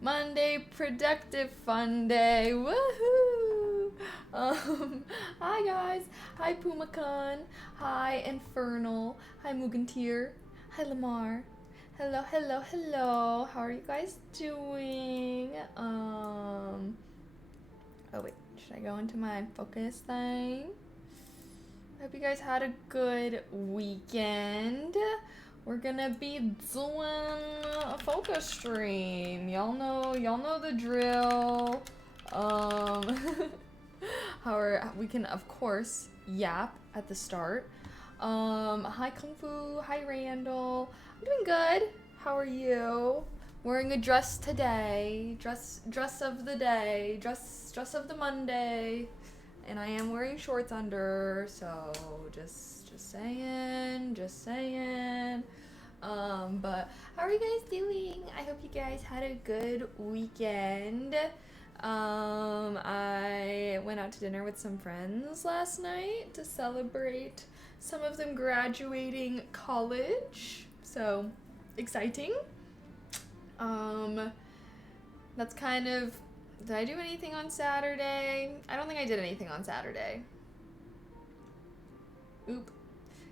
Monday, productive fun day. Woohoo! Hi guys. Hi Pumacan. Hi Infernal. Hi Mugantir. Hi Lamar. Hello, hello, hello. How are you guys doing? Oh wait, should I go into my focus thing? I hope you guys had a good weekend. We're gonna be doing a focus stream. Y'all know the drill. We can of course yap at the start. Hi Kung Fu, hi Randall. I'm doing good. How are you? Wearing a dress today. Dress of the day. Dress of the Monday. And I am wearing shorts under, so just saying. But how are you guys doing? I hope you guys had a good weekend. I went out to dinner with some friends last night to celebrate some of them graduating college. So exciting. That's kind of. Did I do anything on Saturday? I don't think I did anything on Saturday. Oop.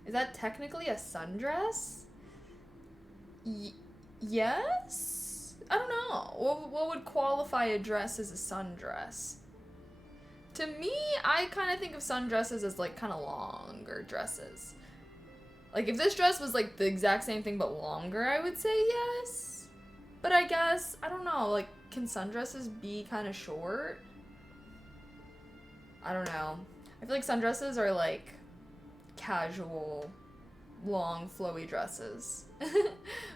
Is that technically a sundress? Yes? I don't know. What would qualify a dress as a sundress? To me, I kind of think of sundresses as like kind of longer dresses. Like if this dress was like the exact same thing but longer, I would say yes. But I guess, I don't know, like can sundresses be kind of short? I don't know. I feel like sundresses are like casual, long, flowy dresses.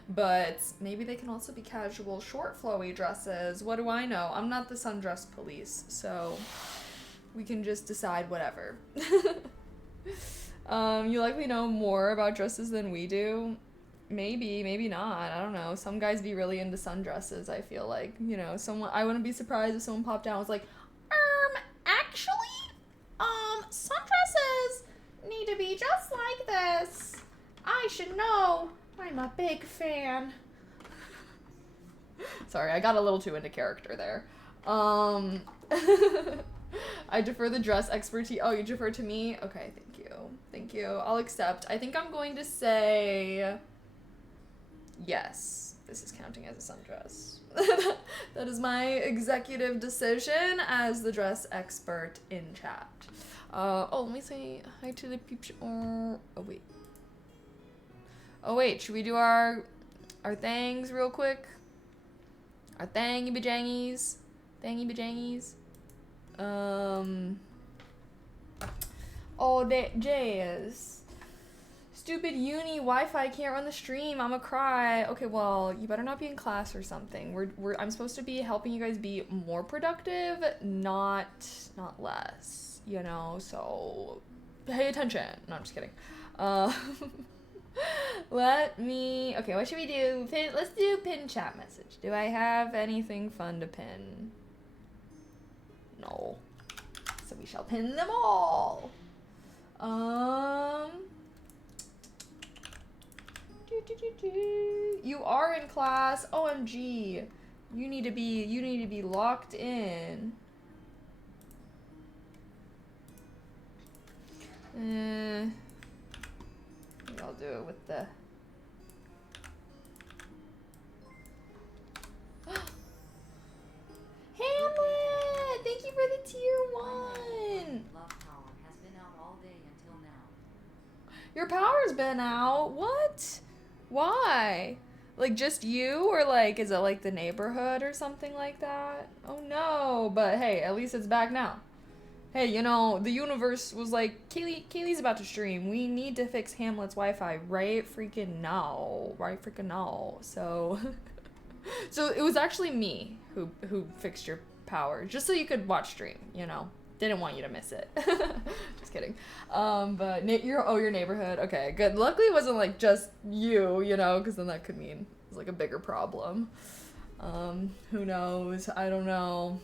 But maybe they can also be casual, short, flowy dresses. What do I know? I'm not the sundress police, so we can just decide whatever. You likely know more about dresses than we do. Maybe not. I don't know. Some guys be really into sundresses, I feel like. You know, I wouldn't be surprised if someone popped down and was like, actually, sundresses need to be just like this. I should know. I'm a big fan. Sorry, I got a little too into character there. I defer the dress expertise. Oh, you defer to me? Okay, thank you. I'll accept. I think I'm going to say yes. This is counting as a sundress. That is my executive decision as the dress expert in chat. Let me say hi to the peeps. Oh wait, should we do our things real quick? Our thangy bajangies. Oh, that jazz. Stupid uni Wi-Fi can't run the stream. I'ma cry. Okay, well, you better not be in class or something. I'm supposed to be helping you guys be more productive, not less. You know, so pay attention. No, I'm just kidding. Okay, what should we do? Let's do pin chat message. Do I have anything fun to pin? No. So we shall pin them all. You are in class. OMG. You need to be locked in. Maybe I'll do it with the Hamlet! Thank you for the tier 1! Love power has been out all day until now. Your power's been out? What? Why? Like just you? Or like, is it like the neighborhood or something like that? Oh no, but hey, at least it's back now. Hey, you know, the universe was like, Kaylee's about to stream. We need to fix Hamlet's Wi-Fi right freaking now. So, so it was actually me who fixed your power, just so you could watch stream, you know. Didn't want you to miss it. Just kidding. But your neighborhood. Okay, good. Luckily it wasn't like just you know, because then that could mean it's like a bigger problem. Who knows? I don't know.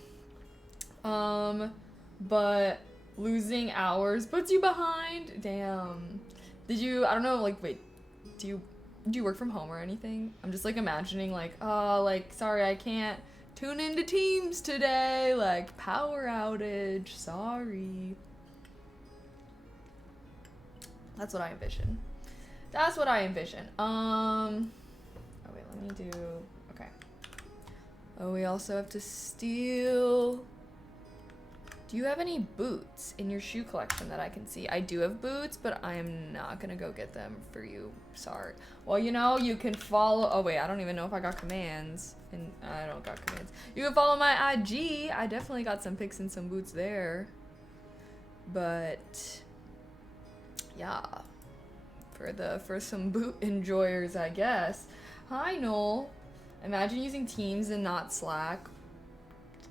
But losing hours puts you behind. Damn. I don't know, like, wait, do you Do you work from home or anything? I'm just like imagining like, oh, like sorry, I can't tune into Teams today. Like power outage. Sorry. That's what I envision. That's what I envision. Oh wait, let me do. Okay. Oh, we also have to steal. Do you have any boots in your shoe collection that I can see? I do have boots, but I am not gonna go get them for you. Sorry. Well, you know, you can follow. Oh wait, I don't even know if I got commands. And I don't got commands. You can follow my IG. I definitely got some pics and some boots there. But yeah, for some boot enjoyers, I guess. Hi, Noel. Imagine using Teams and not Slack.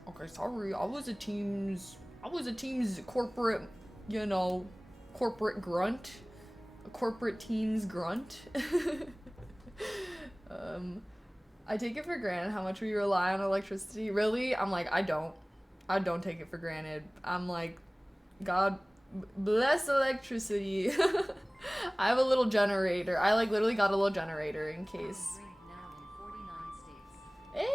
Okay, sorry. I was a Teams corporate, you know, corporate grunt. A corporate Teams grunt. I take it for granted how much we rely on electricity. Really? I'm like, I don't take it for granted. I'm like, God bless electricity. I have a little generator. I like literally got a little generator in case. Hey,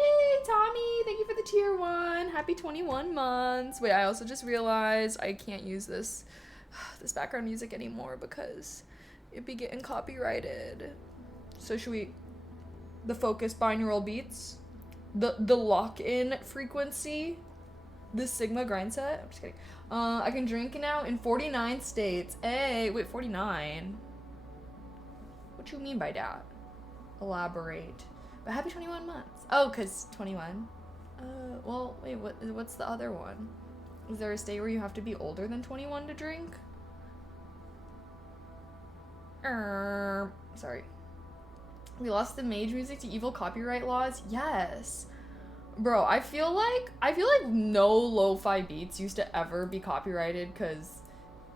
Tommy, thank you for the tier 1. Happy 21 months. Wait, I also just realized I can't use this background music anymore because it'd be getting copyrighted. So should we, the focus binaural beats, the lock-in frequency, the Sigma grind set? I'm just kidding. I can drink now in 49 states. Hey, wait, 49? What you mean by that? Elaborate. But happy 21 months. Oh, because 21. Well, wait, what's the other one? Is there a state where you have to be older than 21 to drink? Sorry. We lost the mage music to evil copyright laws? Yes. Bro, I feel like no lo-fi beats used to ever be copyrighted because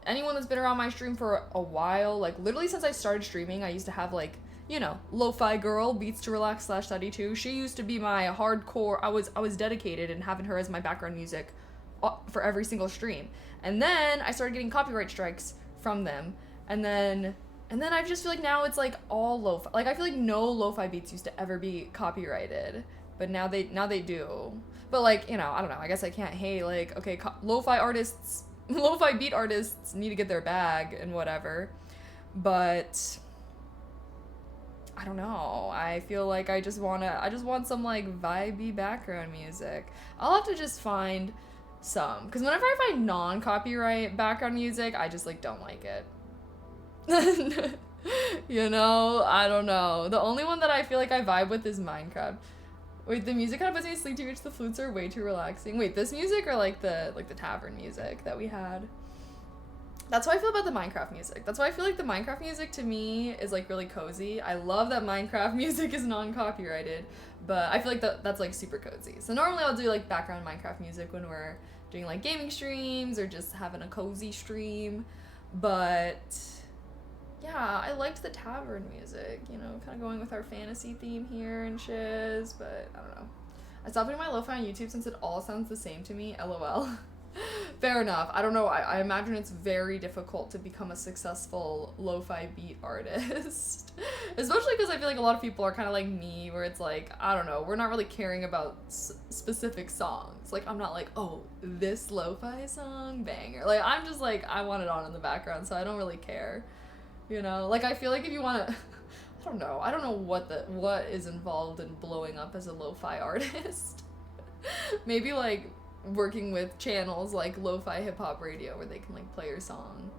anyone that's been around my stream for a while, like literally since I started streaming, I used to have like, you know, lo-fi girl, beats to relax /32. She used to be my hardcore. I was dedicated in having her as my background music for every single stream. And then I started getting copyright strikes from them. And then I just feel like now it's like all lo-fi. Like I feel like no lo-fi beats used to ever be copyrighted, but now they do. But like, you know, I don't know. I guess I can't hate like, okay, lo-fi artists, lo-fi beat artists need to get their bag and whatever. But I don't know. I feel like I just want some like vibey background music. I'll have to just find some, because whenever I find non-copyright background music, I just like don't like it. You know, I don't know. The only one that I feel like I vibe with is Minecraft. Wait, the music kind of puts me to sleep too much. The flutes are way too relaxing. Wait, this music or like the tavern music that we had? That's how I feel about the Minecraft music. That's why I feel like the Minecraft music to me is like really cozy. I love that Minecraft music is non-copyrighted, but I feel like that's like super cozy. So normally I'll do like background Minecraft music when we're doing like gaming streams or just having a cozy stream. But yeah, I liked the tavern music, you know, kind of going with our fantasy theme here and shiz, but I don't know. I stopped putting my lo-fi on YouTube since it all sounds the same to me, LOL. Fair enough. I don't know. I imagine it's very difficult to become a successful lo-fi beat artist. Especially because I feel like a lot of people are kind of like me, where it's like, I don't know, we're not really caring about specific songs. Like, I'm not like, oh, this lo-fi song, banger. Like, I'm just like, I want it on in the background, so I don't really care. You know? Like, I feel like if you want to... I don't know what is involved in blowing up as a lo-fi artist. Maybe, like, working with channels like Lo-Fi Hip Hop Radio where they can like play your song.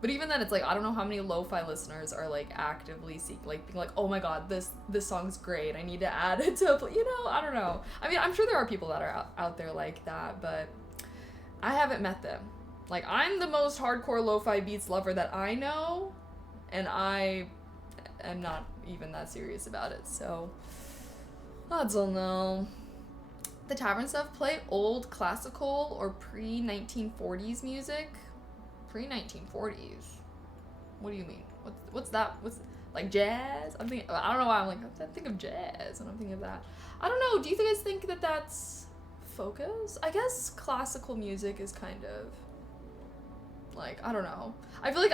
But even then, it's like, I don't know how many lo-fi listeners are like actively being like, oh my god, this song's great, I need to add it to, you know, I don't know. I mean, I'm sure there are people that are out there like that, but I haven't met them. Like, I'm the most hardcore lo-fi beats lover that I know, and I am not even that serious about it, so I don't know. The tavern stuff, play old classical or pre-1940s music. Pre-1940s? What do you mean? What's that? What's like jazz? I don't know why I'm like, I think of jazz and I'm thinking of that. I don't know. Do you guys think that that's focus? I guess classical music is kind of like, I don't know. I feel like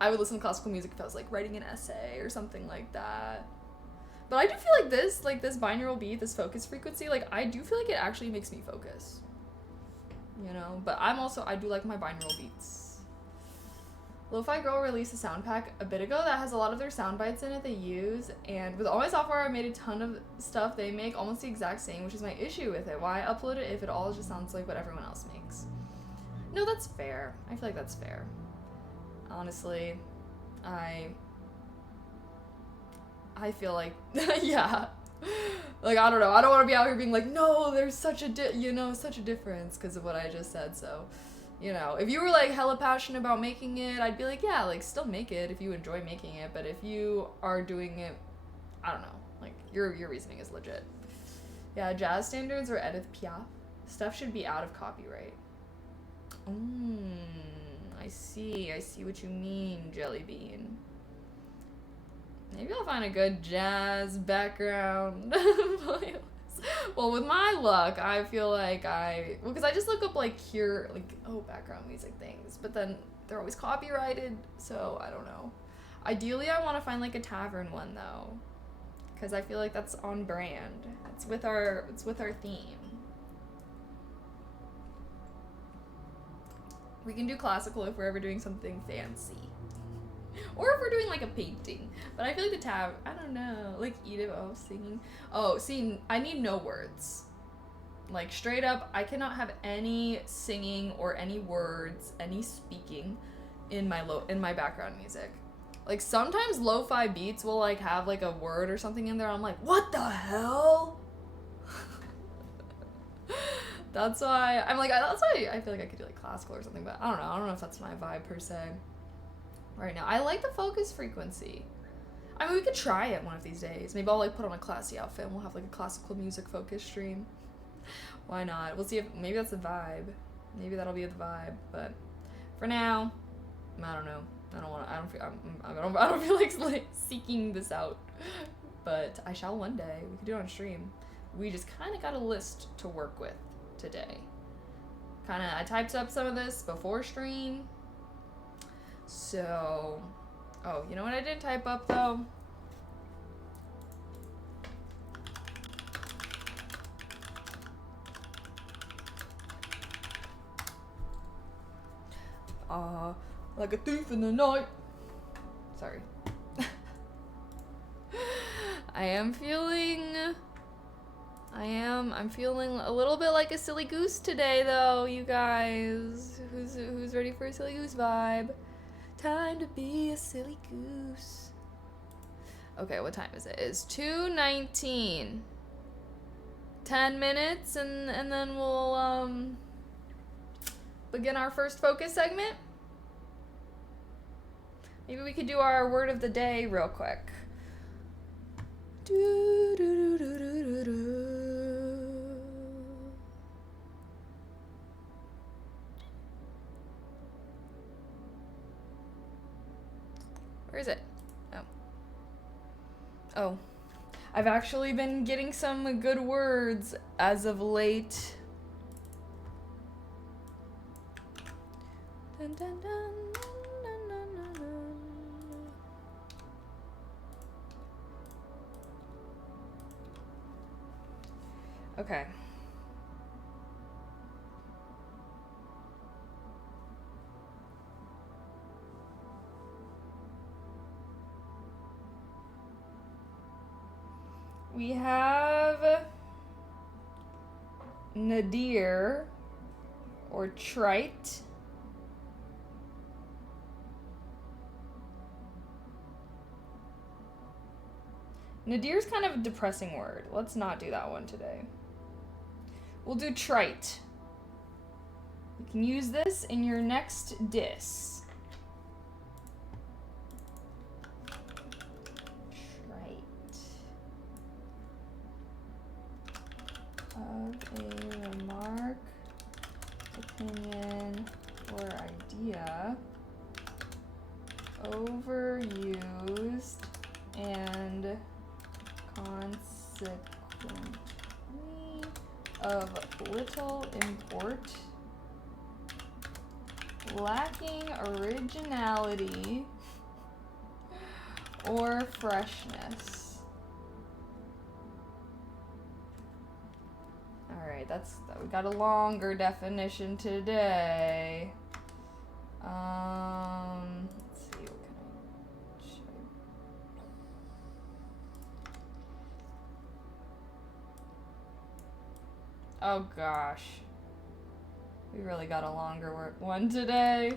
I would listen to classical music if I was like writing an essay or something like that. But I do feel like this binaural beat, this focus frequency, like I do feel like it actually makes me focus. You know, but I do like my binaural beats. Lo-Fi Girl released a sound pack a bit ago that has a lot of their sound bites in it they use, and with all my software I made a ton of stuff they make almost the exact same, which is my issue with it. Why upload it if it all just sounds like what everyone else makes? No, that's fair. I feel like that's fair. Honestly, I feel like, yeah. Like, I don't know. I don't want to be out here being like, no, there's such a, such a difference because of what I just said. So, you know, if you were like hella passionate about making it, I'd be like, yeah, like still make it if you enjoy making it. But if you are doing it, I don't know. Like, your reasoning is legit. Yeah, jazz standards or Edith Piaf. Stuff should be out of copyright. I see what you mean, Jelly Bean. Maybe I'll find a good jazz background playlist. Well, with my luck, I feel like because I just look up background music things, but then they're always copyrighted, so I don't know. Ideally, I want to find like a tavern one though, because I feel like that's on brand. It's with our theme. We can do classical if we're ever doing something fancy. Or if we're doing like a painting. But I feel like I don't know, like Edith singing. Oh, see, I need no words. Like straight up, I cannot have any singing or any words, any speaking in my background music. Like sometimes lo-fi beats will like have like a word or something in there. I'm like, what the hell? That's why I feel like I could do like classical or something, but I don't know if that's my vibe per se. Right now, I like the focus frequency. I mean, we could try it one of these days. Maybe I'll like put on a classy outfit and we'll have like a classical music focus stream. Why not? We'll see if maybe that's the vibe. Maybe that'll be the vibe. But for now, I don't know. I don't feel like seeking this out. But I shall one day. We could do it on stream. We just kind of got a list to work with today. I typed up some of this before stream. So, oh, you know what I didn't type up though? Like a thief in the night. Sorry. I'm feeling a little bit like a silly goose today though, you guys. Who's ready for a silly goose vibe? Time to be a silly goose. Okay, what time is it? It's 2:19. 10 minutes and then we'll begin our first focus segment. Maybe we could do our word of the day real quick. Where is it? Oh. I've actually been getting some good words as of late. Dun, dun, dun, dun, dun, dun, dun. Okay. We have nadir or trite. Nadir's kind of a depressing word. Let's not do that one today. We'll do trite. You can use this in your next diss. Of a remark, opinion, or idea, overused and consequently of little import, lacking originality or freshness. we got a longer definition today. Let's see, what can I show you? Oh gosh. We really got a longer one today.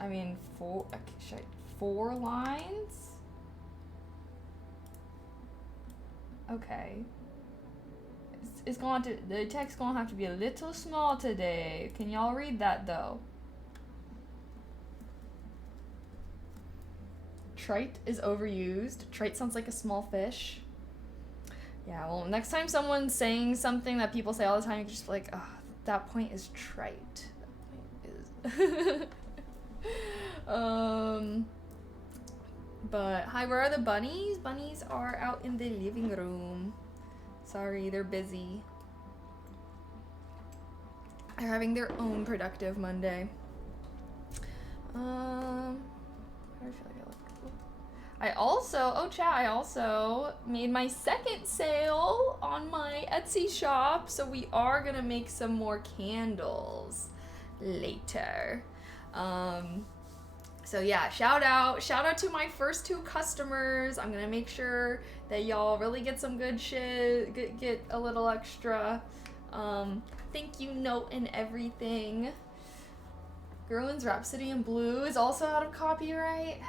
I mean, four lines? Okay. It's going to, the text gonna have to be a little small today. Can y'all read that though? Trite is overused. Trite sounds like a small fish. Yeah, well, next time someone's saying something that people say all the time, you can just be like, oh, that point is trite. That point is... But, hi, where are the bunnies? Bunnies are out in the living room. Sorry, they're busy. They're having their own productive Monday. I feel like I also made my second sale on my Etsy shop, so we are gonna make some more candles later. So yeah, shout out to my first 2 customers. I'm gonna make sure that y'all really get some good shit, get a little extra thank you note and everything. Gerwin's Rhapsody in Blue is also out of copyright.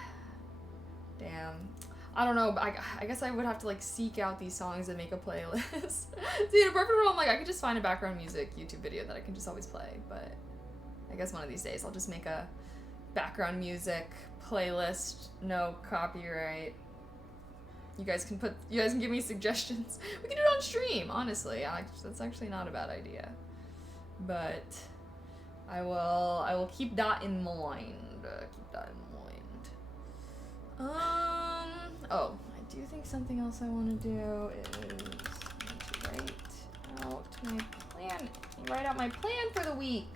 Damn. I don't know, but I guess I would have to like seek out these songs and make a playlist. See, in a perfect world, I'm like, I could just find a background music YouTube video that I can just always play, but I guess one of these days I'll just make a background music playlist, no copyright. You guys can give me suggestions. We can do it on stream, honestly. That's actually not a bad idea. But I will keep that in mind. Oh, I do think something else I want to do is write out my plan for the week.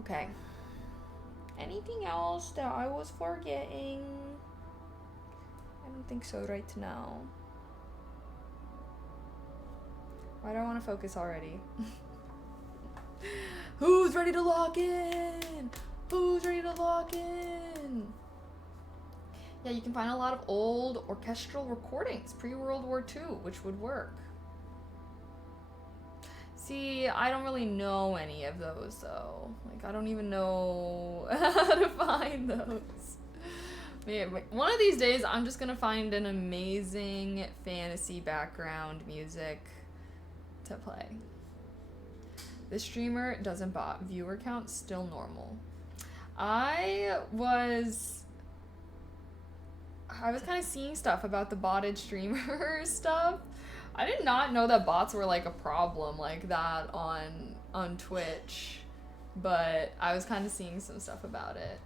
Okay. Anything else that I was forgetting? I don't think so right now. Why do I want to focus already? Who's ready to lock in? Who's ready to lock in? Yeah, you can find a lot of old orchestral recordings, pre-World War II, which would work. See, I don't really know any of those, though. Like, I don't even know how to find those. One of these days, I'm just gonna find an amazing fantasy background music to play. This streamer doesn't bot. Viewer count still normal. I was kind of seeing stuff about the botted streamer stuff. I did not know that bots were like a problem like that on Twitch, but I was kind of seeing some stuff about it.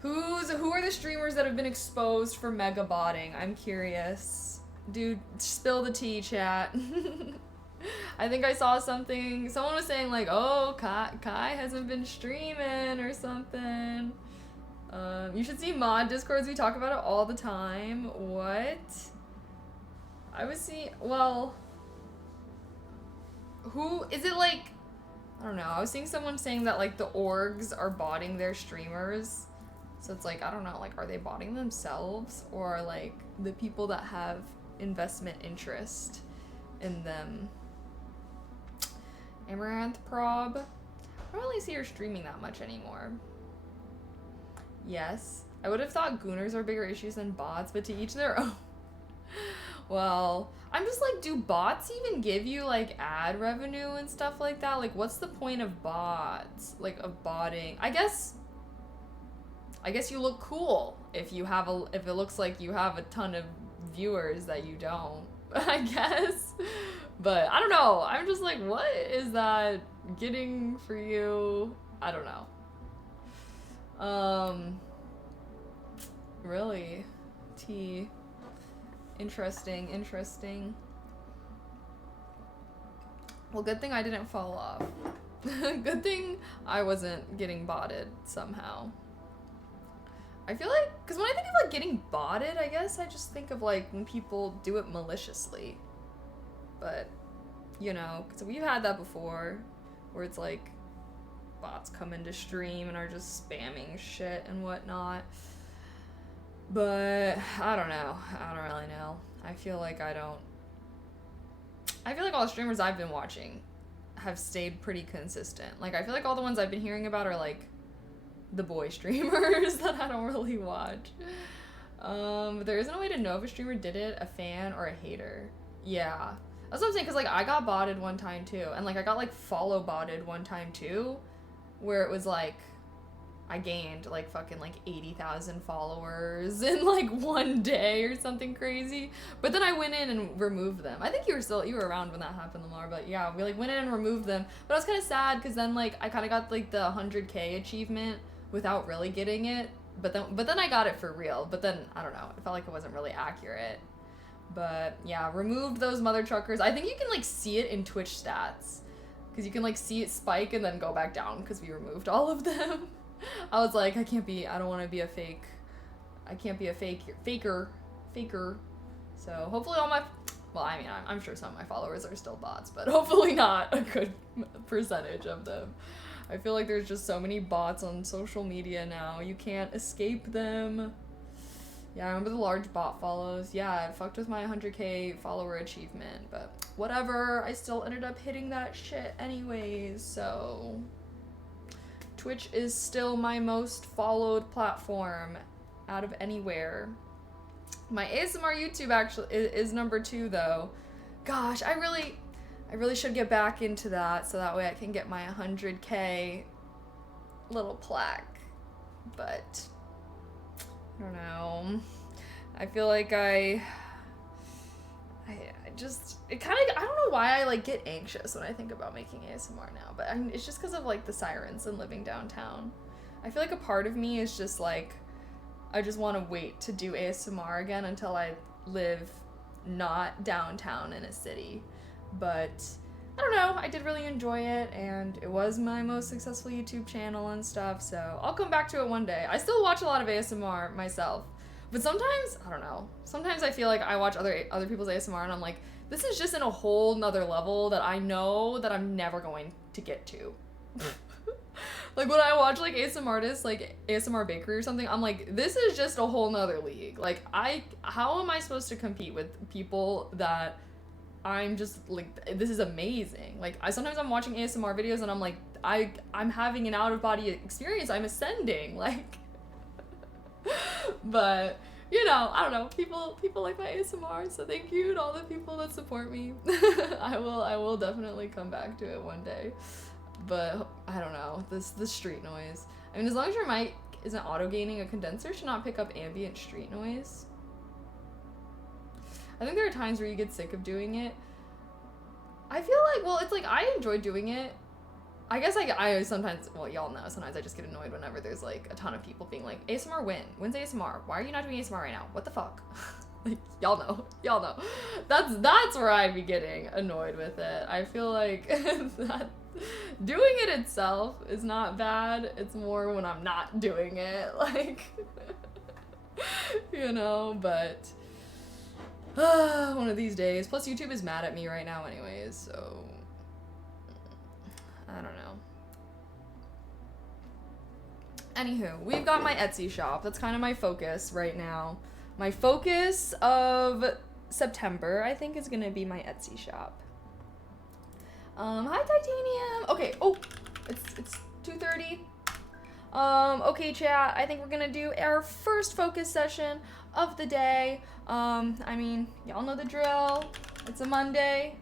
Who are the streamers that have been exposed for mega botting? I'm curious. Dude, spill the tea, chat. I think I saw something. Someone was saying like, oh, Kai hasn't been streaming or something. You should see mod discords. We talk about it all the time. What? I was seeing, well, who is it? Like, I don't know. I was seeing someone saying that like the orgs are botting their streamers. So it's like, I don't know, like, are they botting themselves or like the people that have investment interest in them? Amaranth Prob. I don't really see her streaming that much anymore. Yes. I would have thought Gooners are bigger issues than bots, but to each their own. Well, I'm just like, do bots even give you like ad revenue and stuff like that? Like, what's the point of bots? Like, of botting? I guess you look cool if it looks like you have a ton of viewers that you don't. I guess. But I don't know. I'm just like, what is that getting for you? I don't know. Really? T. Interesting. Well, good thing I didn't fall off. Good thing I wasn't getting botted somehow. I feel like, because when I think of like getting botted, I guess I just think of like when people do it maliciously. But you know, because we've had that before, where it's like bots come into stream and are just spamming shit and whatnot. But I don't know. I don't really know. I feel like all the streamers I've been watching have stayed pretty consistent. Like, I feel like all the ones I've been hearing about are like the boy streamers that I don't really watch. But there isn't a way to know if a streamer did it, a fan or a hater. Yeah. That's what I'm saying, because like I got botted one time too. And like I got like follow botted one time too, where it was like I gained like fucking like 80,000 followers in like one day or something crazy. But then I went in and removed them. I think you were around when that happened, Lamar. But yeah, we like went in and removed them. But I was kind of sad because then like I kind of got like the 100K achievement without really getting it. But then I got it for real. But then I don't know. It felt like it wasn't really accurate. But yeah, removed those mother truckers. I think you can like see it in Twitch stats because you can like see it spike and then go back down because we removed all of them. I was like, I don't want to be a fake. I can't be a faker. So hopefully I'm sure some of my followers are still bots, but hopefully not a good percentage of them. I feel like there's just so many bots on social media now. You can't escape them. Yeah, I remember the large bot follows. Yeah, it fucked with my 100K follower achievement, but whatever. I still ended up hitting that shit anyways, so Twitch is still my most followed platform out of anywhere. My ASMR YouTube actually is number 2 though. Gosh, I really should get back into that so that way I can get my 100K little plaque. But I don't know. I feel like I don't know why I like get anxious when I think about making ASMR now, but it's just because of like the sirens and living downtown. I feel like a part of me is just like, I just want to wait to do ASMR again until I live not downtown in a city. But I don't know, I did really enjoy it, and it was my most successful YouTube channel and stuff, so I'll come back to it one day. I still watch a lot of ASMR myself, but sometimes, I don't know, sometimes I feel like I watch other people's ASMR and I'm like, this is just in a whole nother level that I know that I'm never going to get to. Like when I watch like ASMR artists, like ASMR Bakery or something, I'm like, this is just a whole nother league. Like how am I supposed to compete with people that I'm just like, this is amazing. Like sometimes I'm watching ASMR videos and I'm like, I'm having an out of body experience. I'm ascending, like, but you know, I don't know. People like my ASMR, so thank you to all the people that support me. I will definitely come back to it one day. But I don't know, the street noise. I mean, as long as your mic isn't auto gaining, a condenser should not pick up ambient street noise. I think there are times where you get sick of doing it. I feel like, well, it's like I enjoy doing it. I guess I sometimes, well, y'all know, sometimes I just get annoyed whenever there's like a ton of people being like, ASMR when's ASMR? Why are you not doing ASMR right now? What the fuck? Like, y'all know. That's where I'd be getting annoyed with it. I feel like that doing it itself is not bad. It's more when I'm not doing it, like, you know, but one of these days. Plus YouTube is mad at me right now anyways, so I don't know. Anywho, we've got my Etsy shop. That's kind of my focus right now. My focus of September, I think, is gonna be my Etsy shop. Hi Titanium. Okay. Oh, it's 2:30. Okay, chat. I think we're gonna do our first focus session of the day. I mean, y'all know the drill. It's a Monday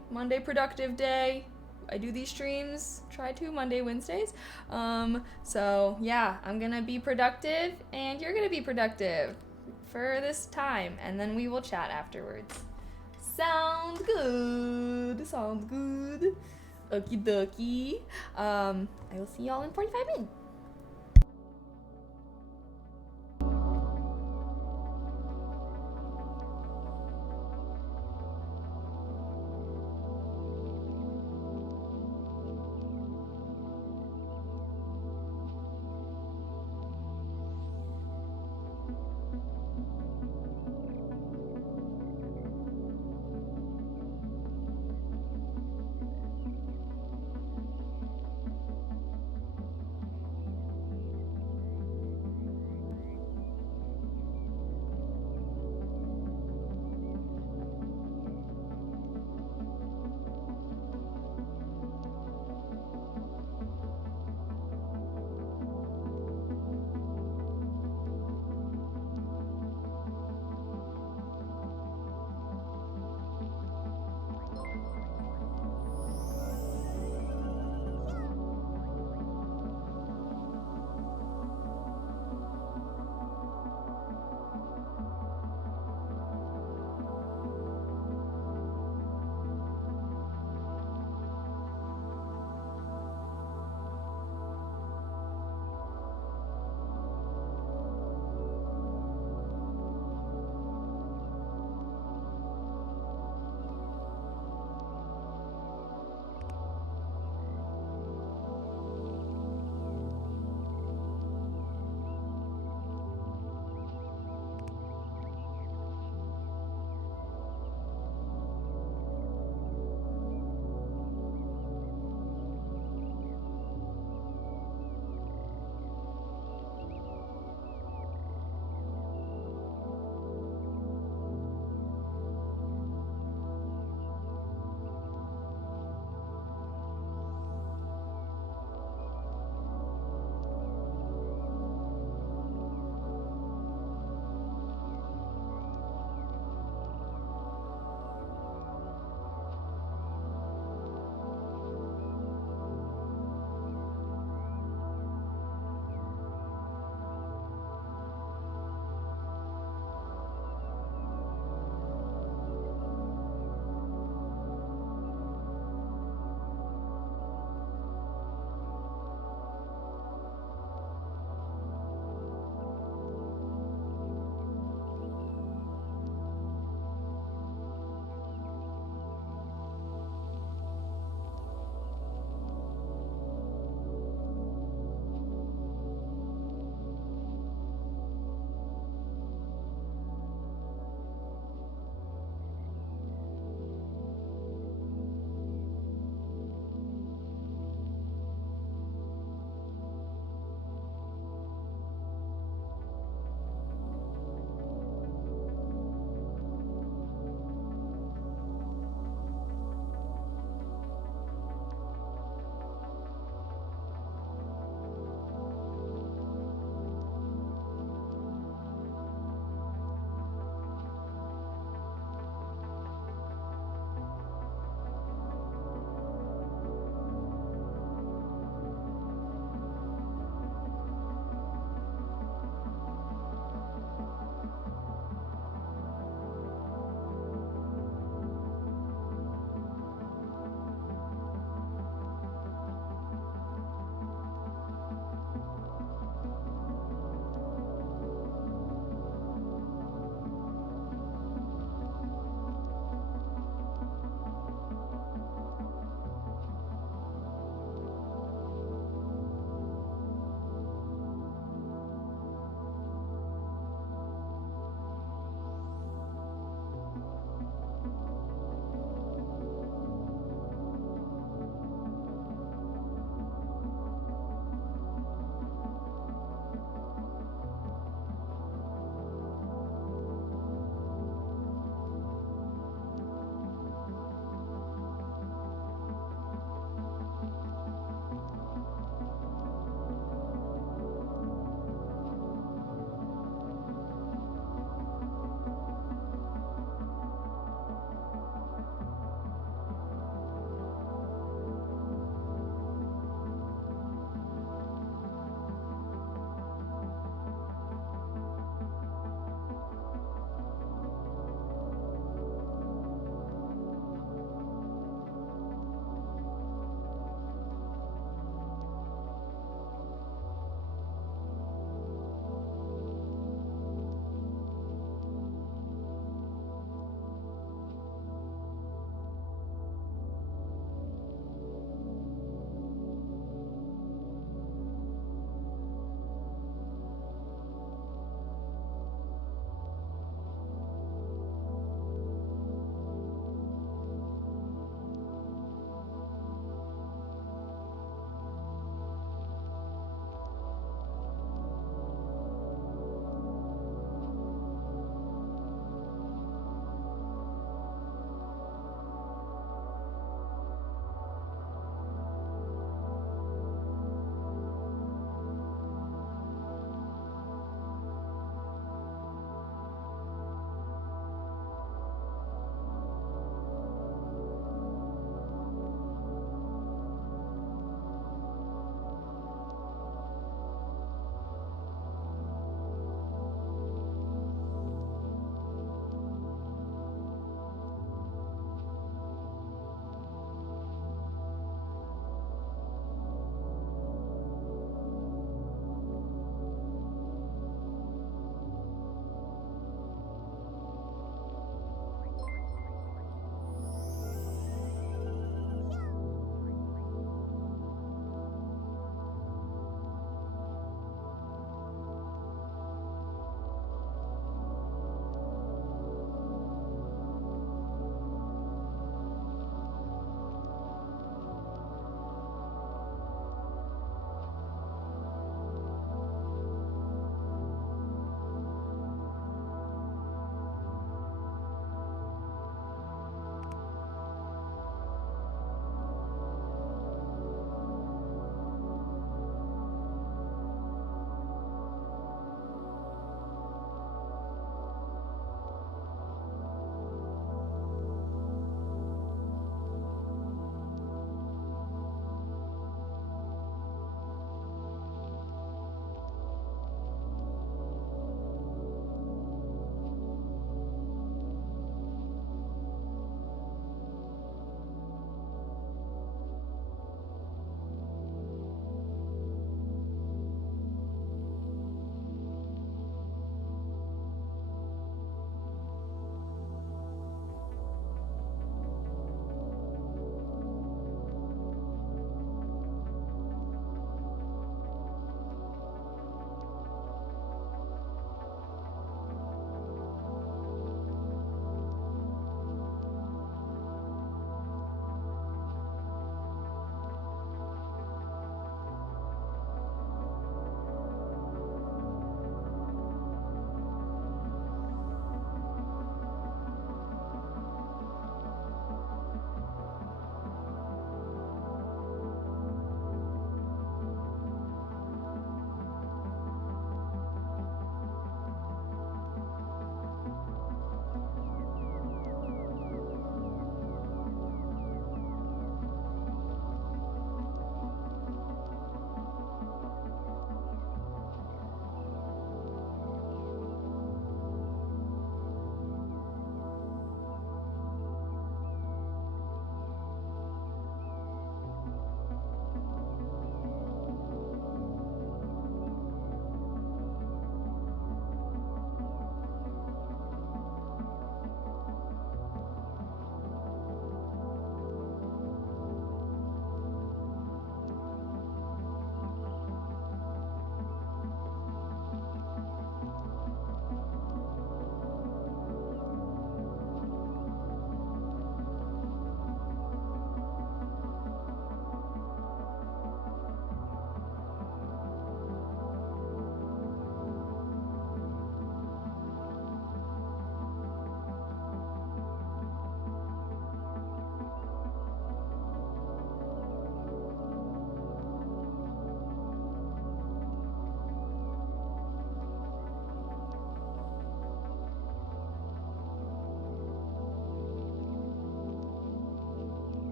productive day. I do these streams, try to, Monday, Wednesdays. So yeah, I'm gonna be productive and you're gonna be productive for this time, and then we will chat afterwards. Sounds good. Okie dokie. I will see y'all in 45 minutes.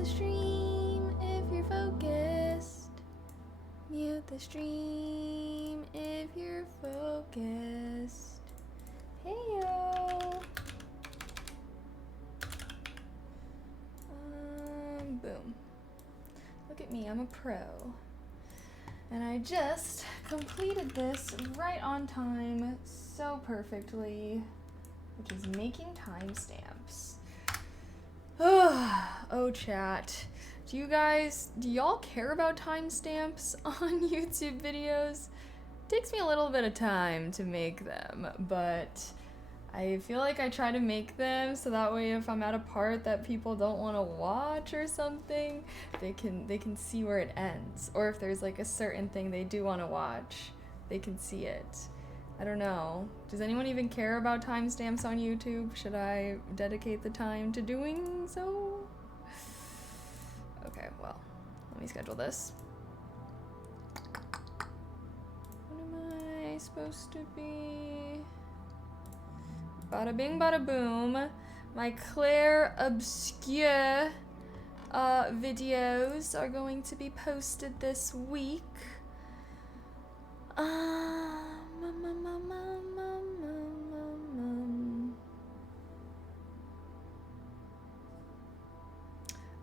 the stream if you're focused. Mute the stream if you're focused. Hey yo. Boom. Look at me, I'm a pro. And I just completed this right on time so perfectly, which is making timestamps. Oh, chat. Do y'all care about timestamps on YouTube videos? It takes me a little bit of time to make them, but I feel like I try to make them so that way if I'm at a part that people don't want to watch or something, they can see where it ends. Or if there's like a certain thing they do want to watch, they can see it. I don't know. Does anyone even care about timestamps on YouTube? Should I dedicate the time to doing so? Okay, well, let me schedule this. What am I supposed to be? Bada bing, bada boom. My Claire Obscure videos are going to be posted this week.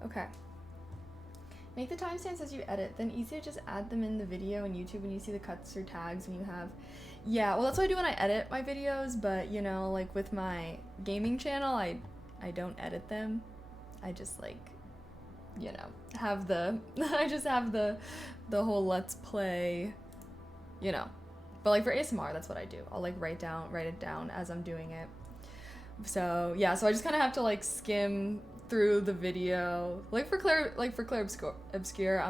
Okay. Make the timestamps as you edit, then easy to just add them in the video in YouTube when you see the cuts or tags when you have. Yeah, well that's what I do when I edit my videos, but you know, like with my gaming channel, I don't edit them. I just like, you know, have the I just have the whole let's play, you know. But like for ASMR, that's what I do. I'll like write it down as I'm doing it. So yeah, so I just kind of have to like skim through the video. Like for Claire Obscure,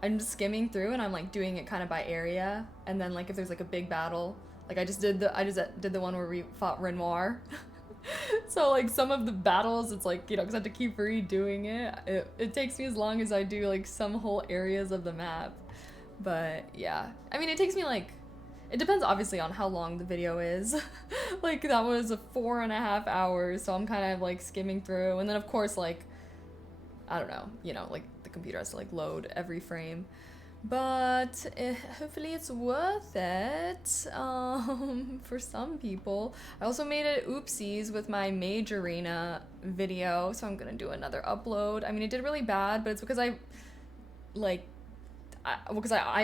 I'm just skimming through and I'm like doing it kind of by area, and then like if there's like a big battle, like I just did the one where we fought Renoir. So like some of the battles, it's like, you know, because I have to keep redoing it. It takes me as long as I do like some whole areas of the map. But yeah, I mean, it takes me like, it depends obviously on how long the video is. Like that was 4.5 hours, so I'm kind of like skimming through, and then of course like, I don't know, you know, like the computer has to like load every frame. But hopefully it's worth it for some people. I also made it oopsies with my Mage Arena video, so I'm gonna do another upload. I mean, it did really bad, but it's because I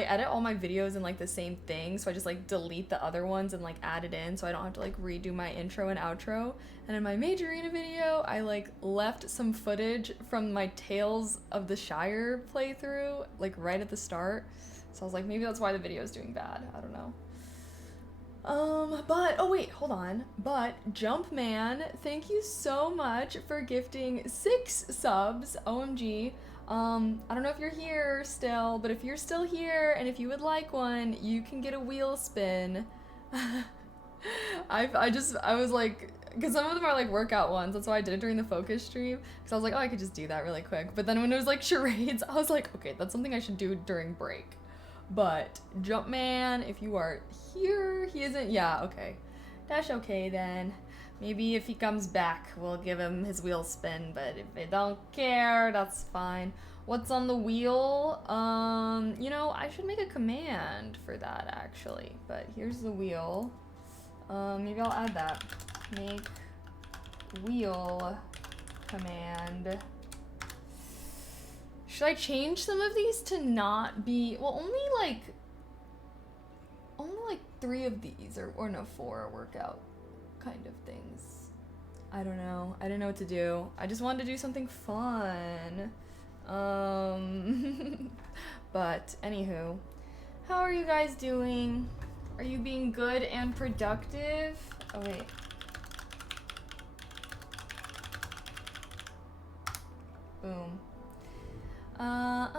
edit all my videos in like the same thing, so I just like delete the other ones and like add it in, so I don't have to like redo my intro and outro. And in my Mage Arena video, I like left some footage from my Tales of the Shire playthrough like right at the start, so I was like, maybe that's why the video is doing bad. I don't know. But oh wait, hold on. But Jumpman, thank you so much for gifting 6 subs. OMG. I don't know if you're here still, but if you're still here and if you would like one, you can get a wheel spin. I was like, because some of them are like workout ones, that's why I did it during the focus stream, because I was like, oh, I could just do that really quick. But then when it was like charades, I was like, okay, that's something I should do during break. But Jumpman, if you are here, he isn't, yeah, okay. That's okay then. Maybe if he comes back, we'll give him his wheel spin, but if they don't care, that's fine. What's on the wheel? You know, I should make a command for that, actually. But here's the wheel. Maybe I'll add that. Make wheel command. Should I change some of these to not be... Well, only like 3 of these, or no, 4 are workout kind of things. I don't know. I didn't know what to do. I just wanted to do something fun. But anywho, how are you guys doing? Are you being good and productive? Oh wait. Boom. Oh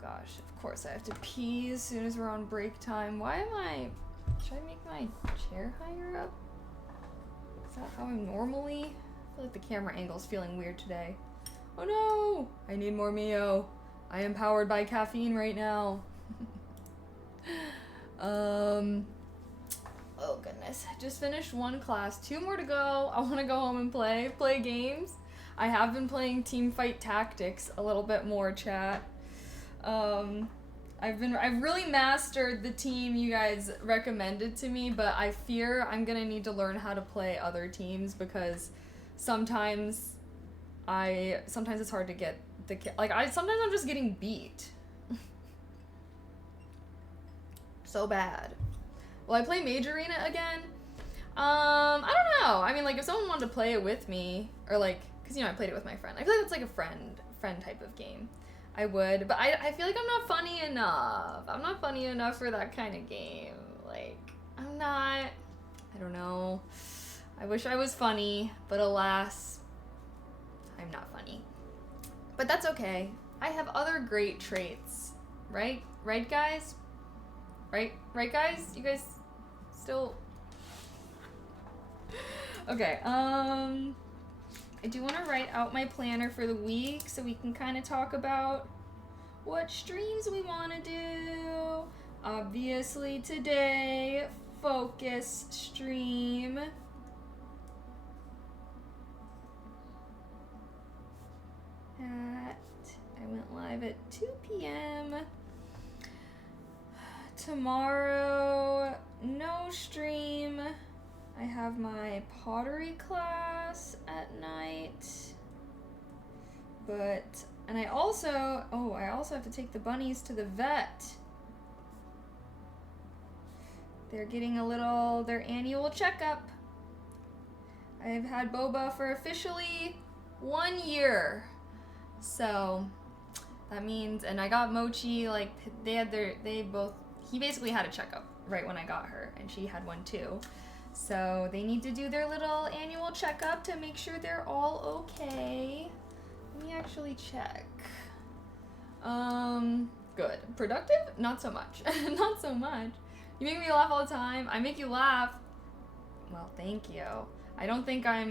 gosh, of course I have to pee as soon as we're on break time. Why am I... Should I make my chair higher up? Is that how I'm normally? I feel like the camera angle's feeling weird today. Oh no! I need more Mio. I am powered by caffeine right now. Oh goodness. Just finished 1 class. 2 more to go. I want to go home and play games. I have been playing Teamfight Tactics a little bit more, chat. I've really mastered the team you guys recommended to me, but I fear I'm gonna need to learn how to play other teams because sometimes it's hard to get sometimes I'm just getting beat. So bad. Will I play Mage Arena again? I don't know. I mean, like, if someone wanted to play it with me, or like, cause I played it with my friend. I feel like it's like a friend type of game. I would, but I feel like I'm not funny enough. I'm not funny enough for that kind of game. Like, I'm not. I don't know. I wish I was funny, but alas, I'm not funny. But that's okay. I have other great traits, right? Right, guys? Right, guys? You guys still... Okay, I do want to write out my planner for the week so we can kind of talk about what streams we want to do. Obviously today, focus stream. I went live at 2 p.m. Tomorrow, no stream. I have my pottery class at night. And I also have to take the bunnies to the vet. They're getting their annual checkup. I've had Boba for officially 1 year. So that means, and I got Mochi, like, he basically had a checkup right when I got her, and she had one too. So they need to do their little annual checkup to make sure they're all okay. Let me actually check. Good. Productive? Not so much. Not so much. You make me laugh all the time. I make you laugh. Well, thank you. I don't think I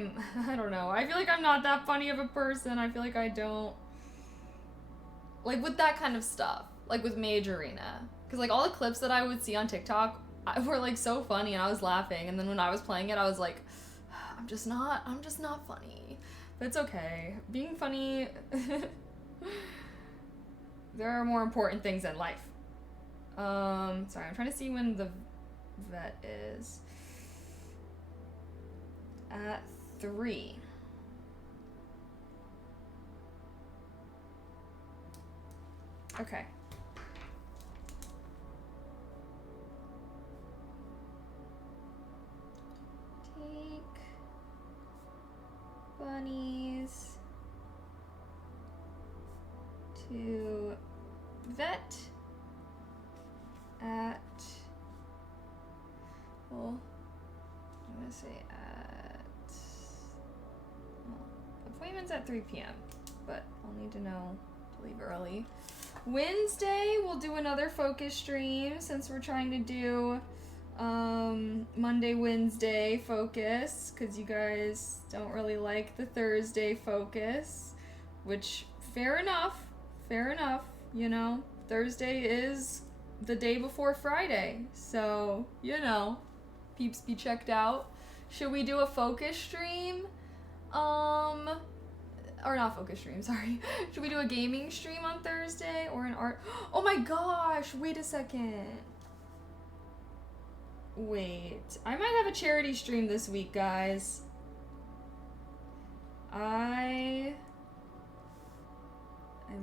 don't know. I feel like I'm not that funny of a person. I feel like I don't, like, with that kind of stuff. Like with Mage Arena. Because, like, all the clips that I would see on TikTok were, like, so funny and I was laughing. And then when I was playing it, I was like, I'm just not funny. But it's okay. Being funny, there are more important things in life. Sorry, I'm trying to see when the vet is. At 3. Okay. Take bunnies to vet at, well, I'm gonna say appointment's at 3 p.m., but I'll need to know to leave early. Wednesday, we'll do another focus stream since we're trying to do Monday, Wednesday focus, because you guys don't really like the Thursday focus, which, fair enough, Thursday is the day before Friday, so, peeps be checked out. Should we do a focus stream? Or not focus stream, sorry. Should we do a gaming stream on Thursday or an art? Oh my gosh, wait a second. Wait, I might have a charity stream this week, guys. I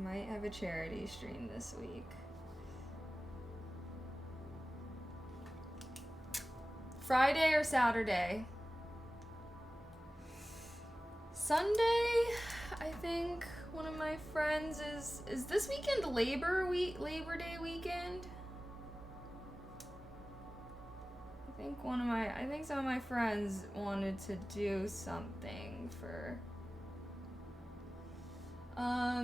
might have a charity stream this week. Friday or Saturday? Sunday, I think one of my friends is this weekend Labor Day weekend? I think some of my friends wanted to do something for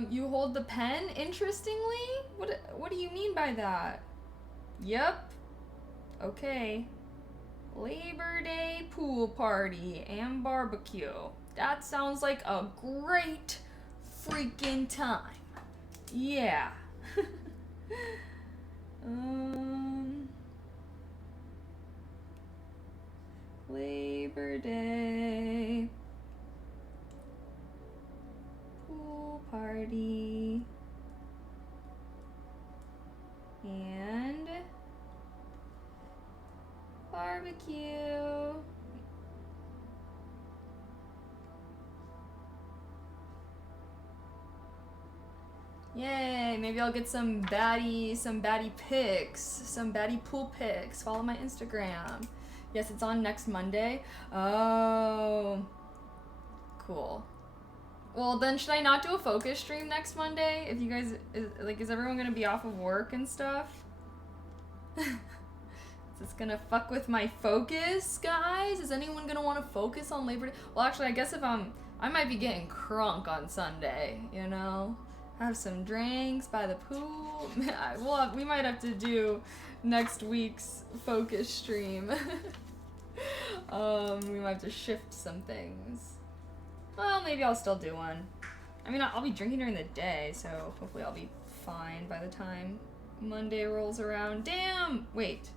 you hold the pen, interestingly? What do you mean by that? Yep. Okay. Labor Day pool party and barbecue. That sounds like a great freaking time. Yeah. Labor Day. barbecue. Yay, maybe I'll get some baddie pics, some baddie pool pics. Follow my Instagram. Yes, it's on next Monday. Oh, cool. Well, then should I not do a focus stream next Monday? If you guys, is everyone gonna be off of work and stuff? Is this gonna fuck with my focus, guys? Is anyone gonna want to focus on Labor Day? Well, actually, I guess if I might be getting crunk on Sunday, you know? Have some drinks by the pool. We might have to do next week's focus stream. We might have to shift some things. Well, maybe I'll still do one. I mean, I'll be drinking during the day, so hopefully I'll be fine by the time Monday rolls around. Damn! Wait.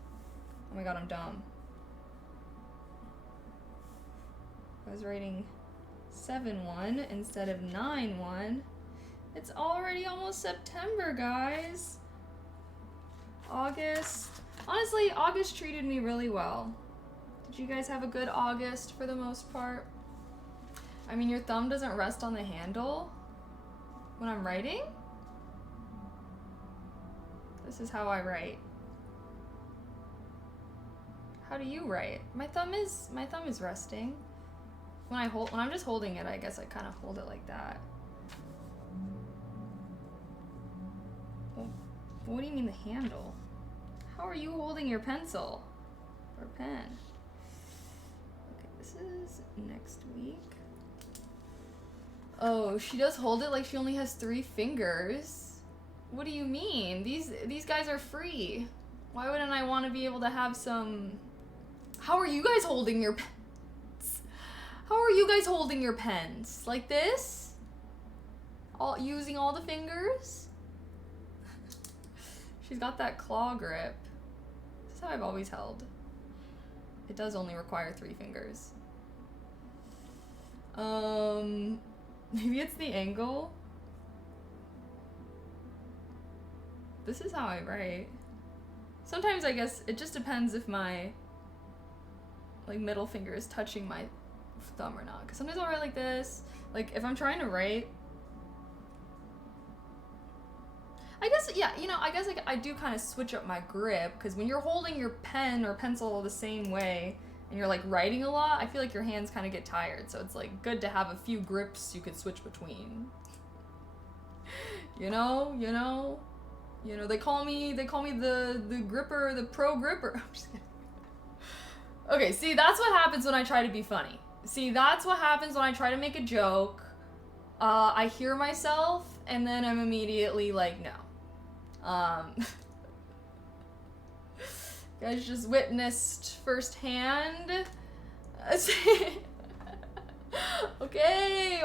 Oh my god, I'm dumb. I was writing 7-1 instead of 9-1. It's already almost September, guys. August. Honestly, August treated me really well. Did you guys have a good August for the most part? I mean, your thumb doesn't rest on the handle when I'm writing? This is how I write. How do you write? My thumb is resting. When I'm just holding it, I guess I kind of hold it like that. What do you mean the handle? How are you holding your pencil or pen? Okay, this is next week. Oh, she does hold it like she only has 3 fingers. What do you mean? These guys are free. Why wouldn't I want to be able to have some... How are you guys holding your pens? How are you guys holding your pens? Like this? Using all the fingers? She's got that claw grip. This is how I've always held. It does only require 3 fingers. Maybe it's the angle. This is how I write. Sometimes I guess it just depends if my middle finger is touching my thumb or not. Because sometimes I'll write like this. Like if I'm trying to write, I guess, yeah, I guess I do kind of switch up my grip, because when you're holding your pen or pencil the same way and you're writing a lot, I feel like your hands kind of get tired, so it's good to have a few grips you could switch between. They call me the gripper, the pro gripper. I'm just kidding. Okay, see, that's what happens when I try to be funny. See, that's what happens when I try to make a joke. I hear myself and then I'm immediately like, no. Guys just witnessed firsthand. Okay,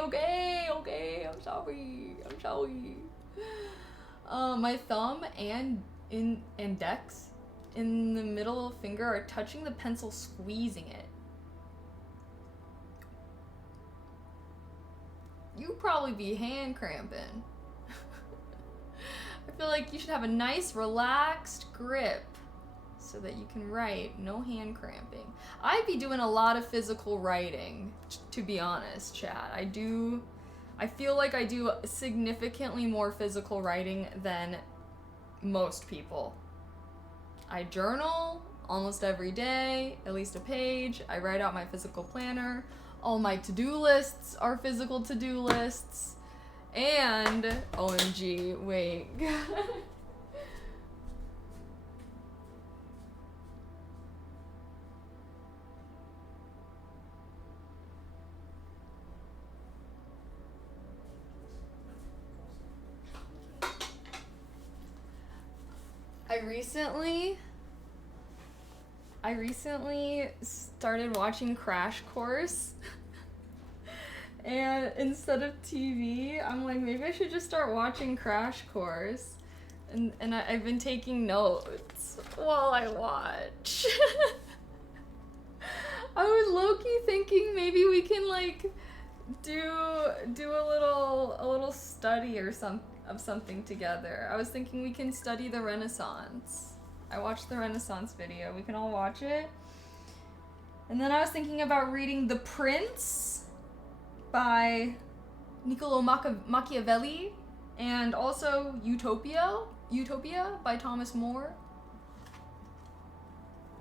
I'm sorry. My thumb and index in the middle finger are touching the pencil, squeezing it. You probably be hand cramping. I feel like you should have a nice relaxed grip so that you can write, no hand cramping. I'd be doing a lot of physical writing, to be honest, chat. I feel like I do significantly more physical writing than most people. I journal almost every day, at least a page. I write out my physical planner. All my to-do lists are physical to-do lists. And, OMG, wait. I recently started watching Crash Course. And instead of TV, I'm like, maybe I should just start watching Crash Course. And I've been taking notes while I watch. I was low-key thinking maybe we can do a little study or something together. I was thinking we can study the Renaissance. I watched the Renaissance video. We can all watch it. And then I was thinking about reading The Prince by Niccolo Machiavelli, and also Utopia by Thomas More.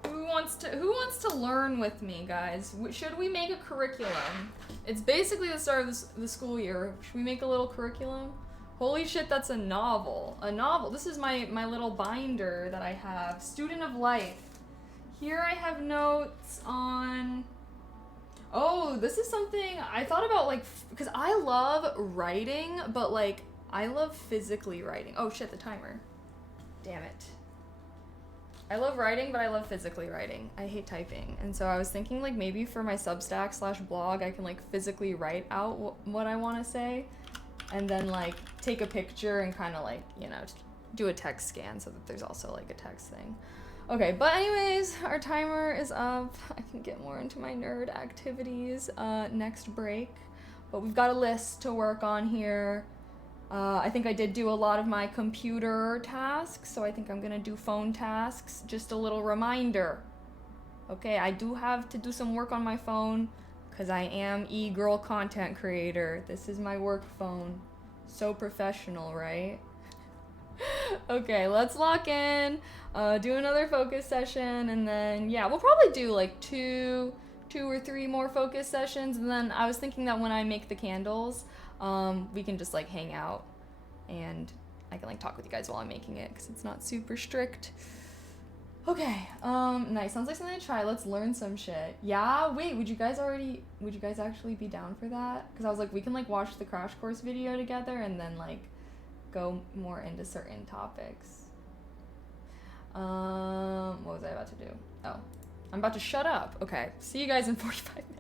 Who wants to learn with me, guys? Should we make a curriculum? It's basically the start of the school year. Should we make a little curriculum? Holy shit, that's a novel. A novel. This is my little binder that I have. Student of Life. Here I have notes on... Oh, this is something I thought about, like, because I love writing, but, like, I love physically writing. Oh shit, the timer. Damn it. I love writing, but I love physically writing. I hate typing. And so I was thinking, like, maybe for my Substack/blog, I can, like, physically write out what I want to say, and then, like, take a picture and kind of, like, you know, do a text scan so that there's also, like, a text thing. Okay, but anyways, our timer is up. I can get more into my nerd activities next break. But we've got a list to work on here. I think I did do a lot of my computer tasks, so I think I'm gonna do phone tasks. Just a little reminder. Okay, I do have to do some work on my phone because I am e-girl content creator. This is my work phone. So professional, right? Okay, let's lock in, do another focus session, and then, yeah, we'll probably do like two or three more focus sessions, and then I was thinking that when I make the candles, we can just like hang out, and I can like talk with you guys while I'm making it, because it's not super strict. Okay, nice, sounds like something to try. Let's learn some shit. Yeah, wait, would you guys actually be down for that? Because I was like, we can like watch the crash course video together, and then like go more into certain topics. What was I about to do? Oh, I'm about to shut up. Okay, see you guys in 45 minutes.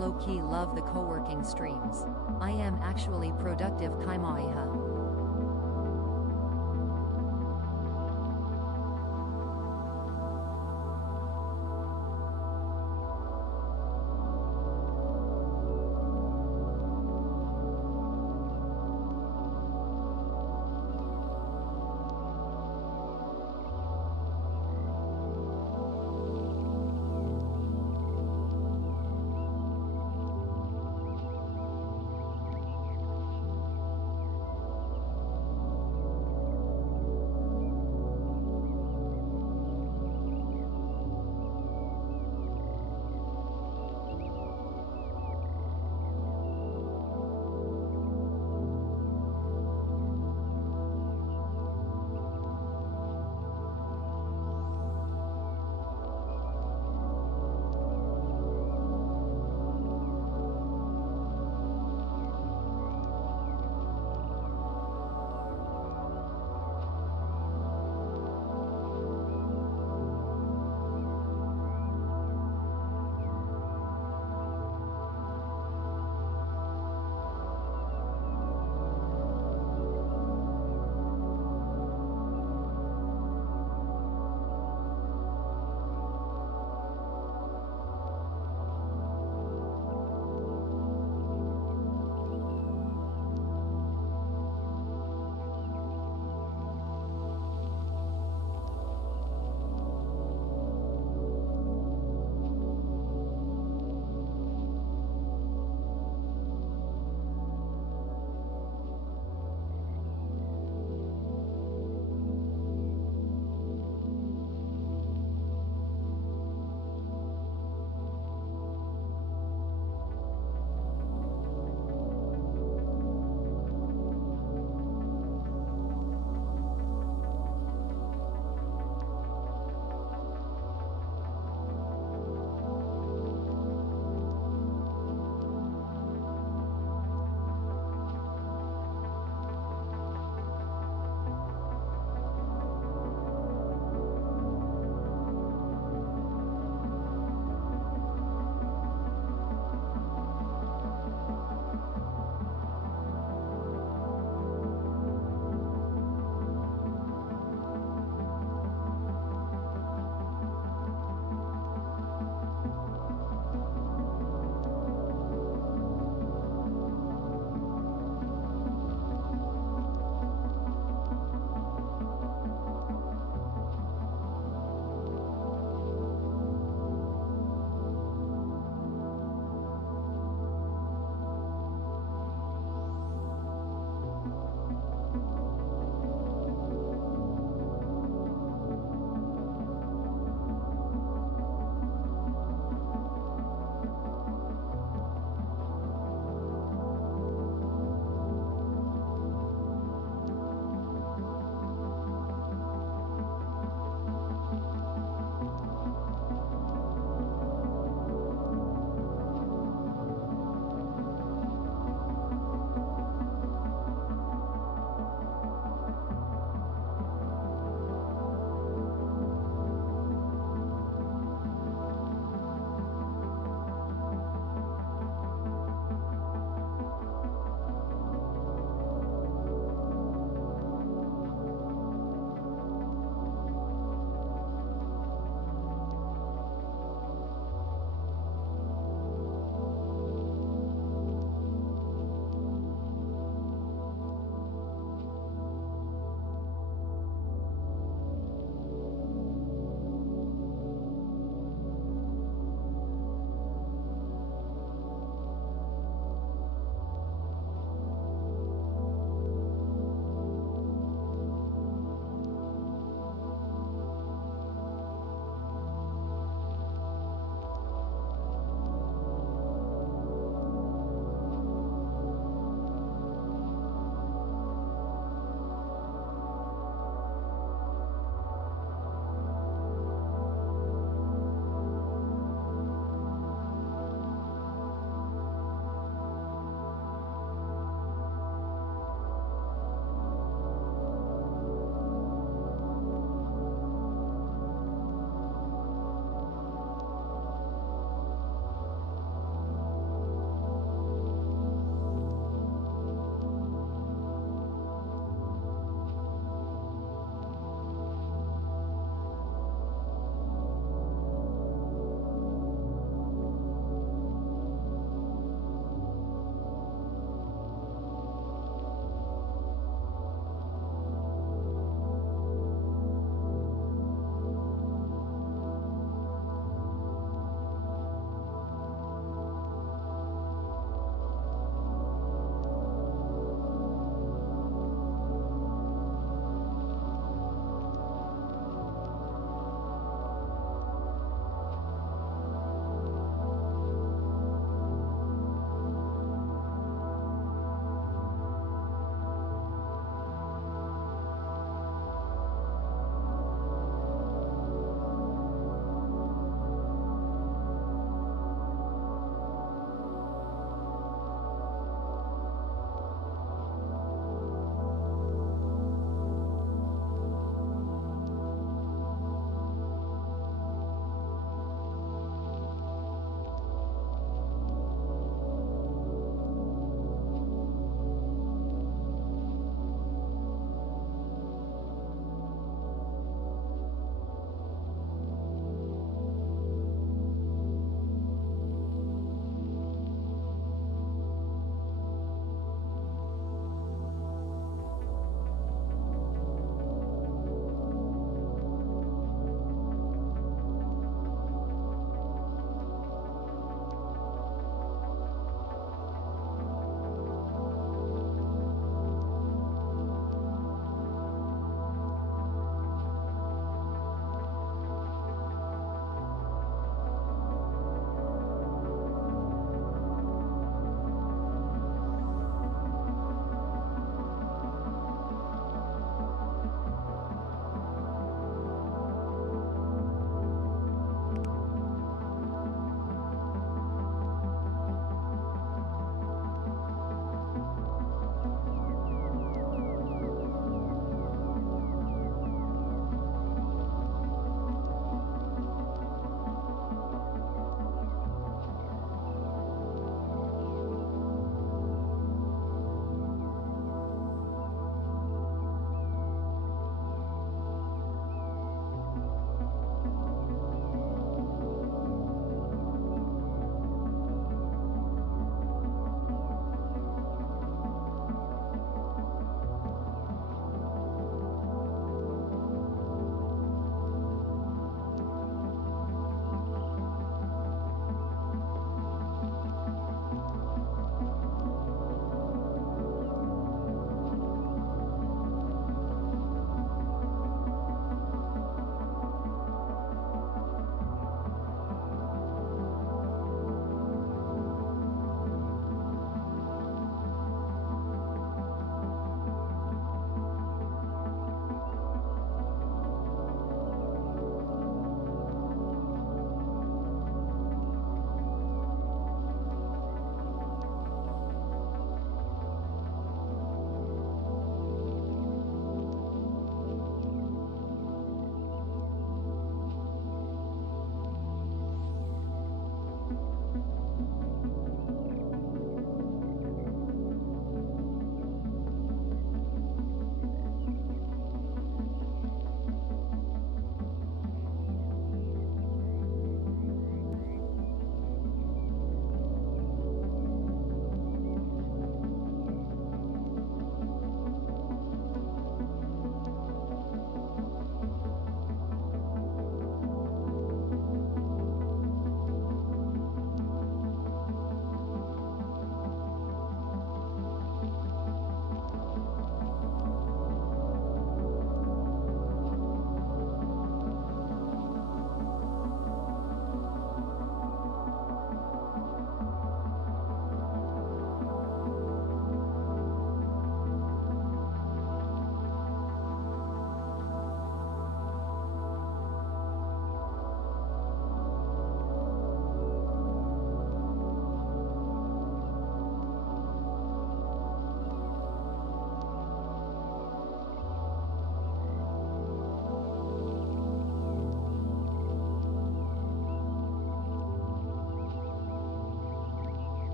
low-key love the co-working streams. I am actually productive kaimaiha.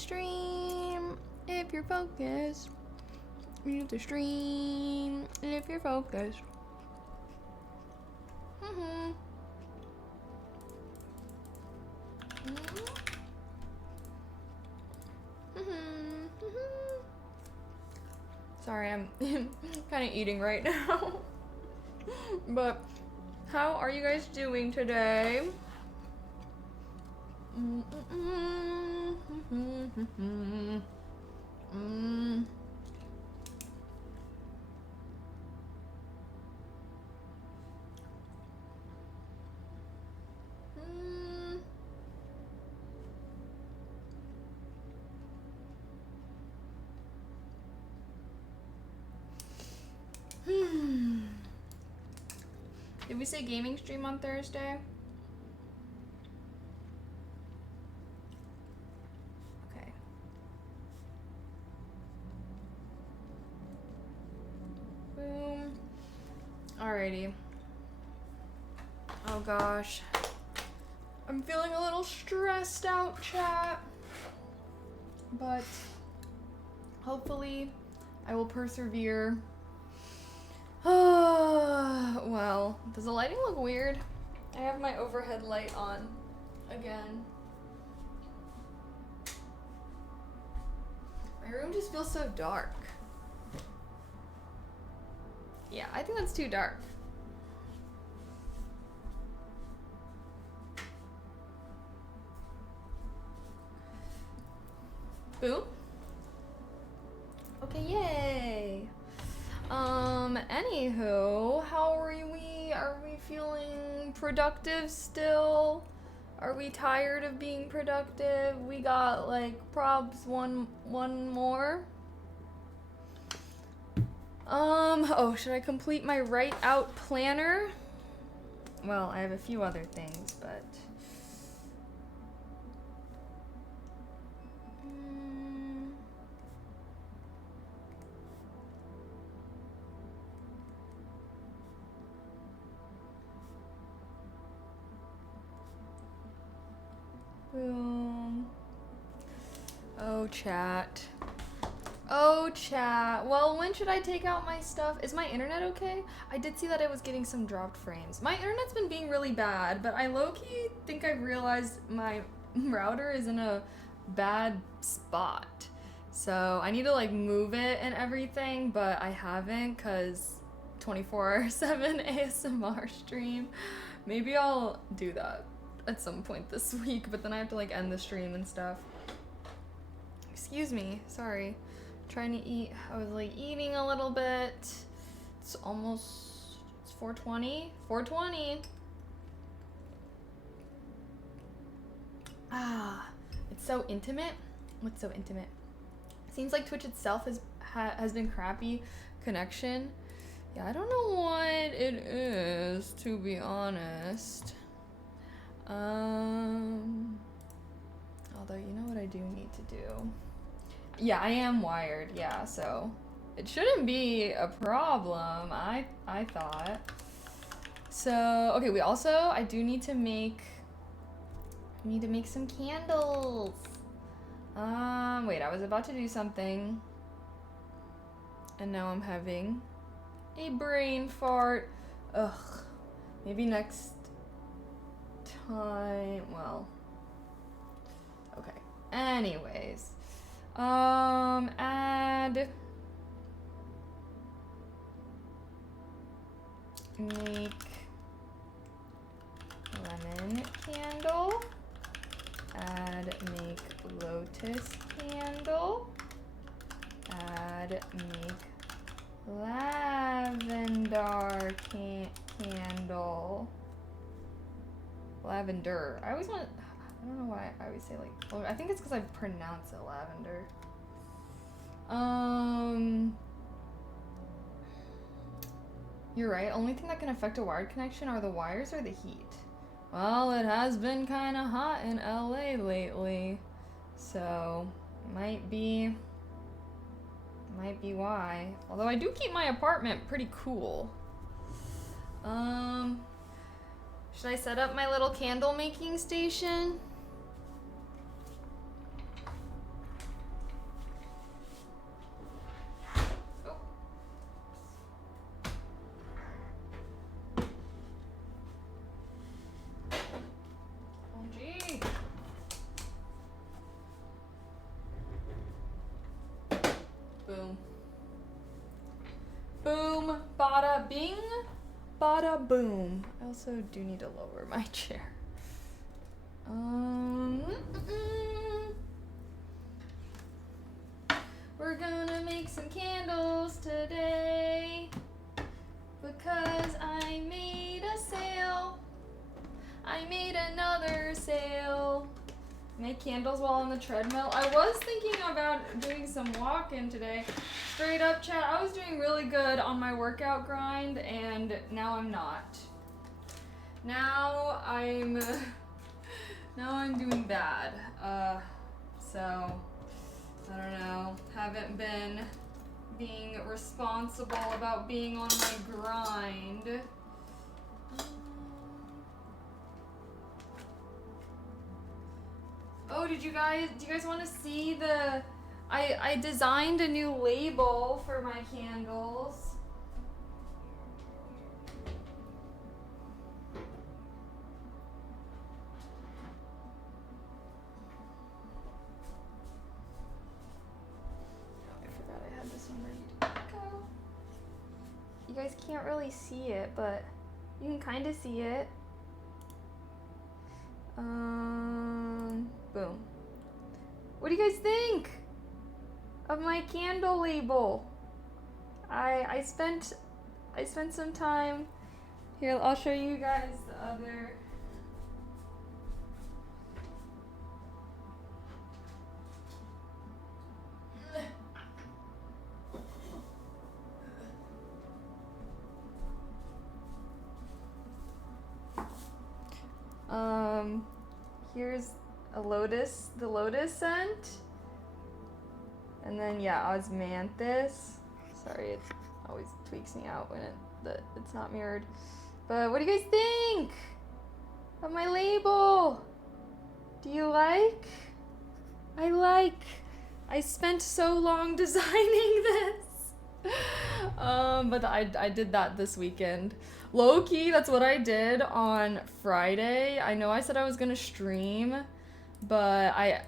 stream if you're focused. Mute the stream if you're focused. Mm-hmm. Sorry, I'm kind of eating right now. But how are you guys doing today? Did we say gaming stream on Thursday? Okay. Boom. Alrighty. Oh gosh. I'm feeling a little stressed out, chat. But hopefully I will persevere. Well, does the lighting look weird? I have my overhead light on again. My room just feels so dark. Yeah, I think that's too dark. Boo? Okay, yay. Anywho, how are we? Are we feeling productive still? Are we tired of being productive? We got like probs one more. Oh, should I complete my write out planner? Well, I have a few other things, but boom. Oh, chat. Oh, chat. Well, when should I take out my stuff? Is my internet okay? I did see that it was getting some dropped frames. My internet's been being really bad, but I low-key think I've realized my router is in a bad spot. So I need to like move it and everything, but I haven't because 24/7 ASMR stream. Maybe I'll do that at some point this week, but then I have to like end the stream and stuff. Excuse me, sorry. Trying to eat. I was like eating a little bit. It's 4:20. 4:20. Ah, it's so intimate. What's so intimate? Seems like Twitch itself has been crappy connection. Yeah, I don't know what it is, to be honest. Although you know what I do need to do. Yeah, I am wired, yeah, so it shouldn't be a problem, I thought. So, okay, I do need to make some candles. Wait, I was about to do something, and now I'm having a brain fart. Ugh, maybe next time, well, okay. Anyways. Add make lemon candle, add make lotus candle, add make lavender candle. Lavender. I don't know why I always say like, well, I think it's because I pronounce it lavender. You're right. Only thing that can affect a wired connection are the wires or the heat. Well, it has been kind of hot in LA lately, so might be why. Although I do keep my apartment pretty cool. Should I set up my little candle making station? Boom, bada bing, bada boom. I also do need to lower my chair. We're gonna make some candles today because I made a sale. I made another sale. Make candles while on the treadmill. I was thinking about doing some walking today. Straight up, chat, I was doing really good on my workout grind, and now I'm not. Now I'm doing bad. So I don't know. Haven't been being responsible about being on my grind. Oh, do you guys want to see the I designed a new label for my candles. Oh, I forgot I had this one ready to go. You guys can't really see it, but you can kind of see it. Boom. What do you guys think of my candle label? I spent some time here. I'll show you guys the other. Here's a lotus, the lotus scent. And then yeah, osmanthus. Sorry, it always tweaks me out when it's not mirrored. But what do you guys think of my label? Do you like? I spent so long designing this. But I did that this weekend. Low key, that's what I did on Friday. I know I said I was gonna stream, but I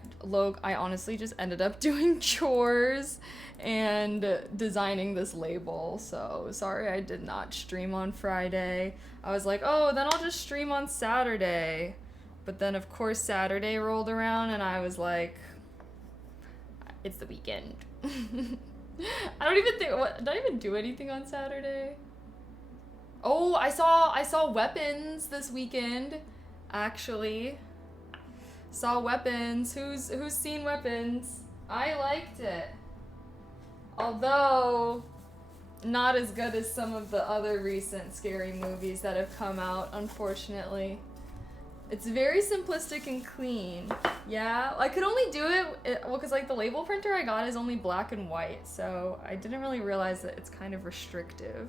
honestly just ended up doing chores and designing this label. So sorry I did not stream on Friday. I was like, oh, then I'll just stream on Saturday. But then of course Saturday rolled around and I was like, it's the weekend. I did I even do anything on Saturday? Oh, I saw Weapons this weekend, actually. Saw Weapons. Who's seen Weapons? I liked it. Although not as good as some of the other recent scary movies that have come out, unfortunately. It's very simplistic and clean. Yeah, I could only do it well cuz like the label printer I got is only black and white, so I didn't really realize that it's kind of restrictive.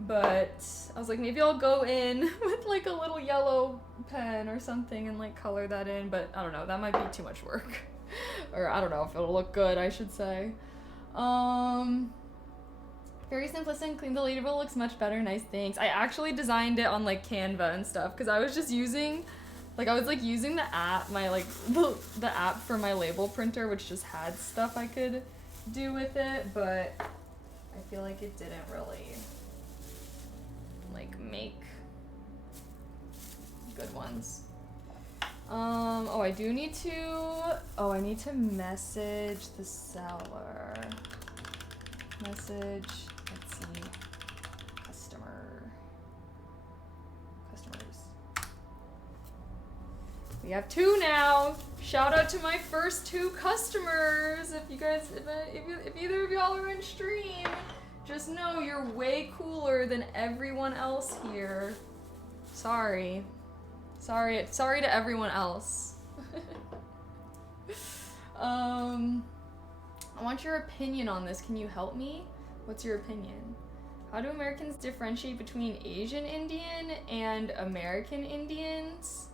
But I was like, maybe I'll go in with like a little yellow pen or something and like color that in, but I don't know, that might be too much work. Or I don't know if it'll look good, I should say. Very simplistic and clean. The label looks much better, nice, thanks. I actually designed it on like Canva and stuff because I was just using the app, the app for my label printer, which just had stuff I could do with it, but I feel like it didn't really like make good ones. I need to message the seller. Message, let's see, customers. We have 2 now. Shout out to my first 2 customers. If either of y'all are in stream, just know you're way cooler than everyone else here. Sorry to everyone else. I want your opinion on this. Can you help me? What's your opinion? How do Americans differentiate between Asian Indian and American Indians?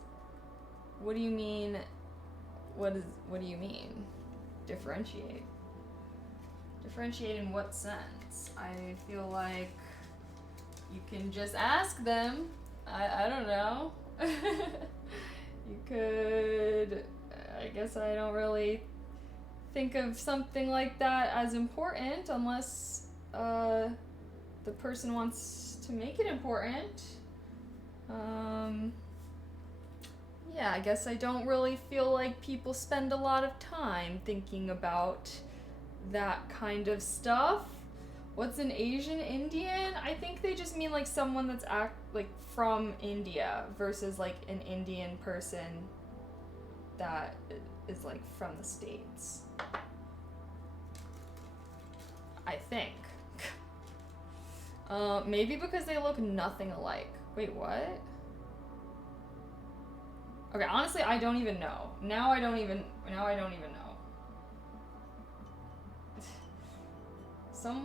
What do you mean? What do you mean? Differentiate? Differentiate in what sense? I feel like you can just ask them. I don't know. You could, I guess I don't really think of something like that as important unless the person wants to make it important. Yeah, I guess I don't really feel like people spend a lot of time thinking about that kind of stuff. What's an Asian Indian? I think they just mean like someone that's like from India versus like an Indian person that is like from the States. I think. Maybe because they look nothing alike. Wait, what? Okay, honestly, I don't even know. Now I don't even know.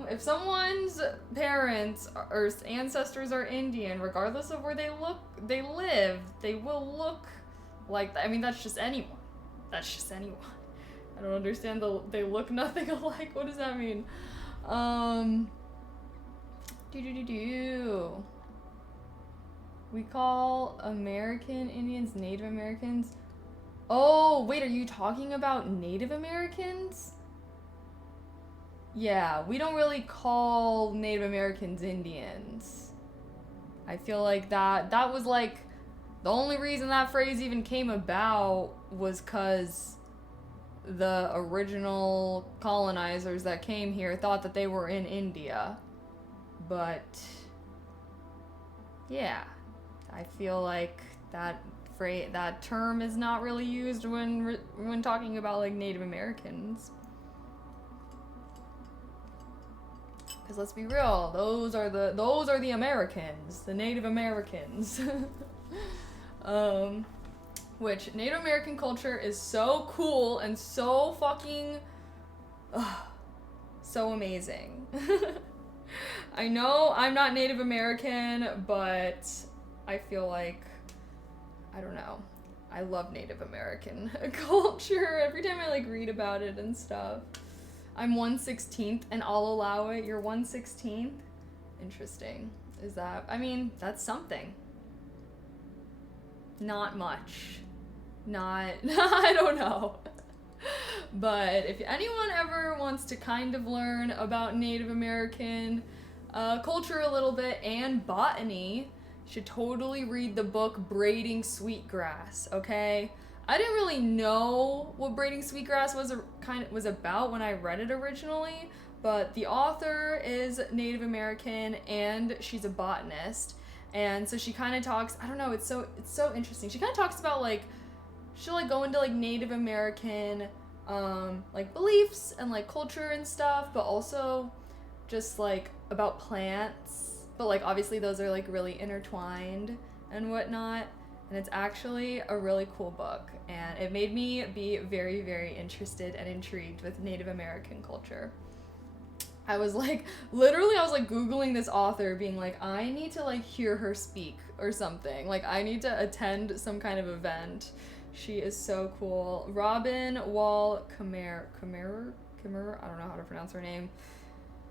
If someone's parents or ancestors are Indian, regardless of where they live, they will look like that. I mean, that's just anyone. I don't understand they look nothing alike. What does that mean? We call American Indians Native Americans. Oh, wait, are you talking about Native Americans? Yeah, we don't really call Native Americans Indians. I feel like that was like the only reason that phrase even came about was because the original colonizers that came here thought that they were in India. But yeah, I feel like that term is not really used when talking about like Native Americans. Because let's be real, those are the Americans, the Native Americans. Which Native American culture is so cool and so fucking so amazing. I know I'm not Native American, but I feel like, I don't know, I love Native American culture. Every time I like read about it and stuff. I'm 1/16th and I'll allow it. You're 1/16th? Interesting. Is that, I mean, that's something. Not much. I don't know. But if anyone ever wants to kind of learn about Native American culture a little bit and botany, you should totally read the book Braiding Sweetgrass, okay? I didn't really know what braiding sweetgrass was about when I read it originally, but the author is Native American and she's a botanist, and so she kind of talks. I don't know. It's so interesting. She kind of talks about like she'll like go into like Native American like beliefs and like culture and stuff, but also just like about plants. But like obviously those are like really intertwined and whatnot. And it's actually a really cool book, and it made me be very, very interested and intrigued with Native American culture. I was like Googling this author, being like, I need to like hear her speak or something. Like, I need to attend some kind of event. She is so cool. Robin Wall Kimmerer? I don't know how to pronounce her name.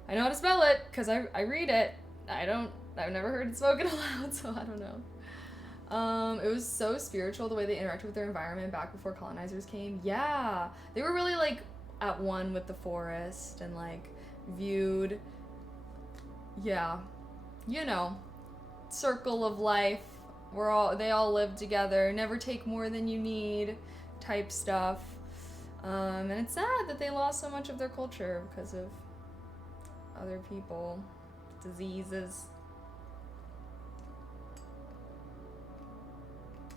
I know how to spell it, because I read it. I've never heard it spoken aloud, so I don't know. It was so spiritual the way they interacted with their environment back before colonizers came. Yeah, they were really like at one with the forest and like viewed, yeah, you know, circle of life. They all live together, never take more than you need type stuff. And it's sad that they lost so much of their culture because of other people, diseases.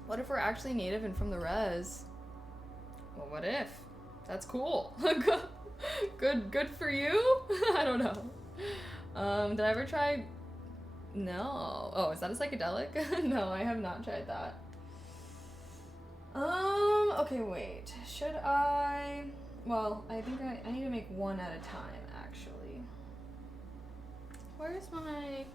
What if we're actually native and from the res? Well, what if? That's cool. Good for you? I don't know. Did I ever try? No. Oh, is that a psychedelic? No, I have not tried that. Okay, wait. Should I? Well, I think I need to make one at a time, actually. Where's my...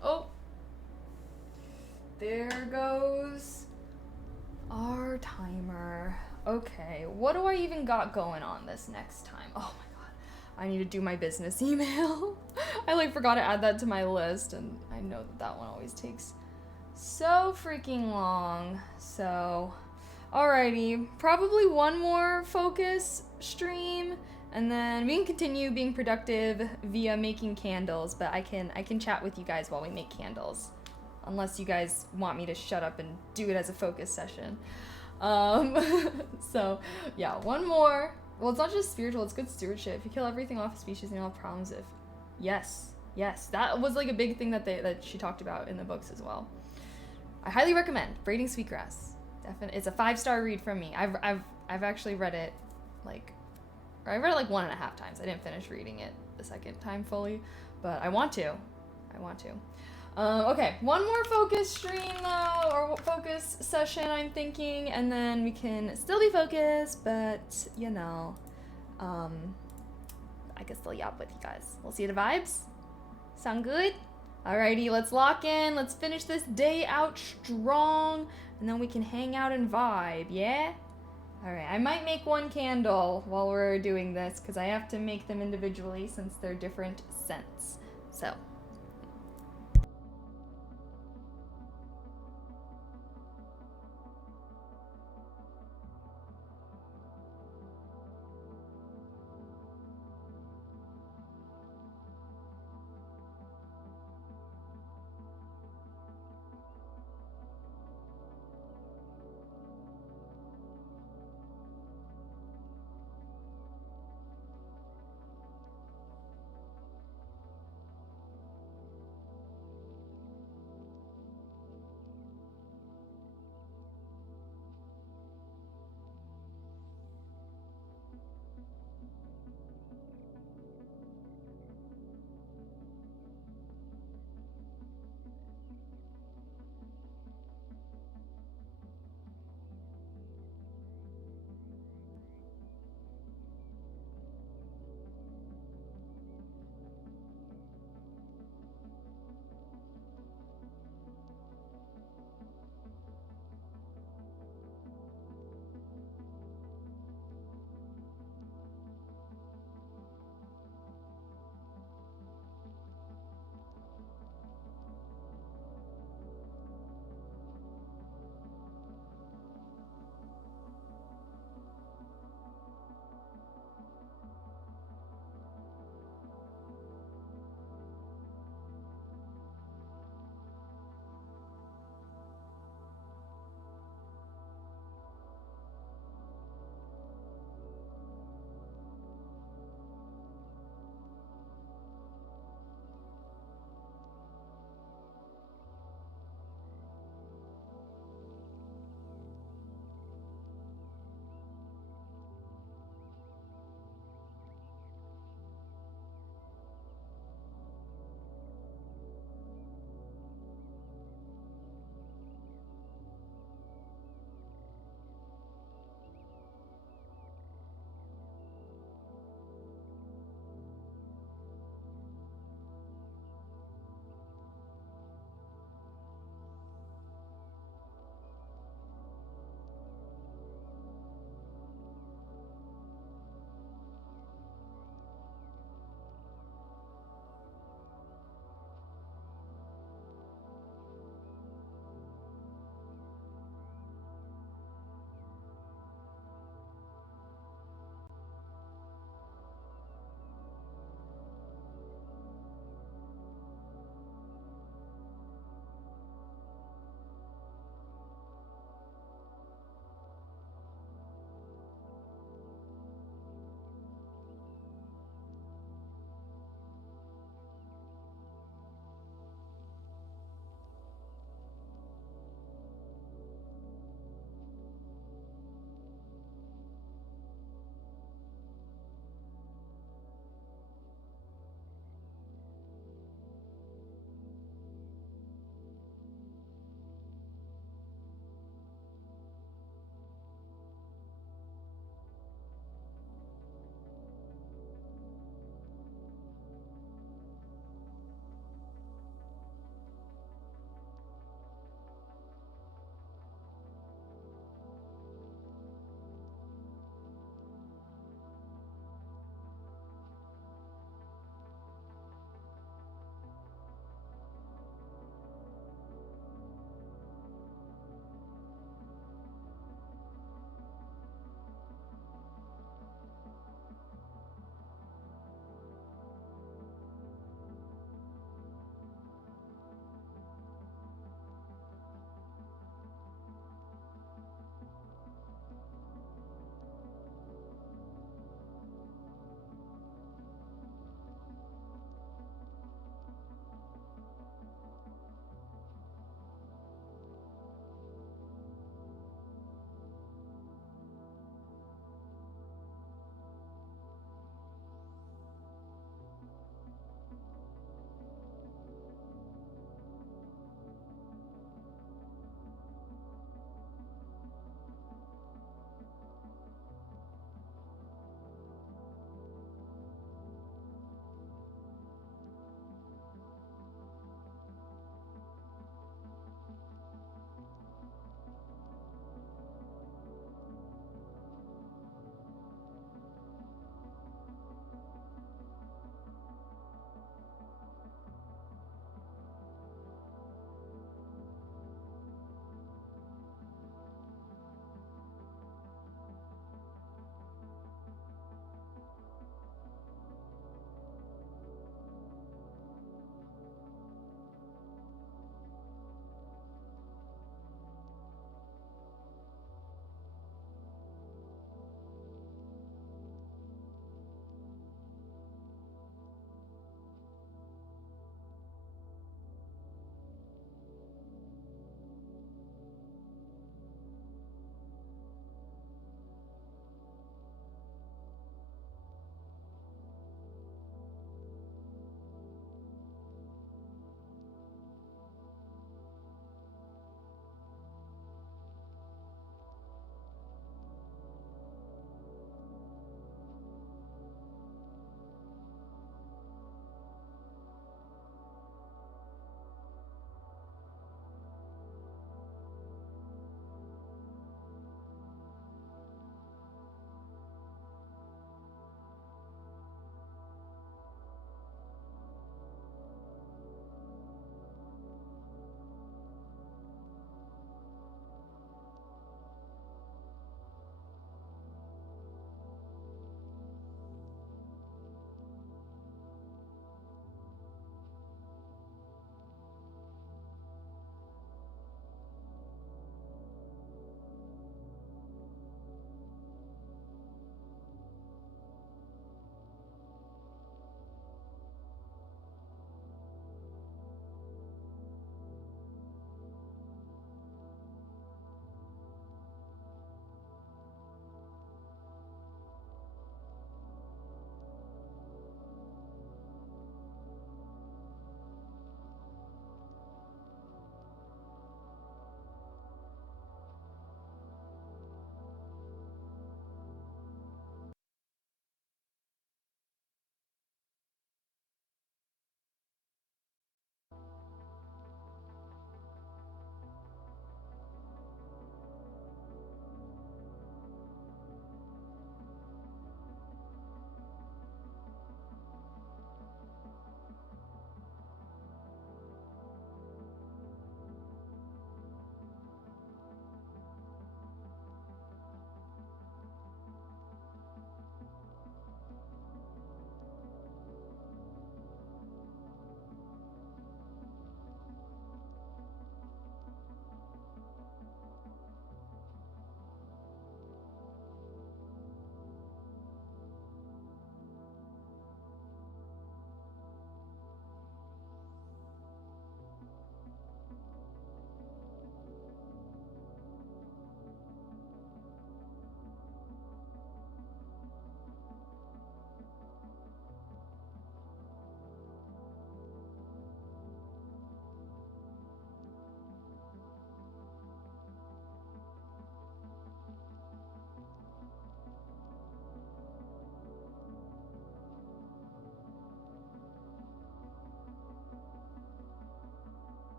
Oh, there goes our timer. Okay, what do I even got going on this next time? Oh my god, I need to do my business email. I like forgot to add that to my list, and I know that that one always takes so freaking long. So, alrighty, probably one more focus stream, and then we can continue being productive via making candles. But I can chat with you guys while we make candles, unless you guys want me to shut up and do it as a focus session. So yeah, one more. Well, it's not just spiritual, it's good stewardship. If you kill everything off a species, you don't have problems. If yes, that was like a big thing that she talked about in the books as well. I highly recommend Braiding Sweetgrass. It's a 5-star read from me. I've actually read it I read it like 1.5 times. I didn't finish reading it the second time fully, but I want to. Okay, one more focus stream though, or focus session I'm thinking, and then we can still be focused, but you know, I can still yap with you guys. We'll see the vibes. Sound good? Alrighty, let's lock in. Let's finish this day out strong, and then we can hang out and vibe, yeah? Alright, I might make one candle while we're doing this, because I have to make them individually since they're different scents. So.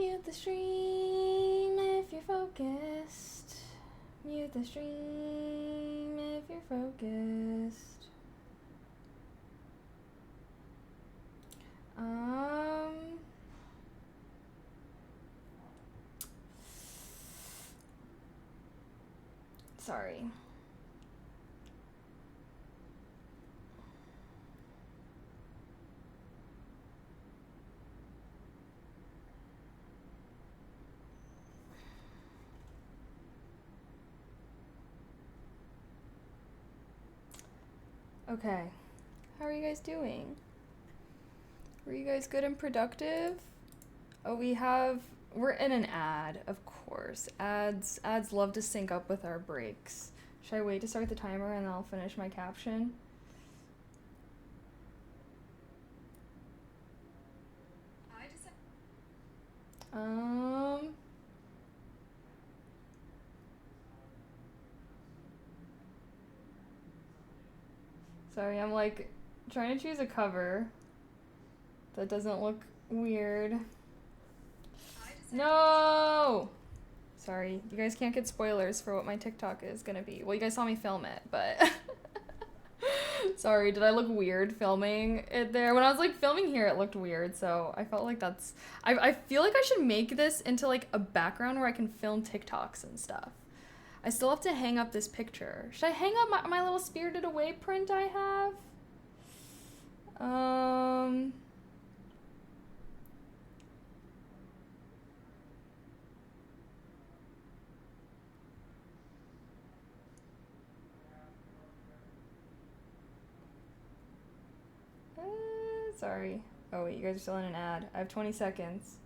Mute the stream if you're focused. Mute the stream if you're focused. Sorry. Okay. How are you guys doing? Were you guys good and productive? Oh, we're in an ad, of course. Ads love to sync up with our breaks. Should I wait to start the timer and I'll finish my caption? Sorry, I'm like trying to choose a cover that doesn't look weird. No! Sorry, you guys can't get spoilers for what my TikTok is gonna be. Well, you guys saw me film it, but sorry, did I look weird filming it there? When I was like filming here, it looked weird, so I felt like I feel like I should make this into like a background where I can film TikToks and stuff. I still have to hang up this picture. Should I hang up my little Spirited Away print I have? Sorry. Oh wait, you guys are still in an ad. I have 20 seconds.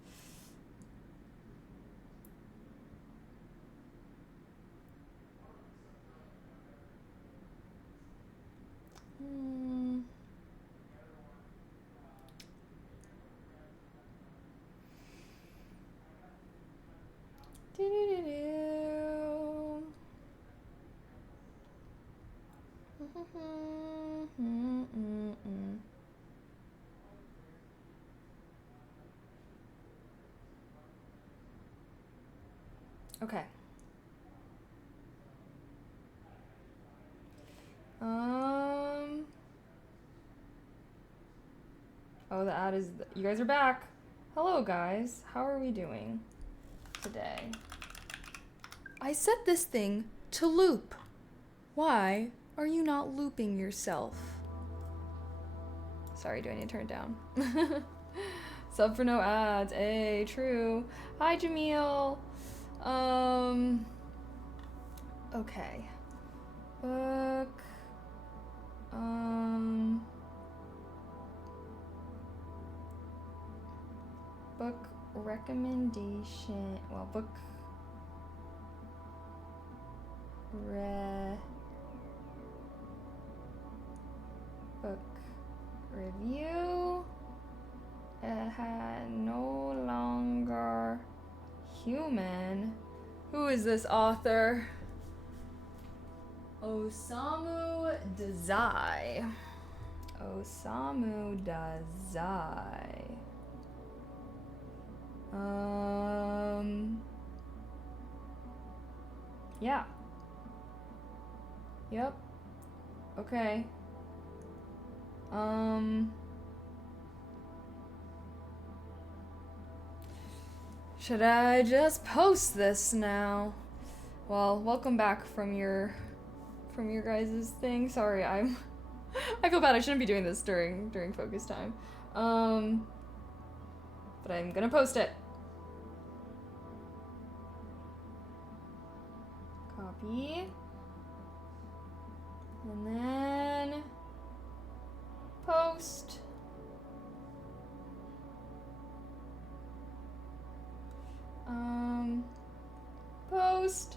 Okay. Oh, the ad is... You guys are back. Hello, guys. How are we doing today? I set this thing to loop. Why are you not looping yourself? Sorry, do I need to turn it down? Sub for no ads. Hey, true. Hi, Jamil. Okay. Book. Book recommendation. Well, book book review. No longer human. Who is this author? Osamu Dazai. Osamu Dazai. Yeah. Yep. Okay. Should I just post this now? Well, welcome back from your guys' thing. Sorry, I feel bad. I shouldn't be doing this during focus time. But I'm gonna post it. Copy. And then post. Post.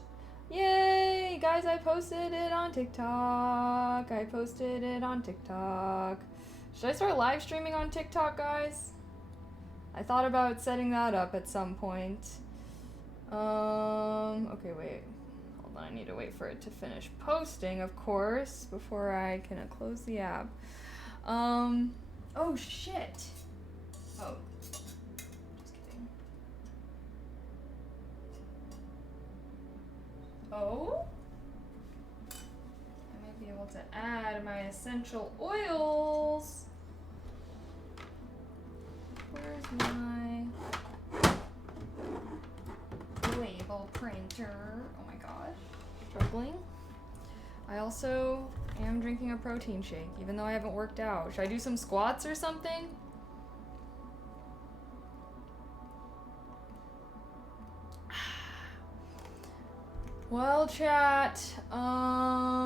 Yay! Guys, I posted it on TikTok. Should I start live streaming on TikTok, guys? I thought about setting that up at some point. Okay, wait. Hold on, I need to wait for it to finish posting, of course, before I can close the app. Oh, shit. Oh. Just kidding. Oh? I might be able to add my essential oils. Where's my label printer? Oh my gosh. Struggling. I also am drinking a protein shake, even though I haven't worked out. Should I do some squats or something? Well, chat, I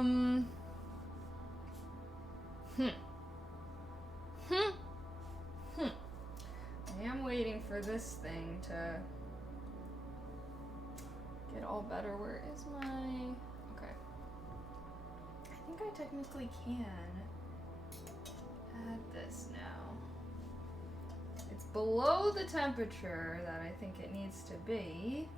am waiting for this thing to get all better. Where is my... Okay. I think I technically can add this now. It's below the temperature that I think it needs to be.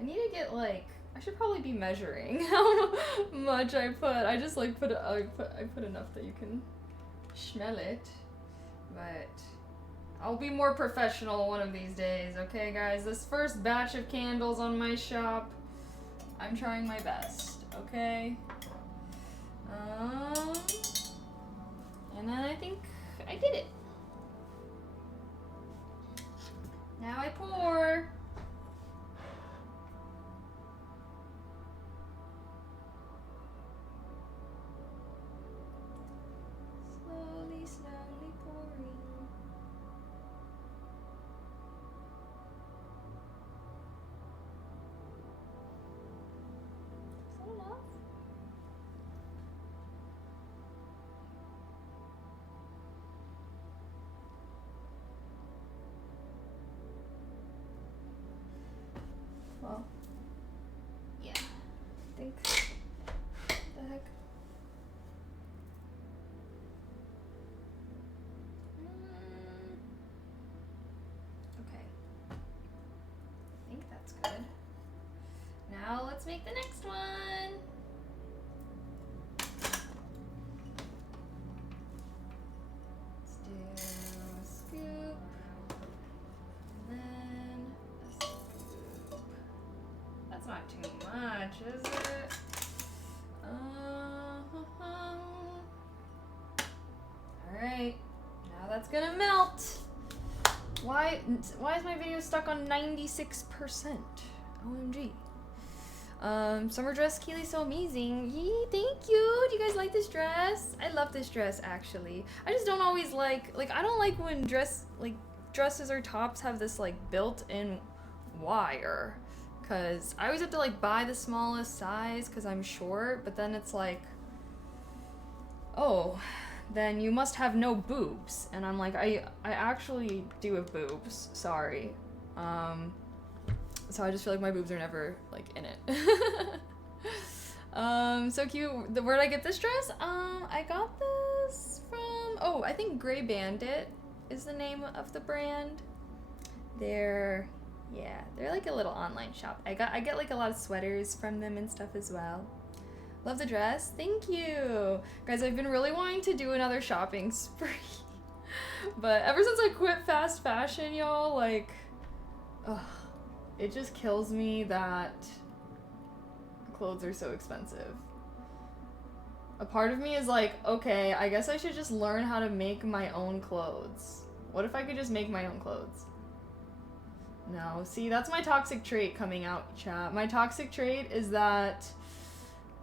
I need to get like, I should probably be measuring how much I put. I just like I put enough that you can smell it. But I'll be more professional one of these days, okay guys? This first batch of candles on my shop, I'm trying my best, okay? And then I think I did it. Now I pour. Slowly, slowly pouring. Is that enough? Well, yeah, I think, what the heck? Okay, I think that's good. Now let's make the next one. Let's do a scoop, and then a scoop. That's not too much, is it? Alright, now that's gonna melt. Why is my video stuck on 96%? OMG. Summer dress, Keely, so amazing. Yee, thank you. Do you guys like this dress? I love this dress, actually. I just don't always like I don't like when dresses or tops have this like built-in wire. Cause I always have to like buy the smallest size cause I'm short, but then it's like, oh, then you must have no boobs. And I'm like, I actually do have boobs, sorry. So I just feel like my boobs are never like in it. So cute. Where'd I get this dress? I got this from, oh, I think Grey Bandit is the name of the brand. They're like a little online shop. I get like a lot of sweaters from them and stuff as well. Love the dress. Thank you. Guys, I've been really wanting to do another shopping spree. But ever since I quit fast fashion, y'all, like, ugh, it just kills me that clothes are so expensive. A part of me is like, okay, I guess I should just learn how to make my own clothes. What if I could just make my own clothes? No, see, that's my toxic trait coming out, chat. My toxic trait is that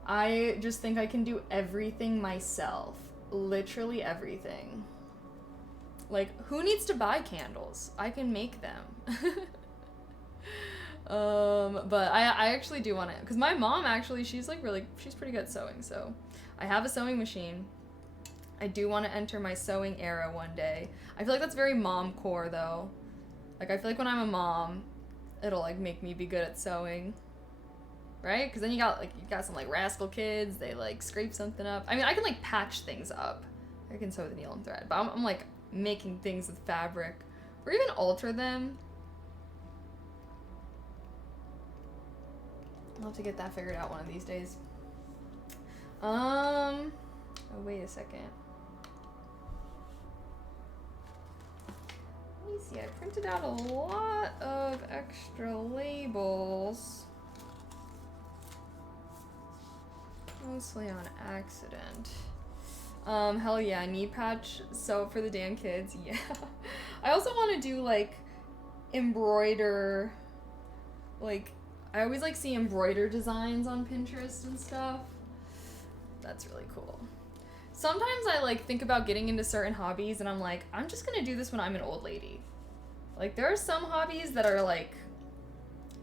I just think I can do everything myself. Literally everything. Like, who needs to buy candles? I can make them. But I actually do want to, because my mom actually, she's pretty good at sewing, so I have a sewing machine. I do want to enter my sewing era one day. I feel like that's very mom core though. Like, I feel like when I'm a mom, it'll like make me be good at sewing. Right? Because then you got some like rascal kids, they like scrape something up. I mean, I can like patch things up. I can sew with a needle and thread, but I'm like making things with fabric or even alter them. I'll have to get that figured out one of these days. Oh, wait a second. Let me see, I printed out a lot of extra labels. Mostly on accident. Hell yeah, knee patch, so for the damn kids, yeah. I also want to do, like, embroider, like, I always, like, see embroider designs on Pinterest and stuff. That's really cool. Sometimes I, like, think about getting into certain hobbies, and I'm like, I'm just gonna do this when I'm an old lady. Like, there are some hobbies that are, like,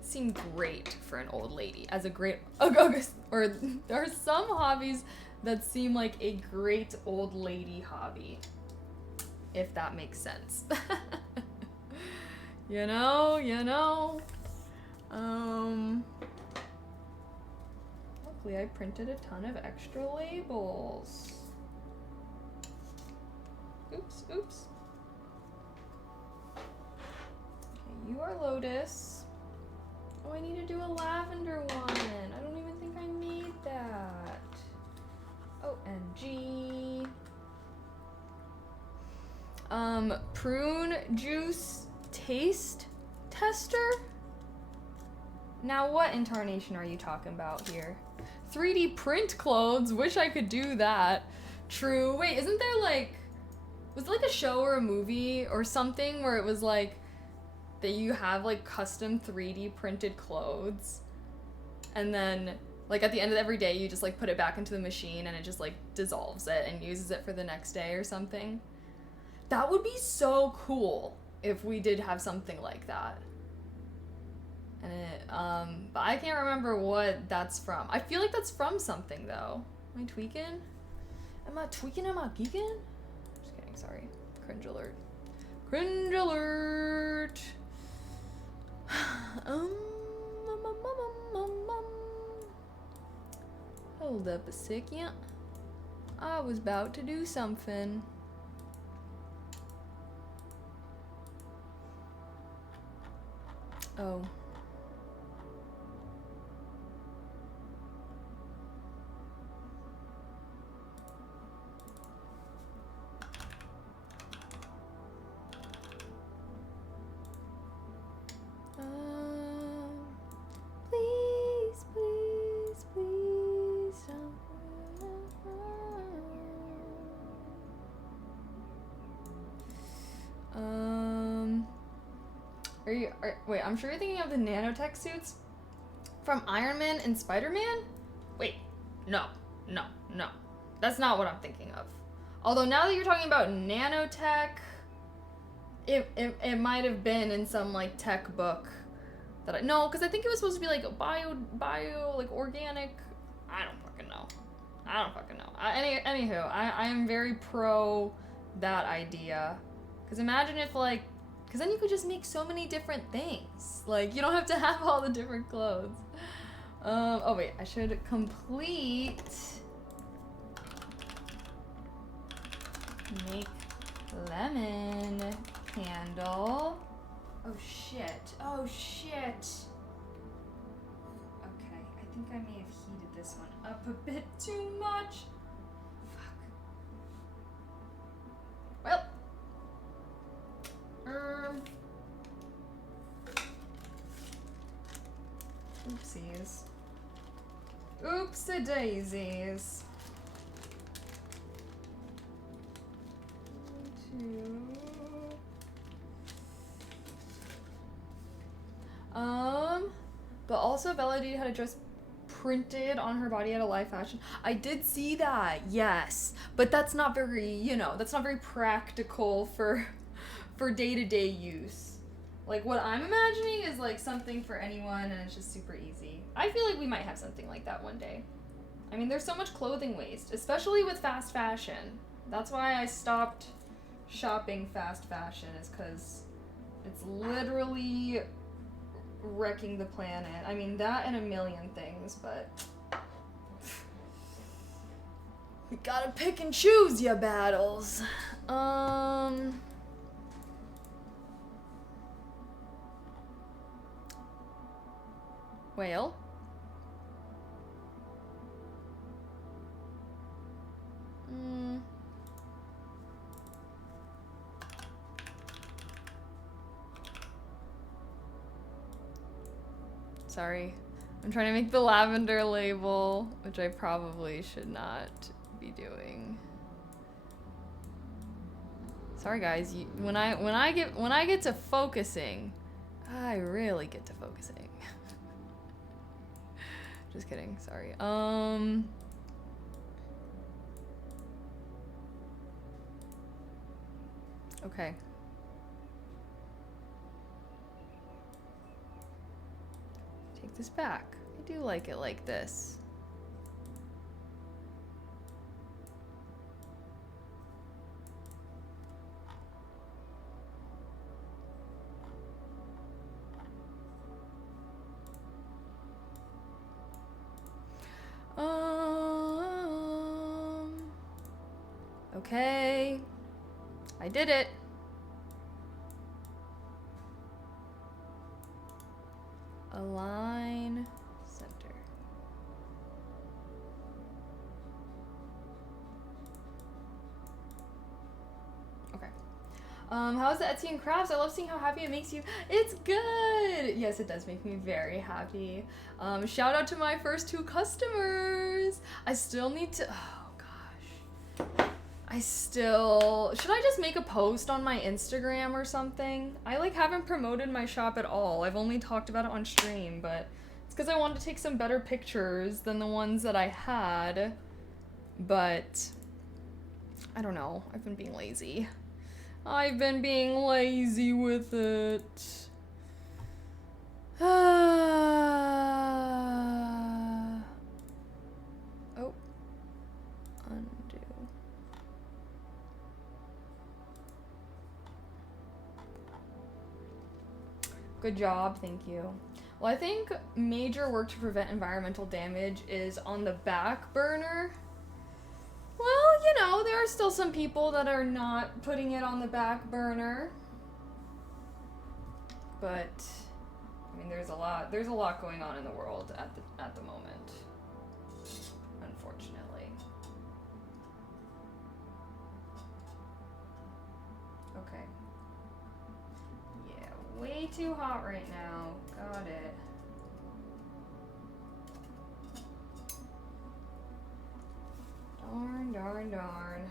seem great for an old lady as a great, or there are some hobbies that seem like a great old lady hobby, if that makes sense. you know. Luckily I printed a ton of extra labels. Oops. Okay, you are Lotus. Oh, I need to do a lavender one. I don't even think I made that. OMG. Prune juice taste tester? Now what incarnation are you talking about here? 3D print clothes, wish I could do that. True, wait, isn't there like, was it like a show or a movie or something where it was like, that you have like custom 3D printed clothes and then like at the end of every day you just like put it back into the machine and it just like dissolves it and uses it for the next day or something? That would be so cool if we did have something like that. And it, but I can't remember what that's from. I feel like that's from something though. Am I tweaking? Am I geeking? Just kidding, sorry. Cringe alert. Cringe alert! Hold up a second. I was about to do something. Oh. Please don't. Wait, I'm sure you're thinking of the nanotech suits from Iron Man and Spider-Man? Wait, no. That's not what I'm thinking of. Although now that you're talking about nanotech, it might have been in some like tech book that no, because I think it was supposed to be like bio, like organic. I don't fucking know. Anywho, I am very pro that idea. Because imagine if like, because then you could just make so many different things. Like, you don't have to have all the different clothes. Oh wait, I should complete. Make lemon candle. Oh shit. Okay, I think I may have heated this one up a bit too much. Fuck. Well. Oopsies. Oopsie daisies. 1, 2. But also Bella Hadid had a dress printed on her body at a live fashion. I did see that, yes. But that's not very, that's not very practical for day-to-day use. Like, what I'm imagining is, like, something for anyone, and it's just super easy. I feel like we might have something like that one day. I mean, there's so much clothing waste, especially with fast fashion. That's why I stopped shopping fast fashion, is because it's literally wrecking the planet. I mean, that and a million things, but we gotta pick and choose, ya battles. Well. Sorry. I'm trying to make the lavender label, which I probably should not be doing. Sorry guys, when I get to focusing, I really get to focusing. Just kidding, sorry. Okay. Take this back. I do like it like this. Okay. I did it. Align center. Okay. How's the Etsy and crafts? I love seeing how happy it makes you. It's good. Yes, it does make me very happy. Shout out to my first 2 customers. I still need to, oh gosh. Should I just make a post on my Instagram or something? I like haven't promoted my shop at all. I've only talked about it on stream, but it's because I wanted to take some better pictures than the ones that I had. But I don't know. I've been being lazy. I've been being lazy with it. Oh. Undo. Good job, thank you. Well, I think major work to prevent environmental damage is on the back burner. Well, you know, there are still some people that are not putting it on the back burner. But I mean, there's a lot going on in the world at the moment. Unfortunately. Okay. Yeah, way too hot right now. Got it. Darn, darn, darn.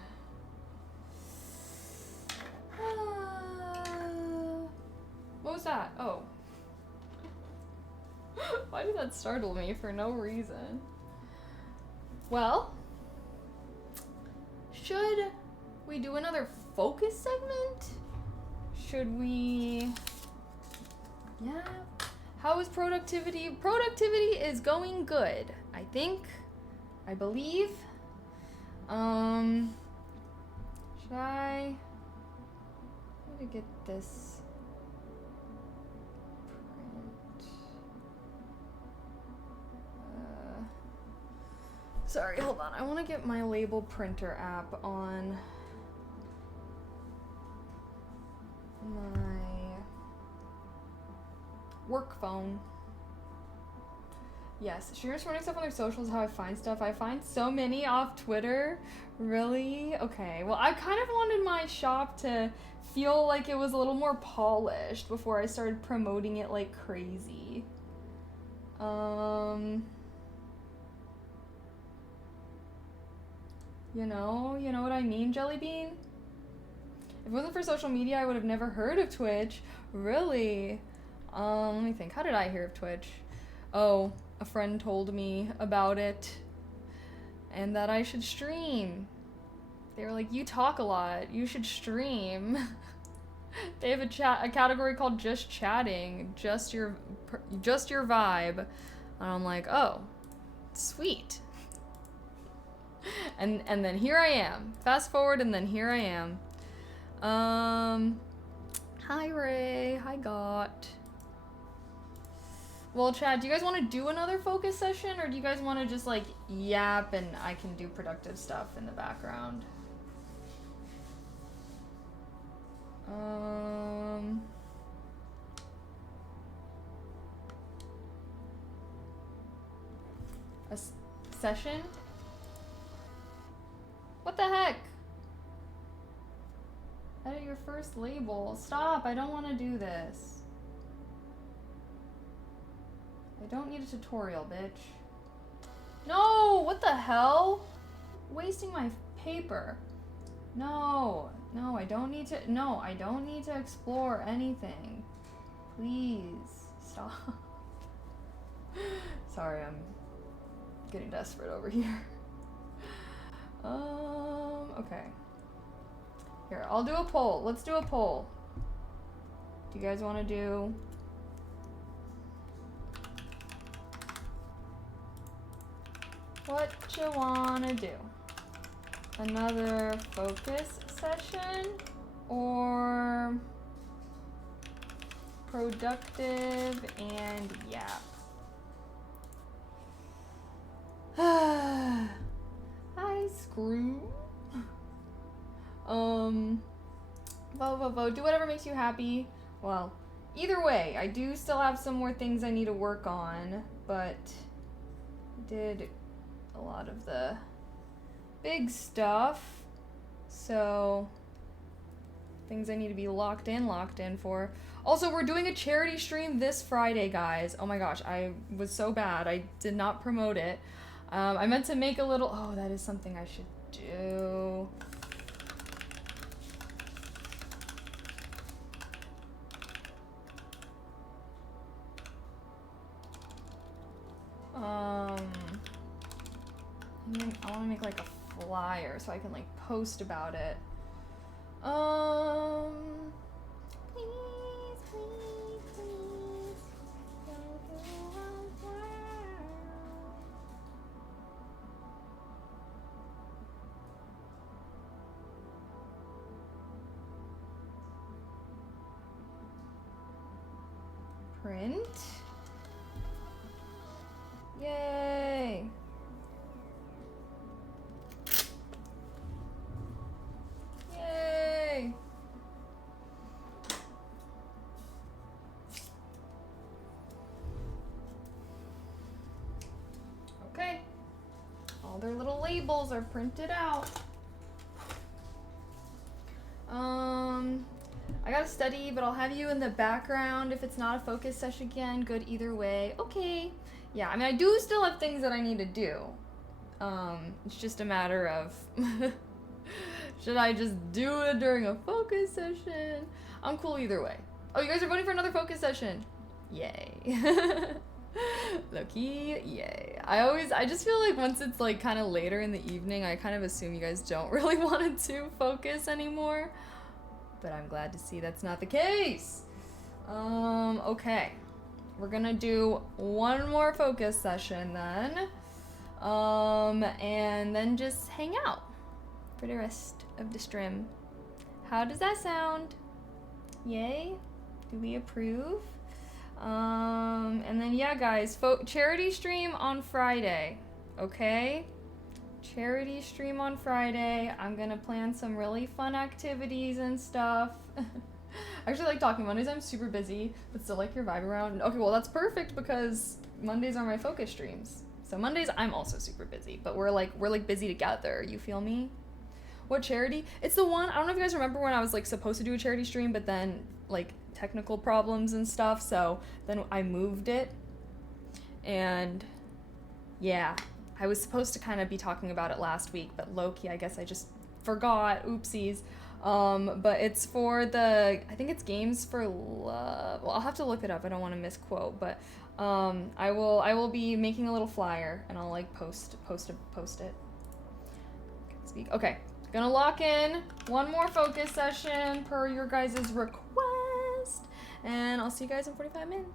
What was that? Oh. Why did that startle me for no reason? Well, should we do another focus segment? Should we? Yeah. How is productivity? Productivity is going good, I think. I believe. Should I need to get this print. Sorry, hold on. I want to get my label printer app on my work phone. Yes, streamers promoting stuff on their socials, how I find stuff. I find so many off Twitter. Really? Okay, well, I kind of wanted my shop to feel like it was a little more polished before I started promoting it like crazy. You know what I mean, Jellybean? If it wasn't for social media, I would have never heard of Twitch. Really? Let me think. How did I hear of Twitch? Oh, a friend told me about it and that I should stream. They were like, you talk a lot, you should stream. They have a category called just chatting, just your vibe. And I'm like, oh, sweet. And then here I am. Fast forward and then here I am. Hi Ray, hi Got. Well, Chad, do you guys want to do another focus session, or do you guys want to just like yap and I can do productive stuff in the background? A session? What the heck? Edit your first label. Stop, I don't want to do this. I don't need a tutorial, bitch. No, what the hell? Wasting my paper. No, I don't need to explore anything. Please, stop. Sorry, I'm getting desperate over here. Okay. Here, I'll do a poll. Let's do a poll. Do you guys want to do... What you wanna do? Another focus session or productive and yap? Hi, Screw. Vote. Do whatever makes you happy. Well, either way, I do still have some more things I need to work on, but I did a lot of the big stuff, so things I need to be locked in for. Also, we're doing a charity stream this Friday, guys. Oh my gosh, I was so bad. I did not promote it. I meant to make a little... Oh, that is something I should do. I want to make like a flyer so I can like post about it. Please, don't go away. Print. Yay. Yay. Okay. All their little labels are printed out. I gotta study, but I'll have you in the background if it's not a focus session again. Good either way. Okay. Yeah, I mean, I do still have things that I need to do. It's just a matter of should I just do it during a focus session? I'm cool either way. Oh, you guys are voting for another focus session. Yay. Lucky, yay. I just feel like once it's like kind of later in the evening, I kind of assume you guys don't really want to do focus anymore. But I'm glad to see that's not the case. Okay. We're gonna do one more focus session then. And then just hang out for the rest of the stream. How does that sound? Yay? Do we approve? And then yeah, guys, charity stream on Friday, okay? Charity stream on Friday. I'm gonna plan some really fun activities and stuff. I actually like talking Mondays. I'm super busy, but still like your vibe around. Okay, well that's perfect because Mondays are my focus streams. So Mondays I'm also super busy, but we're like busy together. You feel me? What charity? It's the one, I don't know if you guys remember when I was like supposed to do a charity stream, but then like technical problems and stuff, so then I moved it. And yeah, I was supposed to kind of be talking about it last week, but low-key, I guess I just forgot. Oopsies. But it's for the, I think it's Games for Love. Well, I'll have to look it up. I don't want to misquote, but I will be making a little flyer and I'll like post it. Speak. Okay, gonna lock in one more focus session per your guys' request, and I'll see you guys in 45 minutes.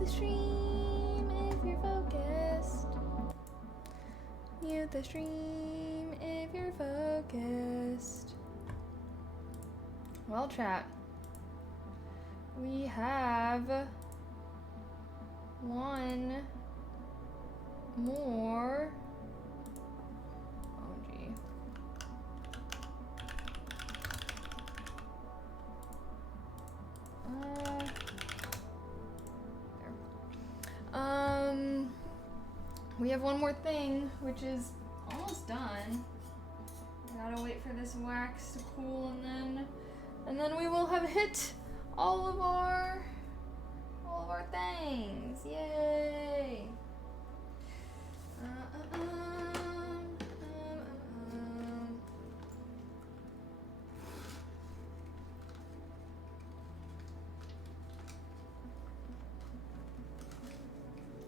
the stream if you're focused. Mute the stream if you're focused. Well, chat, we have one more. Oh, gee. We have one more thing, which is almost done. I gotta wait for this wax to cool, and then we will have hit all of our things. Yay!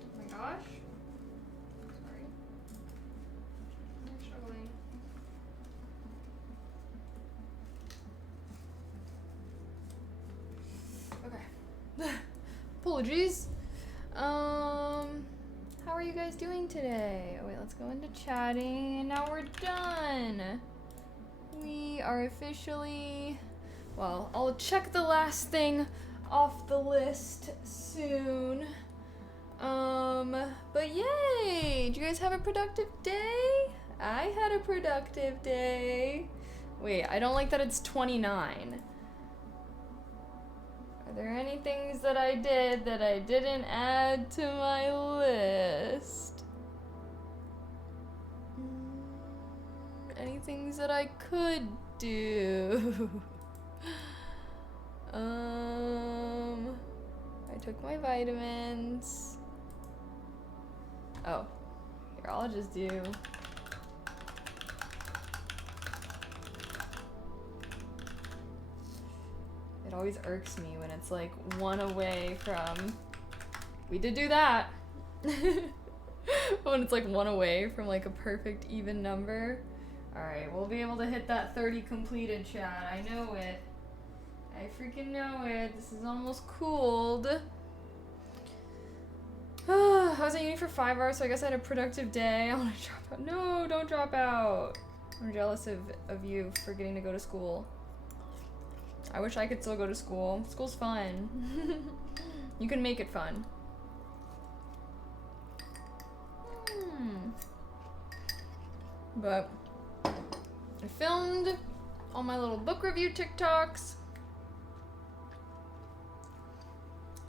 Oh my gosh. Sorry. I'm struggling. Okay. Apologies. How are you guys doing today? Oh wait, let's go into chatting, and now we're done. We are officially, well, I'll check the last thing off the list soon. But yay! Did you guys have a productive day? I had a productive day. Wait, I don't like that it's 29. Are there any things that I did that I didn't add to my list? Any things that I could do? I took my vitamins. Oh, here, I'll just do. It always irks me when it's like one away from. We did do that. When it's like one away from like a perfect even number. Alright, we'll be able to hit that 30 completed, chat. I know it. I freaking know it. This is almost cooled. I was at uni for 5 hours, so I guess I had a productive day. I want to drop out. No, don't drop out. I'm jealous of you for getting to go to school. I wish I could still go to school. School's fun. You can make it fun. But I filmed all my little book review TikToks.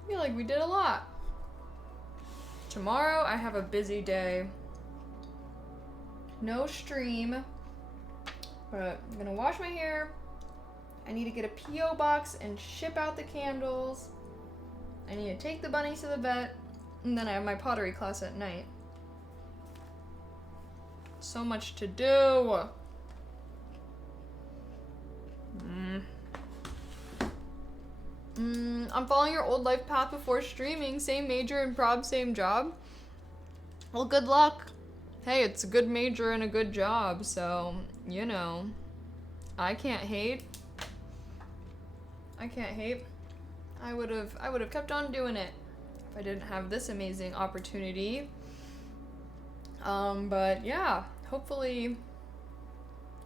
I feel like we did a lot. Tomorrow I have a busy day. No stream. But I'm gonna wash my hair. I need to get a P.O. box and ship out the candles. I need to take the bunnies to the vet. And then I have my pottery class at night. So much to do. I'm following your old life path before streaming. Same major and prob, same job. Well, good luck. Hey, it's a good major and a good job, so, you know, I can't hate. I can't hate. I would have kept on doing it if I didn't have this amazing opportunity. But yeah, hopefully,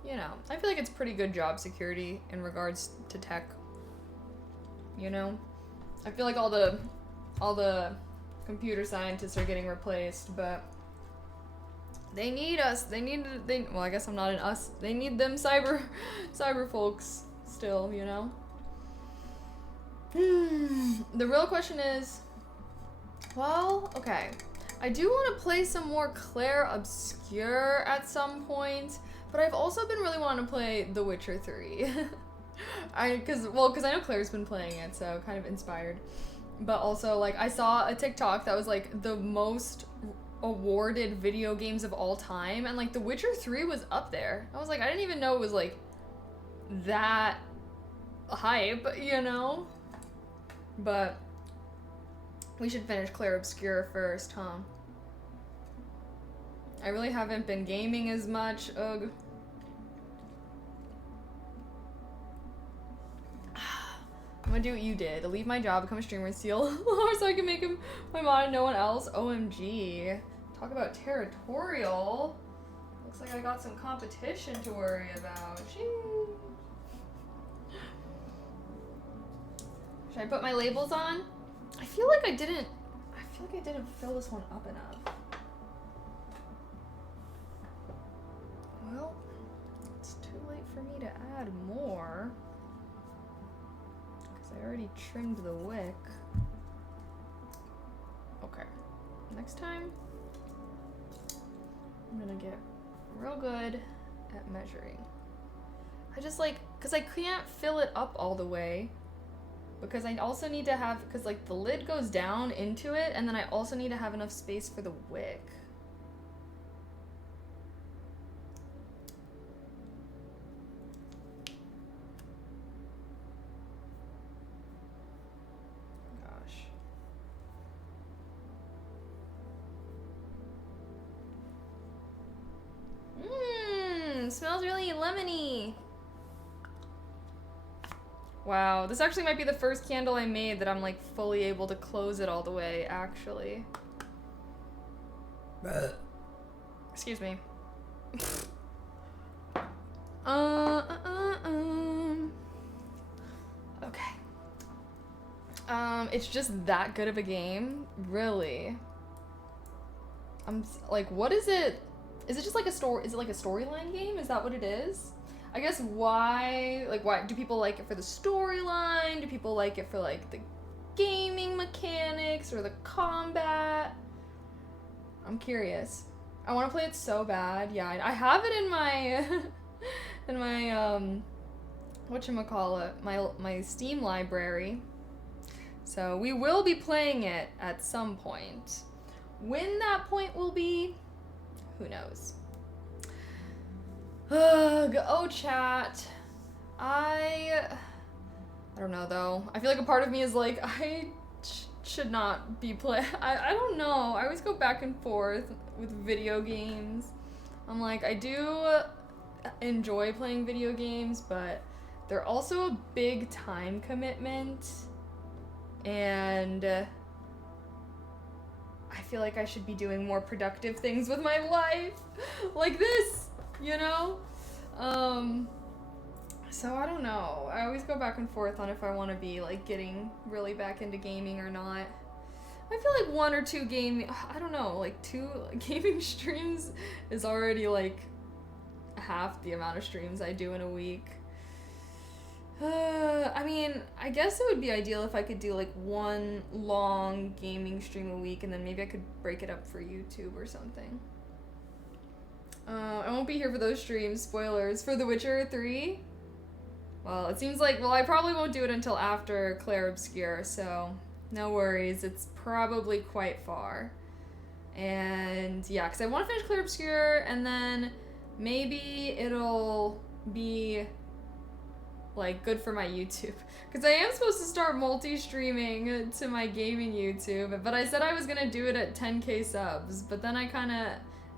you know, I feel like it's pretty good job security in regards to tech. You know, I feel like all the computer scientists are getting replaced, but they need us. Well, I guess I'm not an us. They need them cyber folks still, you know. The real question is, well, okay. I do want to play some more Clair Obscur at some point, but I've also been really wanting to play The Witcher 3. Cause I know Claire's been playing it, so kind of inspired. But also, like, I saw a TikTok that was like the most awarded video games of all time, and like The Witcher 3 was up there. I was like, I didn't even know it was like that hype, you know? But we should finish Clair Obscur first, huh? I really haven't been gaming as much. Ugh. I'm gonna do what you did. Leave my job, become a streamer, steal so I can make him my mod and no one else. OMG. Talk about territorial. Looks like I got some competition to worry about. Sheesh. Should I put my labels on? I feel like I didn't fill this one up enough. Well, it's too late for me to add more. I already trimmed the wick. Okay. Next time, I'm gonna get real good at measuring. I just like, cause I can't fill it up all the way. Because I also need to have, cause like the lid goes down into it, and then I also need to have enough space for the wick. Smells really lemony. Wow, this actually might be the first candle I made that I'm like fully able to close it all the way, actually. Excuse me. Okay. It's just that good of a game? Really? I'm like, what is it? Is it just like a story? Is it like a storyline game? Is that what it is? I guess why do people like it for the storyline? Do people like it for like the gaming mechanics or the combat? I'm curious. I want to play it so bad. Yeah, I have it in my in my whatchamacallit, my Steam library. So we will be playing it at some point. When that point will be, who knows? Ugh, oh, chat. I don't know, though. I feel like a part of me is like, I should not be I don't know. I always go back and forth with video games. I'm like, I do enjoy playing video games, but they're also a big time commitment. And I feel like I should be doing more productive things with my life, like this, you know? So I don't know. I always go back and forth on if I want to be like getting really back into gaming or not. I feel like one or two I don't know, like 2 gaming streams is already like half the amount of streams I do in a week. I mean, I guess it would be ideal if I could do like 1 long gaming stream a week and then maybe I could break it up for YouTube or something. I won't be here for those streams. Spoilers for The Witcher 3. Well, it seems like, I probably won't do it until after Clair Obscur, so no worries. It's probably quite far. And yeah, because I want to finish Clair Obscur and then maybe it'll be like good for my YouTube, because I am supposed to start multi-streaming to my gaming YouTube, but I said I was gonna do it at 10k subs, but then I kind of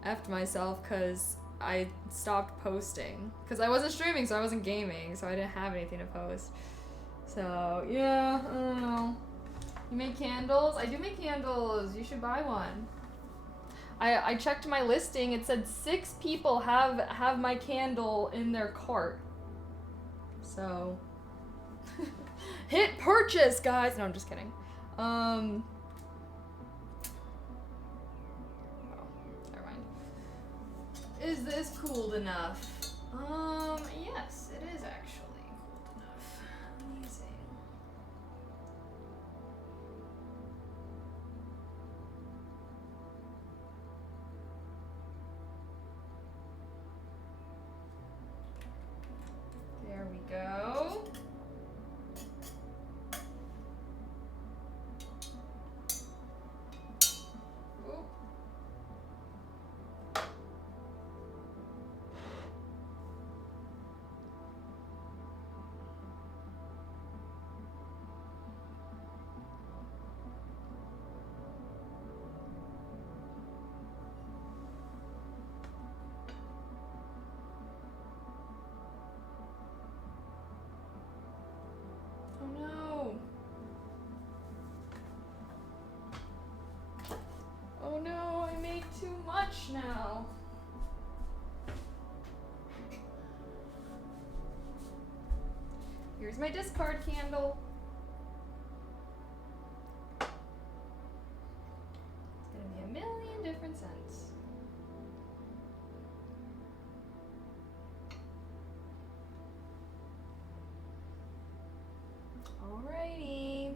effed myself because I stopped posting because I wasn't streaming, so I wasn't gaming, so I didn't have anything to post. So yeah, I don't know. You make candles? I do make candles. You should buy one. I checked my listing. It said 6 people have my candle in their cart. So, hit purchase, guys. No, I'm just kidding. Oh, never mind. Is this cooled enough? Yes, it is actually cooled enough. Amazing. There we go. Oop. much now. Here's my discard candle. It's gonna be a million different scents. Alrighty.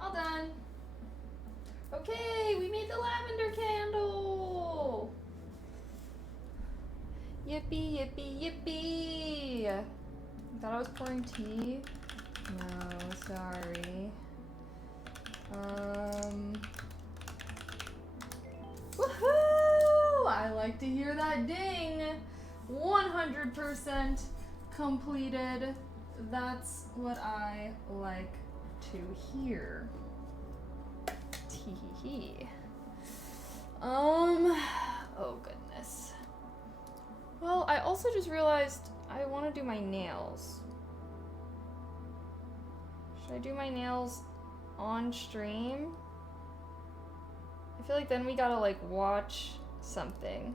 All done. Okay, we made the lavender candle. Yippee, yippee, yippee. I thought I was pouring tea. No, sorry. Woohoo! I like to hear that ding. 100% completed. That's what I like to hear. Tee. Oh goodness. Well, I also just realized I want to do my nails. Should I do my nails on stream? I feel like then we gotta like watch something.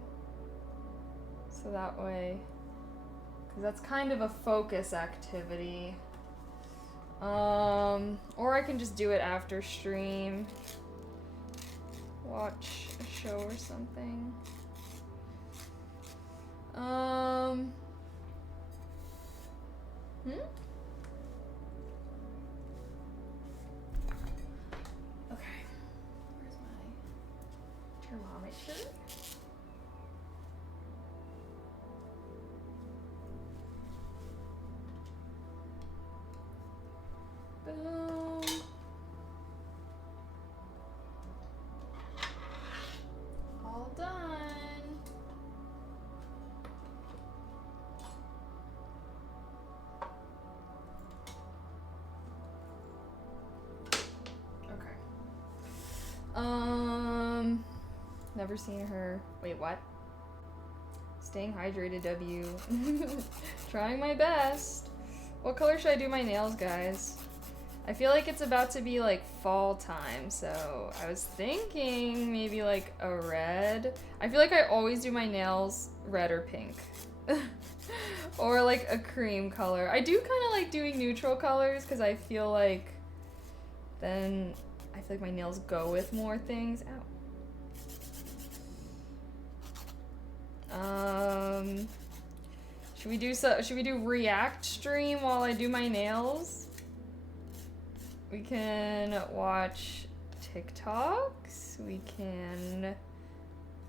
So that way, because that's kind of a focus activity. Or I can just do it after stream. Watch a show or something. Okay. Where's my thermometer? Boom. All done. Okay. Never seen her. Wait, what? Staying hydrated, W. Trying my best. What color should I do my nails, guys? I feel like it's about to be like fall time, so I was thinking maybe like a red. I feel like I always do my nails red or pink. Or like a cream color. I do kind of like doing neutral colors because I feel like then I feel like my nails go with more things. Ow. Should we do react stream while I do my nails? We can watch TikToks. We can,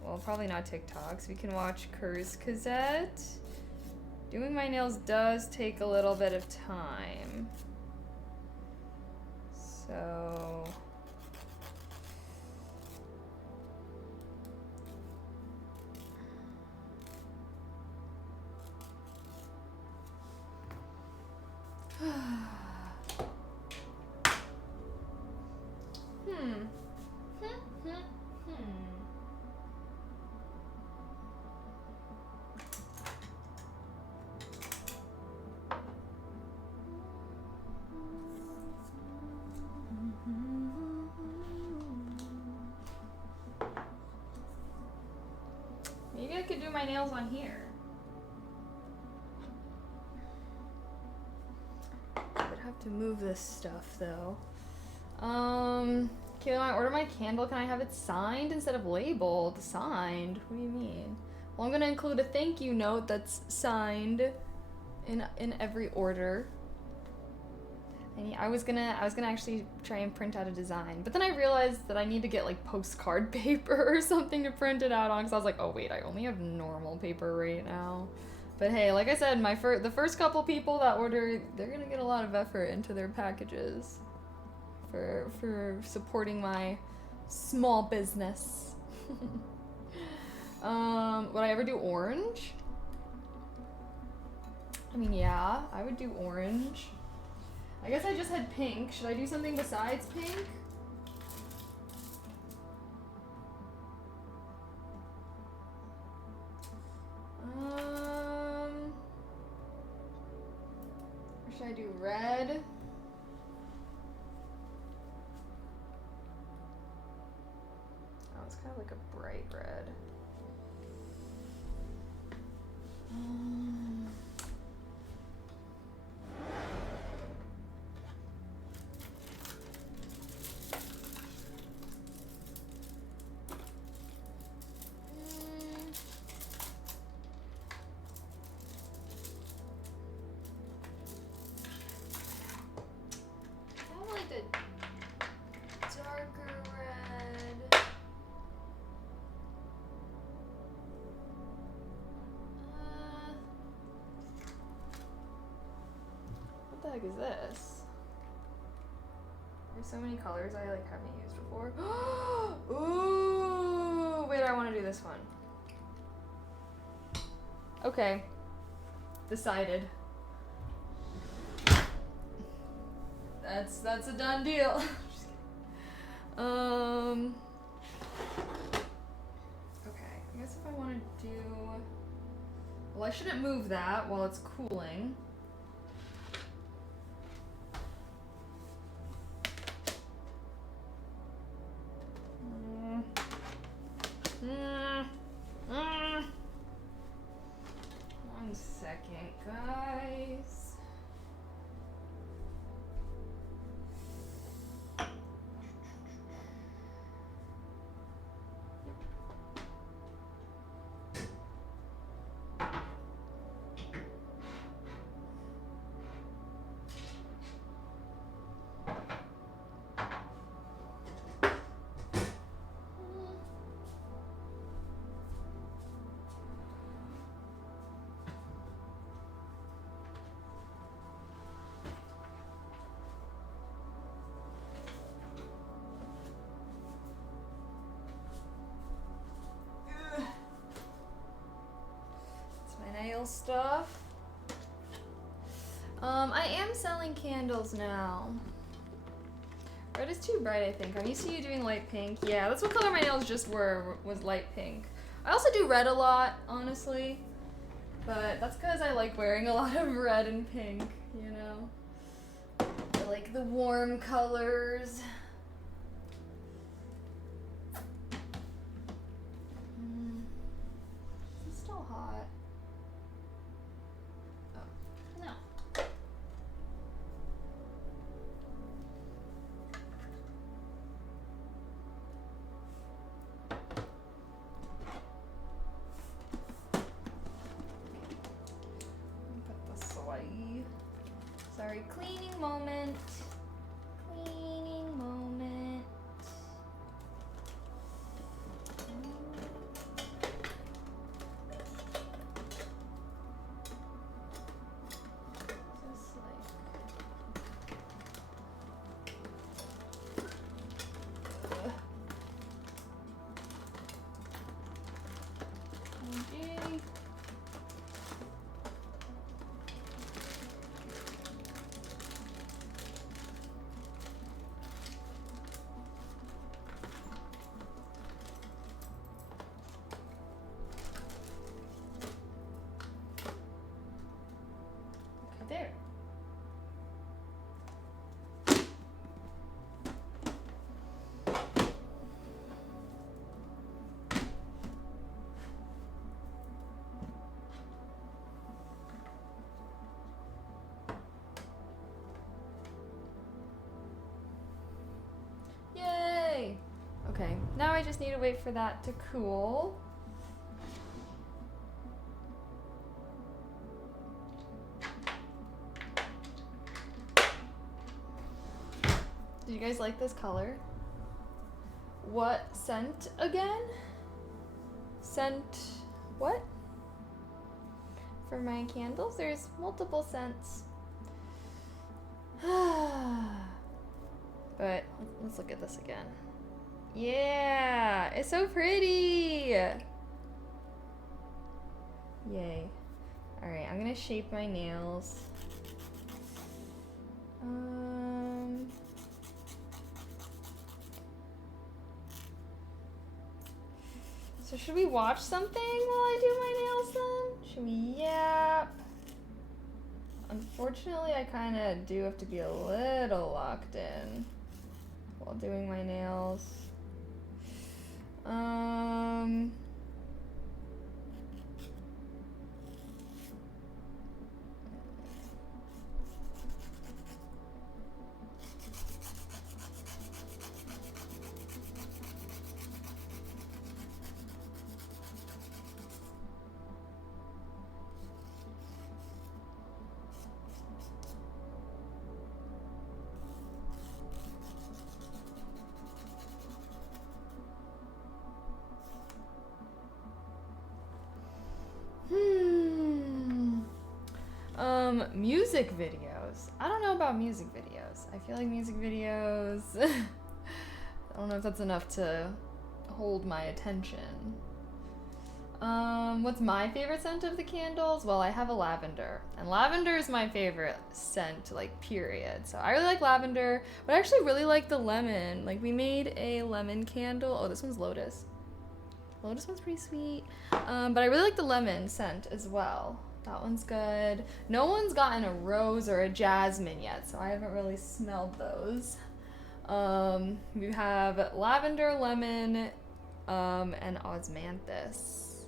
well, probably not TikToks. We can watch Kurz Cassette. Doing my nails does take a little bit of time. So maybe I could do my nails on here. I would have to move this stuff though. Can I order my candle? Can I have it signed instead of labeled? Signed? What do you mean? Well, I'm gonna include a thank you note that's signed in every order. I was gonna actually try and print out a design, but then I realized that I need to get like postcard paper or something to print it out on, because I was like, oh wait, I only have normal paper right now. But hey, like I said, the first couple people that order, they're gonna get a lot of effort into their packages for supporting my small business. Would I ever do orange? I mean, yeah, I would do orange. I guess I just had pink. Should I do something besides pink? Or should I do red? have like a bright red. I have like a darker red. What the heck is this? There's so many colors I like haven't used before. Ooh, wait, I want to do this one. Okay, decided. That's a done deal. Okay, I guess if I want to do, well, I shouldn't move that while it's cooling. One second, guys. Nail stuff. I am selling candles now. Red is too bright, I think. I'm used to you doing light pink. Yeah, that's what color my nails just were, was light pink. I also do red a lot, honestly. But that's because I like wearing a lot of red and pink, you know? I like the warm colors. Is it still hot? No. Put this away. Sorry, cleaning moment. Cleaning moment. Just like okay. Okay, there. Yay! Okay, now I just need to wait for that to cool. Did you guys like this color? What scent again? Scent what? For my candles, there's multiple scents. But let's look at this again. Yeah, it's so pretty. Yay. All right, I'm gonna shape my nails. So should we watch something while I do my nails then? Should we yap? Unfortunately, I kind of do have to be a little locked in while doing my nails. Um... Music videos. I don't know about music videos. I feel like music videos... I don't know if that's enough to hold my attention. What's my favorite scent of the candles? Well, I have a lavender. And lavender is my favorite scent, like, period. So I really like lavender, but I actually really like the lemon. Like, we made a lemon candle. Oh, this one's lotus. Lotus one's pretty sweet. But I really like the lemon scent as well. That one's good. No one's gotten a rose or a jasmine yet, so I haven't really smelled those. We have lavender, lemon, and osmanthus,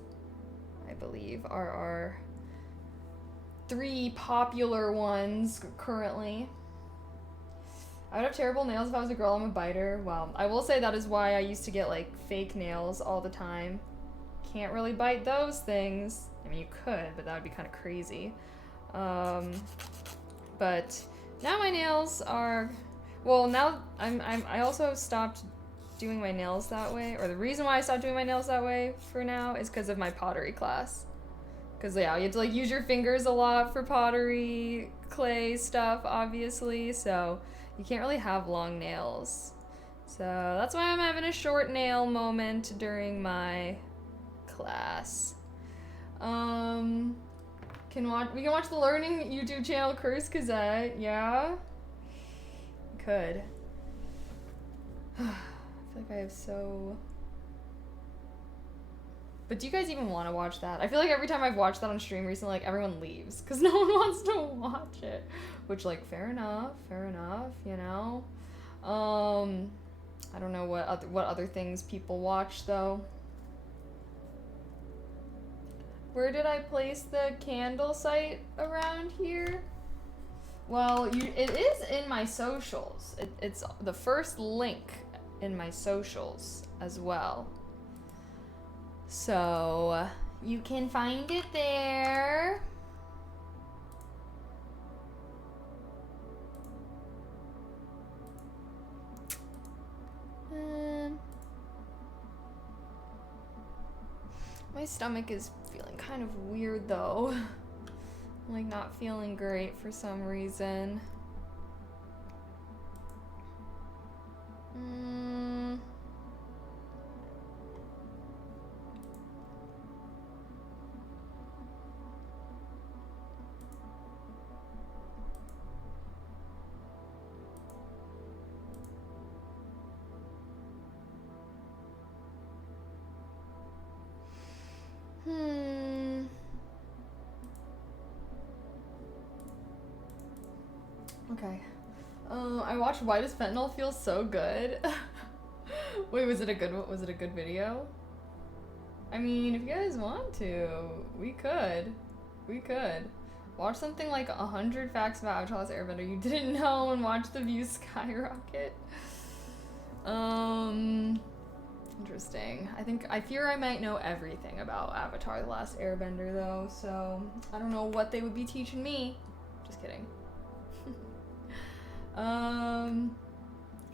I believe, are our 3 popular ones currently. I would have terrible nails if I was a girl. I'm a biter. Well, I will say that is why I used to get like fake nails all the time. Can't really bite those things. I mean, you could, but that would be kind of crazy. But now my nails are, well, now I also stopped doing my nails that way, or the reason why I stopped doing my nails that way for now is because of my pottery class. Because, yeah, you have to, like, use your fingers a lot for pottery, clay stuff, obviously, so you can't really have long nails. So that's why I'm having a short nail moment during my class. We can watch the learning YouTube channel Curse Gazette, yeah? We could. I feel like I have so... But do you guys even want to watch that? I feel like every time I've watched that on stream recently, like, everyone leaves because no one wants to watch it. Which, like, fair enough, you know? I don't know what other things people watch, though. Where did I place the candle site around here? Well, it is in my socials. It's the first link in my socials as well. So, you can find it there. My stomach is feeling kind of weird though. I'm like not feeling great for some reason. Okay. I watched Why Does Fentanyl Feel So Good? Wait, was it a good video? I mean, if you guys want to, we could. Watch something like 100 Facts About Avatar: The Last Airbender you didn't know and watch the views skyrocket. Interesting. I fear I might know everything about Avatar: The Last Airbender though, so I don't know what they would be teaching me. Just kidding.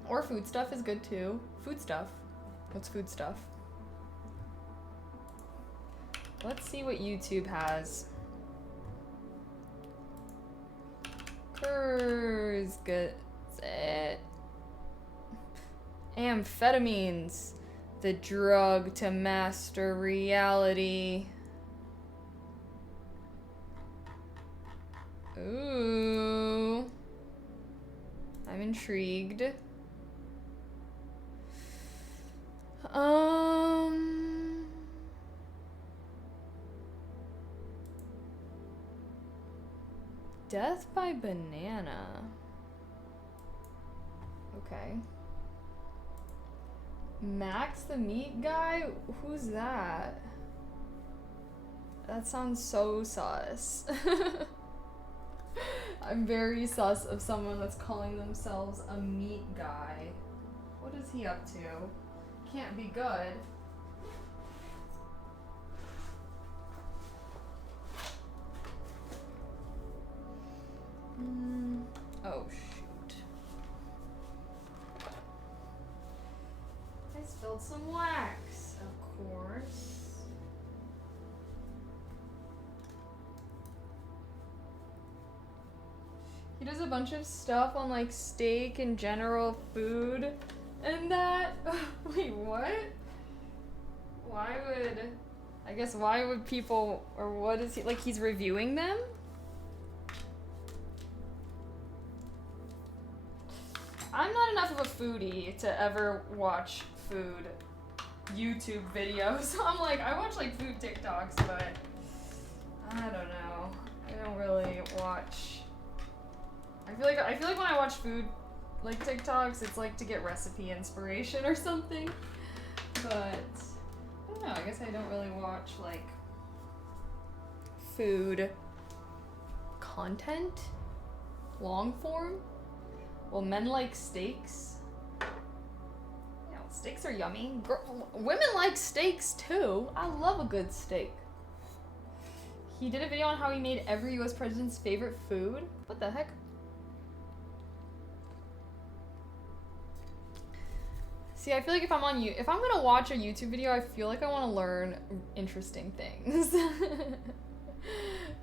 Or food stuff is good too. Food stuff. What's food stuff? Let's see what YouTube has. Curse Gazette. Amphetamines. The drug to master reality. Ooh. I'm intrigued. Death by Banana. Okay. Max the meat guy? Who's that? That sounds so sus. I'm very sus of someone that's calling themselves a meat guy. What is he up to? Can't be good. Oh shoot. I spilled some wax, of course. He does a bunch of stuff on like steak and general food and that. Wait, what? Why would people, or what is he, like he's reviewing them? I'm not enough of a foodie to ever watch food YouTube videos. I'm like, I watch like food TikToks, but I don't know. I don't really watch. I feel like when I watch food like TikToks, it's like to get recipe inspiration or something. But I don't know. I guess I don't really watch like food content, long form. Well, men like steaks. Yeah, steaks are yummy. Women like steaks too. I love a good steak. He did a video on how he made every US president's favorite food. What the heck? See, I feel like if I'm gonna watch a YouTube video, I feel like I want to learn interesting things.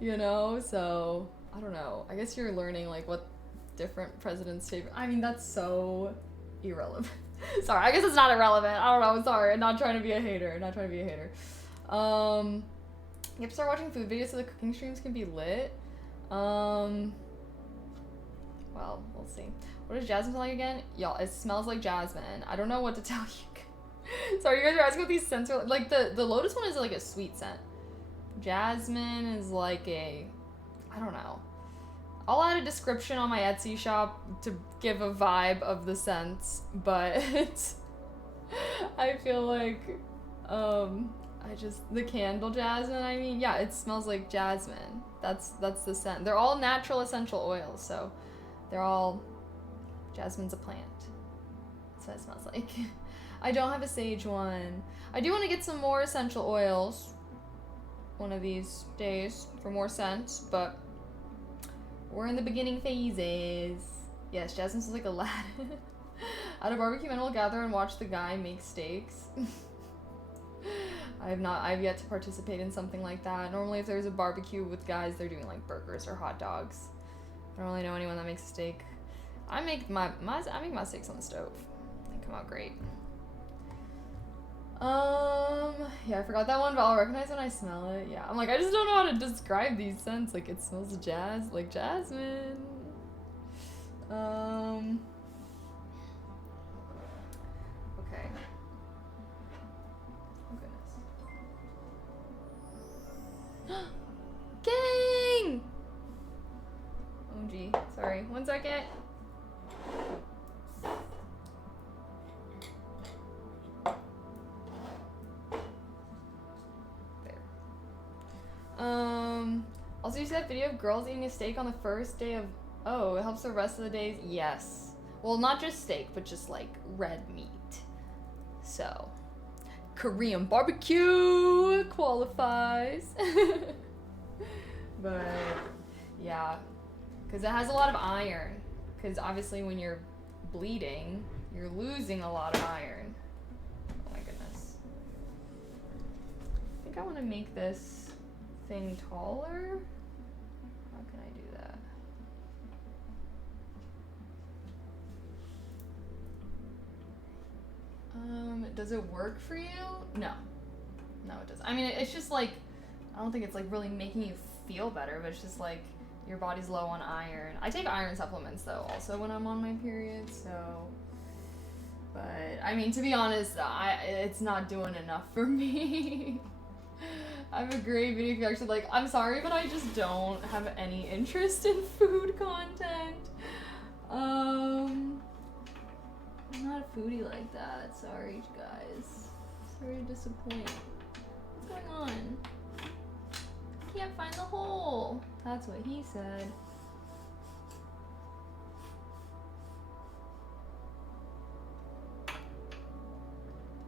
You know? So, I don't know. I guess you're learning like what different presidents' favorite. I mean, that's so irrelevant. Sorry, I guess it's not irrelevant. I don't know. Sorry, I'm not trying to be a hater. You have to start watching food videos so the cooking streams can be lit. Well, we'll see. What does jasmine smell like again? Y'all, it smells like jasmine. I don't know what to tell you. Sorry, you guys are asking what these scents are like. The lotus one is like a sweet scent. Jasmine is like a, I don't know. I'll add a description on my Etsy shop to give a vibe of the scents, but I feel like, the candle jasmine, I mean, yeah, it smells like jasmine. That's the scent. They're all natural essential oils, so they're all, jasmine's a plant. That's what it smells like. I don't have a sage one. I do want to get some more essential oils one of these days for more scents, but we're in the beginning phases. Yes, jasmine smells like Aladdin. At a barbecue, men will gather and watch the guy make steaks. I've yet to participate in something like that. Normally if there's a barbecue with guys, they're doing like burgers or hot dogs. I don't really know anyone that makes a steak. I make my steaks on the stove. They come out great. Yeah, I forgot that one, but I'll recognize when I smell it. Yeah, I'm like, I just don't know how to describe these scents. Like, it smells like jasmine. Okay. Oh, goodness. Gang! Oh, gee. Sorry. 1 second. Also, you see that video of girls eating a steak on the first day of... Oh, it helps the rest of the days? Yes. Well, not just steak, but just, like, red meat. So, Korean barbecue qualifies. But, yeah. Because it has a lot of iron. Because, obviously, when you're bleeding, you're losing a lot of iron. Oh, my goodness. I think I want to make this thing taller. How can I do that? Does it work for you? No. No, it doesn't. I mean, it's just like, I don't think it's like really making you feel better, but it's just like your body's low on iron. I take iron supplements though also when I'm on my period, so. But I mean, to be honest, it's not doing enough for me. I have a great video if you're actually like, I'm sorry, but I just don't have any interest in food content. I'm not a foodie like that. Sorry, guys. Sorry to disappoint. What's going on? I can't find the hole. That's what he said.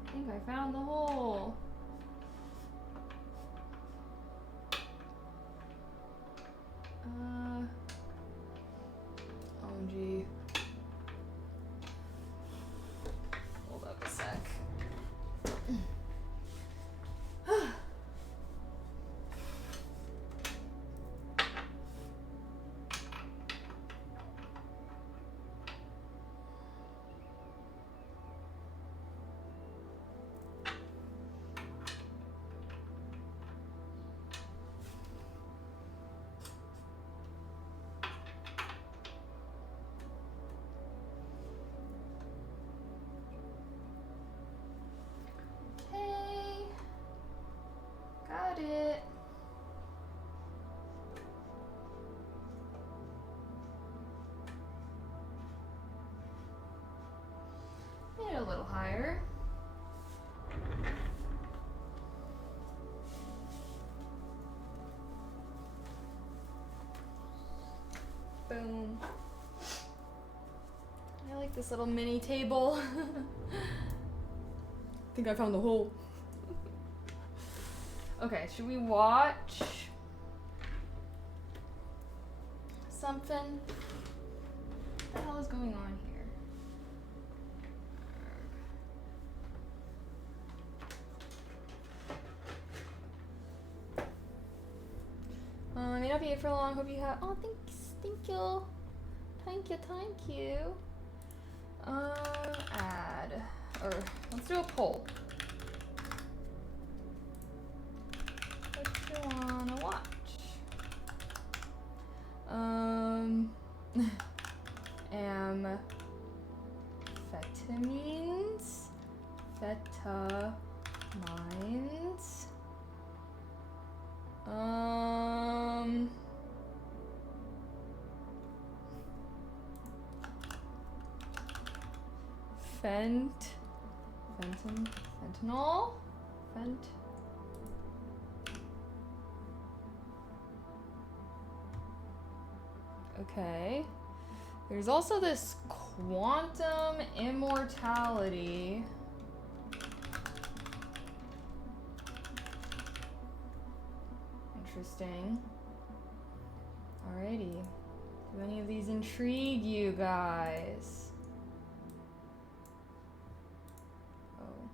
I think I found the hole. OMG. Hold up a sec. Got it. Made it a little higher. Boom. I like this little mini table. I think I found the hole. Okay, should we watch something? What the hell is going on here? I may not be here for long. Hope you have. Oh, thanks. Thank you. Thank you. Thank you. Add. Or let's do a poll. What you wanna watch? Amphetamines, fetamines, fentanyl, okay. There's also this quantum immortality. Interesting. Alrighty. Do any of these intrigue you guys? Oh.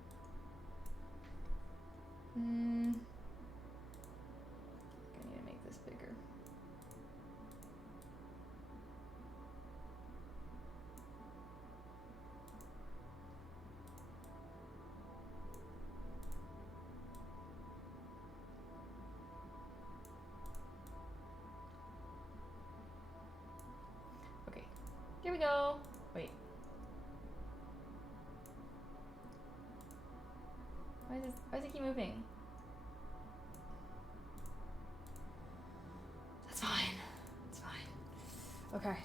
I need to make this bigger. Okay, here we go. Wait. Why does it keep moving? That's fine. It's fine. Okay.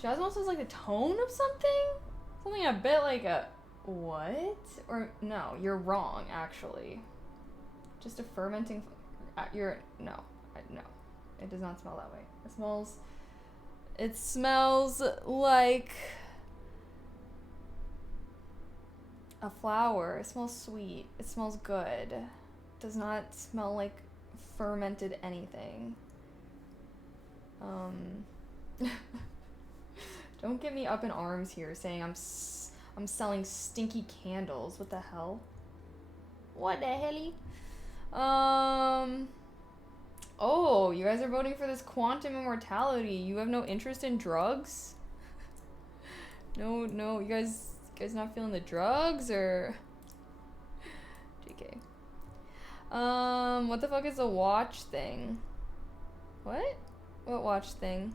Jasmine is like the tone of something? Something a bit like a what? Or no, you're wrong actually. Just a fermenting no. It does not smell that way. It smells like a flower. It smells sweet. It smells good. It does not smell like fermented anything. Don't get me up in arms here saying I'm selling stinky candles. What the hell? What the helly? Oh, you guys are voting for this quantum immortality. You have no interest in drugs? No, you guys not feeling the drugs or JK. What the fuck is the watch thing? What? What watch thing?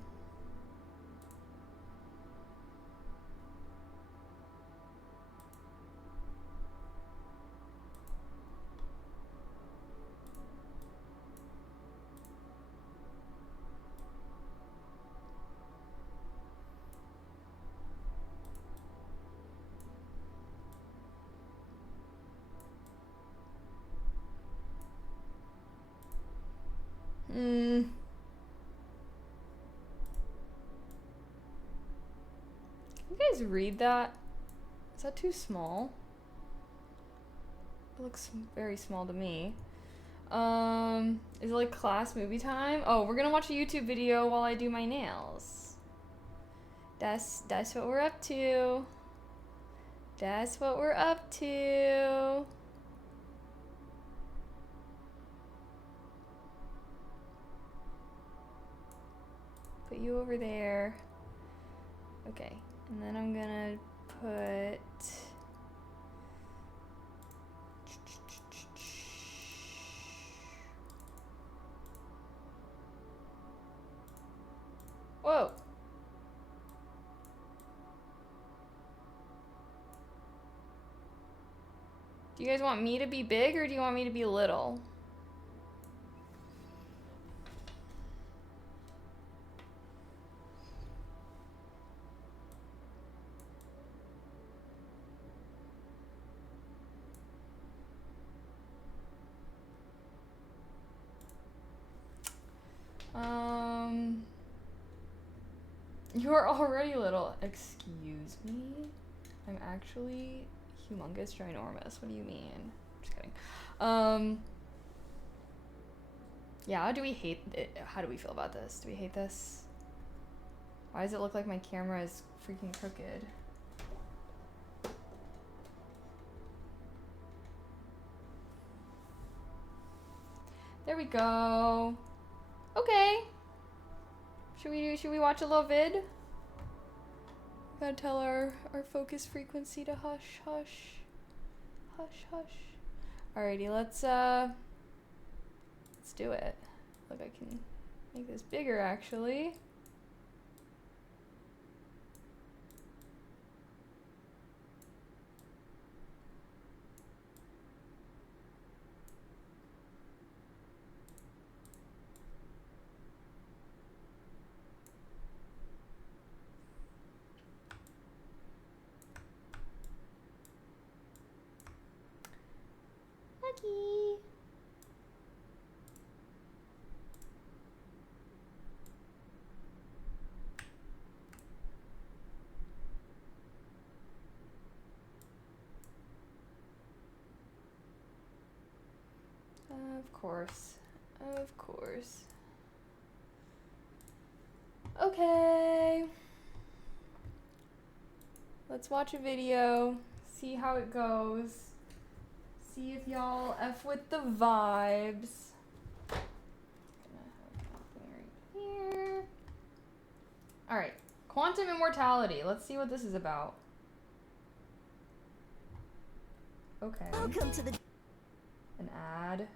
You guys read that? Is that too small? It looks very small to me. Is it like class movie time? Oh, we're gonna watch a YouTube video while I do my nails. That's what we're up to. That's what we're up to. Put you over there. Okay, and then I'm gonna put... Whoa. Do you guys want me to be big or do you want me to be little? You're already little. Excuse me? I'm actually humongous ginormous. What do you mean? Just kidding. Yeah, do we hate it? How do we feel about this? Do we hate this? Why does it look like my camera is freaking crooked? There we go. Okay. Should we watch a little vid? Gotta tell our focus frequency to hush, hush. Hush, hush. Alrighty, let's do it. Look, I can make this bigger actually. Of course. Of course. Okay. Let's watch a video, see how it goes, see if y'all F with the vibes. Right here. Alright, quantum immortality. Let's see what this is about. Okay. Welcome to the An ad.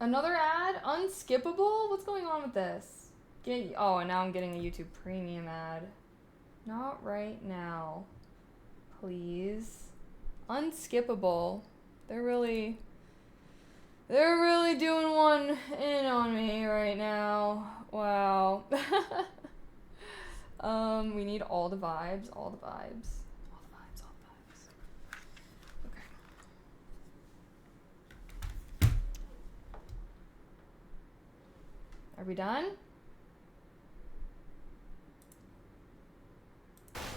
Another ad? Unskippable? What's going on with this? Oh, and now I'm getting a YouTube Premium ad. Not right now. Please. Unskippable. They're really doing one in on me right now. Wow. We need all the vibes, all the vibes. Are we done?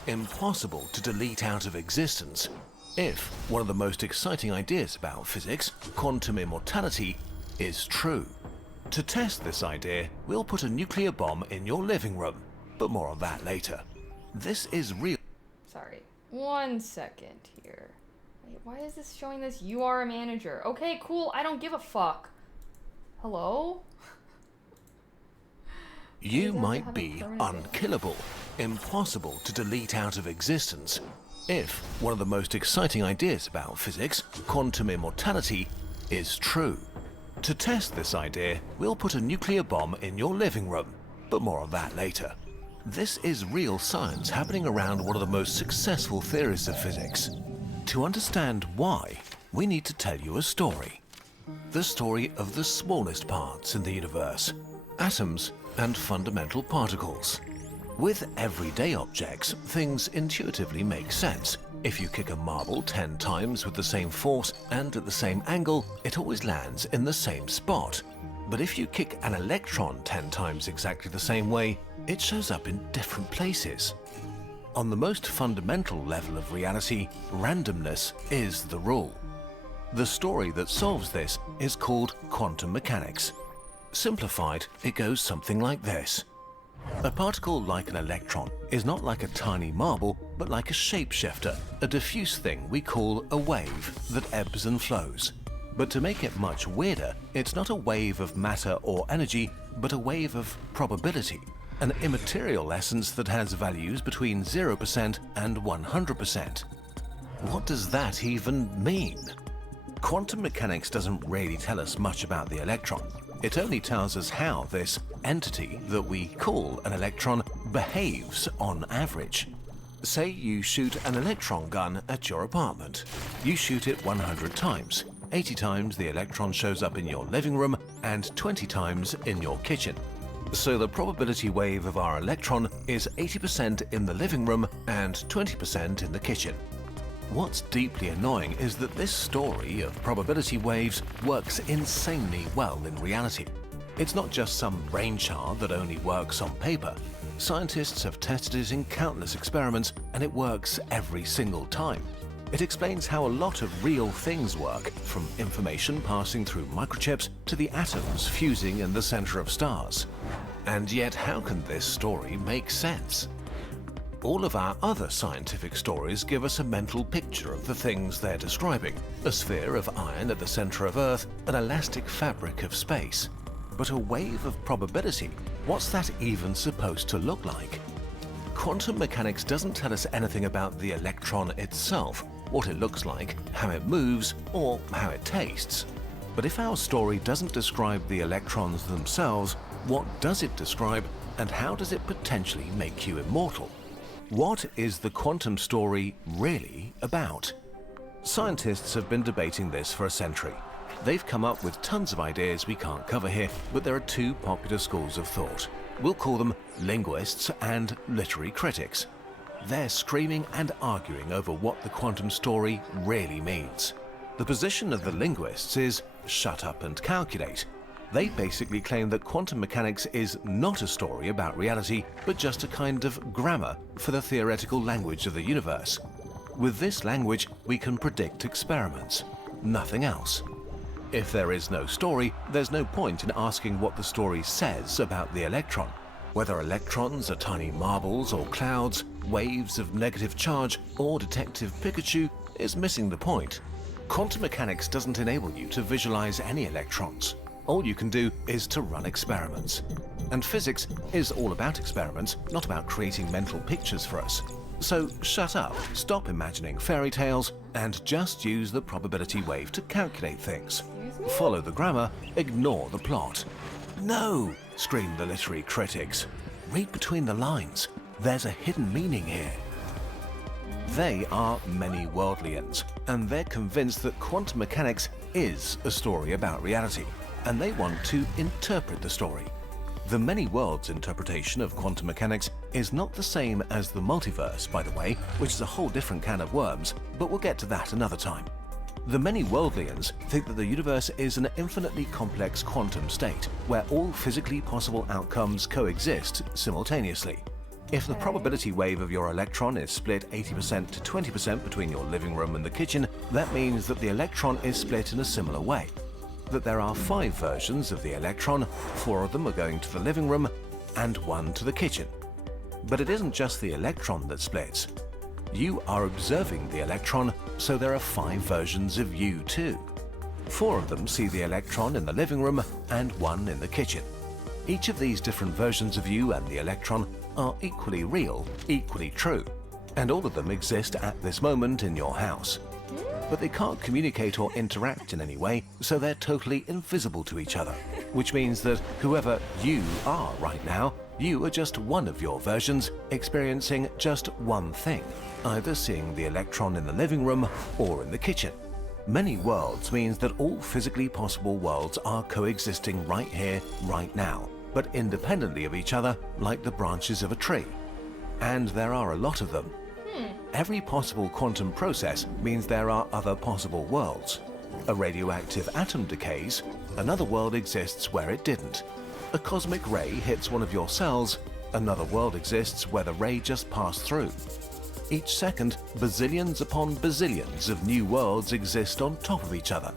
Impossible to delete out of existence. If one of the most exciting ideas about physics, quantum immortality, is true. To test this idea, we'll put a nuclear bomb in your living room, but more on that later. This is real. Sorry, 1 second here. Wait, why is this showing this? You are a manager. Okay, cool, I don't give a fuck. Hello? You might be unkillable, impossible to delete out of existence. If one of the most exciting ideas about physics, quantum immortality, is true. To test this idea, we'll put a nuclear bomb in your living room, but more on that later. This is real science happening around one of the most successful theories of physics. To understand why, we need to tell you a story. The story of the smallest parts in the universe, atoms and fundamental particles. With everyday objects, things intuitively make sense. If you kick a marble 10 times with the same force and at the same angle, it always lands in the same spot. But if you kick an electron 10 times exactly the same way, it shows up in different places. On the most fundamental level of reality, randomness is the rule. The story that solves this is called quantum mechanics. Simplified, it goes something like this. A particle like an electron is not like a tiny marble, but like a shapeshifter, a diffuse thing we call a wave that ebbs and flows. But to make it much weirder, it's not a wave of matter or energy, but a wave of probability, an immaterial essence that has values between 0% and 100%. What does that even mean? Quantum mechanics doesn't really tell us much about the electron. It only tells us how this entity that we call an electron behaves on average. Say you shoot an electron gun at your apartment. You shoot it 100 times. 80 times the electron shows up in your living room and 20 times in your kitchen. So the probability wave of our electron is 80% in the living room and 20% in the kitchen. What's deeply annoying is that this story of probability waves works insanely well in reality. It's not just some brain chart that only works on paper. Scientists have tested it in countless experiments, and it works every single time. It explains how a lot of real things work, from information passing through microchips to the atoms fusing in the center of stars. And yet, how can this story make sense? All of our other scientific stories give us a mental picture of the things they're describing. A sphere of iron at the center of Earth, an elastic fabric of space. But a wave of probability, what's that even supposed to look like? Quantum mechanics doesn't tell us anything about the electron itself, what it looks like, how it moves, or how it tastes. But if our story doesn't describe the electrons themselves, what does it describe, and how does it potentially make you immortal? What is the quantum story really about? Scientists have been debating this for a century. They've come up with tons of ideas we can't cover here, but there are two popular schools of thought. We'll call them linguists and literary critics. They're screaming and arguing over what the quantum story really means. The position of the linguists is shut up and calculate. They basically claim that quantum mechanics is not a story about reality, but just a kind of grammar for the theoretical language of the universe. With this language, we can predict experiments, nothing else. If there is no story, there's no point in asking what the story says about the electron. Whether electrons are tiny marbles or clouds, waves of negative charge, or Detective Pikachu is missing the point. Quantum mechanics doesn't enable you to visualize any electrons. All you can do is to run experiments. And physics is all about experiments, not about creating mental pictures for us. So shut up, stop imagining fairy tales, and just use the probability wave to calculate things. Follow the grammar, ignore the plot. No, scream the literary critics. Read between the lines. There's a hidden meaning here. They are many worldlians, and they're convinced that quantum mechanics is a story about reality, and they want to interpret the story. The many worlds interpretation of quantum mechanics is not the same as the multiverse, by the way, which is a whole different can of worms, but we'll get to that another time. The many worldlians think that the universe is an infinitely complex quantum state, where all physically possible outcomes coexist simultaneously. If the probability wave of your electron is split 80% to 20% between your living room and the kitchen, that means that the electron is split in a similar way. That there are 5 versions of the electron, 4 of them are going to the living room, and 1 to the kitchen. But it isn't just the electron that splits. You are observing the electron, so there are 5 versions of you too. 4 of them see the electron in the living room, and 1 in the kitchen. Each of these different versions of you and the electron are equally real, equally true, and all of them exist at this moment in your house. But they can't communicate or interact in any way, so they're totally invisible to each other, which means that whoever you are right now, you are just one of your versions experiencing just one thing, either seeing the electron in the living room or in the kitchen. Many worlds means that all physically possible worlds are coexisting right here, right now, but independently of each other like the branches of a tree. and there are a lot of them. Every possible quantum process means there are other possible worlds. A radioactive atom decays, another world exists where it didn't. A cosmic ray hits one of your cells, another world exists where the ray just passed through. Each second, bazillions upon bazillions of new worlds exist on top of each other.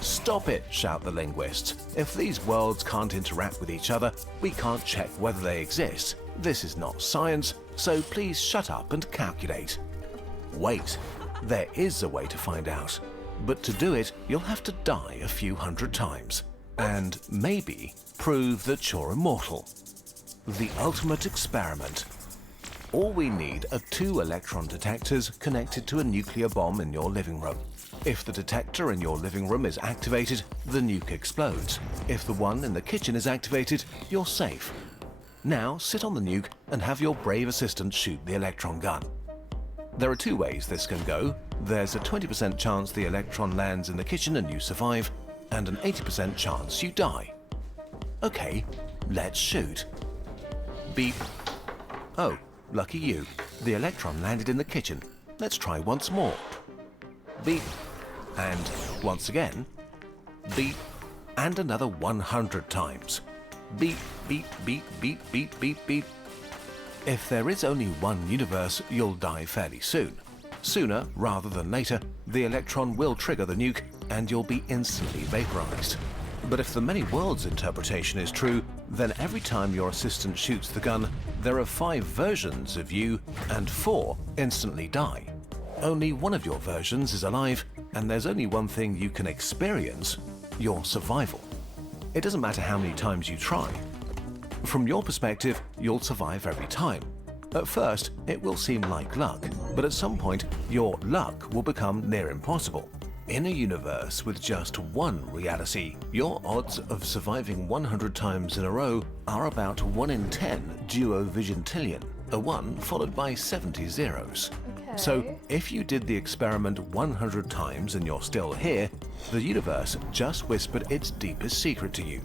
Stop it, shout the linguists. If these worlds can't interact with each other, we can't check whether they exist. This is not science, so please shut up and calculate. Wait, there is a way to find out. But to do it, you'll have to die a few hundred times. And maybe prove that you're immortal. The ultimate experiment. All we need are 2 electron detectors connected to a nuclear bomb in your living room. If the detector in your living room is activated, the nuke explodes. If the one in the kitchen is activated, you're safe. Now sit on the nuke and have your brave assistant shoot the electron gun. There are 2 ways this can go. There's a 20% chance the electron lands in the kitchen and you survive, and an 80% chance you die. Okay, let's shoot. Beep. Oh, lucky you. The electron landed in the kitchen. Let's try once more. Beep. And once again. Beep. And another 100 times. Beep, beep, beep, beep, beep, beep, beep. If there is only one universe, you'll die fairly soon. Sooner rather than later, the electron will trigger the nuke and you'll be instantly vaporized. But if the many worlds interpretation is true, then every time your assistant shoots the gun, there are 5 versions of you and 4 instantly die. Only one of your versions is alive, and there's only one thing you can experience: your survival. It doesn't matter how many times you try. From your perspective, you'll survive every time. At first, it will seem like luck, but at some point, your luck will become near impossible. In a universe with just one reality, your odds of surviving 100 times in a row are about 1 in 10 duovigintillion, a 1 followed by 70 zeros. Okay. So, if you did the experiment 100 times and you're still here, the universe just whispered its deepest secret to you.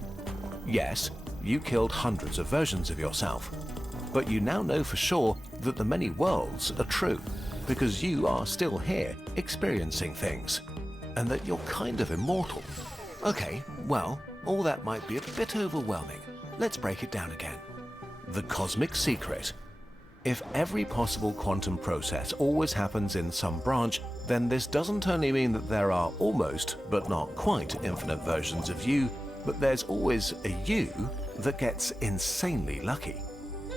Yes, you killed hundreds of versions of yourself, but you now know for sure that the many worlds are true, because you are still here experiencing things, and that you're kind of immortal. Okay, well, all that might be a bit overwhelming. Let's break it down again. The cosmic secret. If every possible quantum process always happens in some branch, then this doesn't only mean that there are almost, but not quite, infinite versions of you, but there's always a you that gets insanely lucky.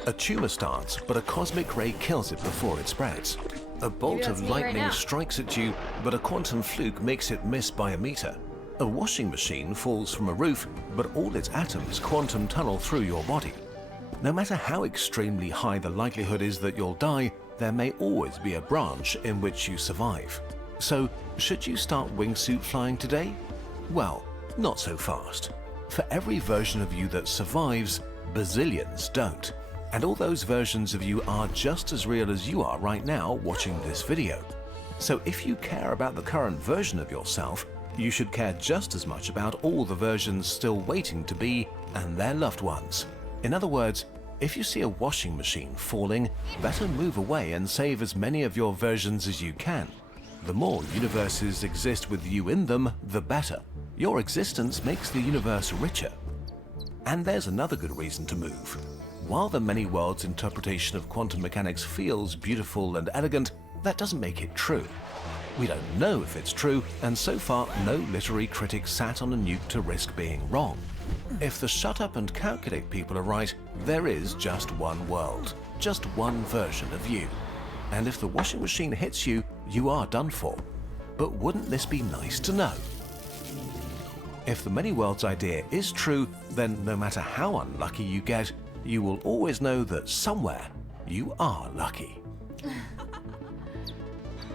A tumor starts, but a cosmic ray kills it before it spreads. A bolt that's of me right lightning now. strikes at you, but a quantum fluke makes it miss by a meter. A washing machine falls from a roof, but all its atoms quantum tunnel through your body. No matter how extremely high the likelihood is that you'll die, there may always be a branch in which you survive. So, should you start wingsuit flying today? Well, not so fast. For every version of you that survives, bazillions don't. And all those versions of you are just as real as you are right now watching this video. So if you care about the current version of yourself, you should care just as much about all the versions still waiting to be and their loved ones. In other words, if you see a washing machine falling, better move away and save as many of your versions as you can. The more universes exist with you in them, the better. Your existence makes the universe richer. And there's another good reason to move. While the many worlds interpretation of quantum mechanics feels beautiful and elegant, that doesn't make it true. We don't know if it's true, and so far no literary critic sat on a nuke to risk being wrong. If the shut up and calculate people are right, there is just one world, just one version of you. And if the washing machine hits you, you are done for. But wouldn't this be nice to know? If the many worlds idea is true, then no matter how unlucky you get, you will always know that somewhere you are lucky.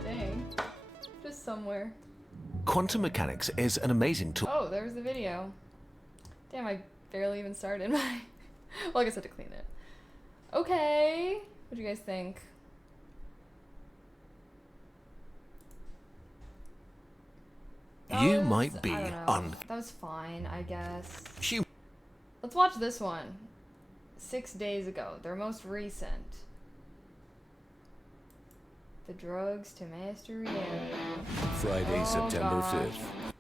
Dang. Just somewhere. Quantum mechanics is an amazing tool. Oh, there's the video. Damn, I barely even started my... Well, I guess I had to clean it. Okay. What do you guys think? You That might was- be I don't know. That was fine, I guess. unhuman. Let's watch this one. 6 days ago, their most recent. The drugs to master reality. Friday, Oh, September gosh. 5th.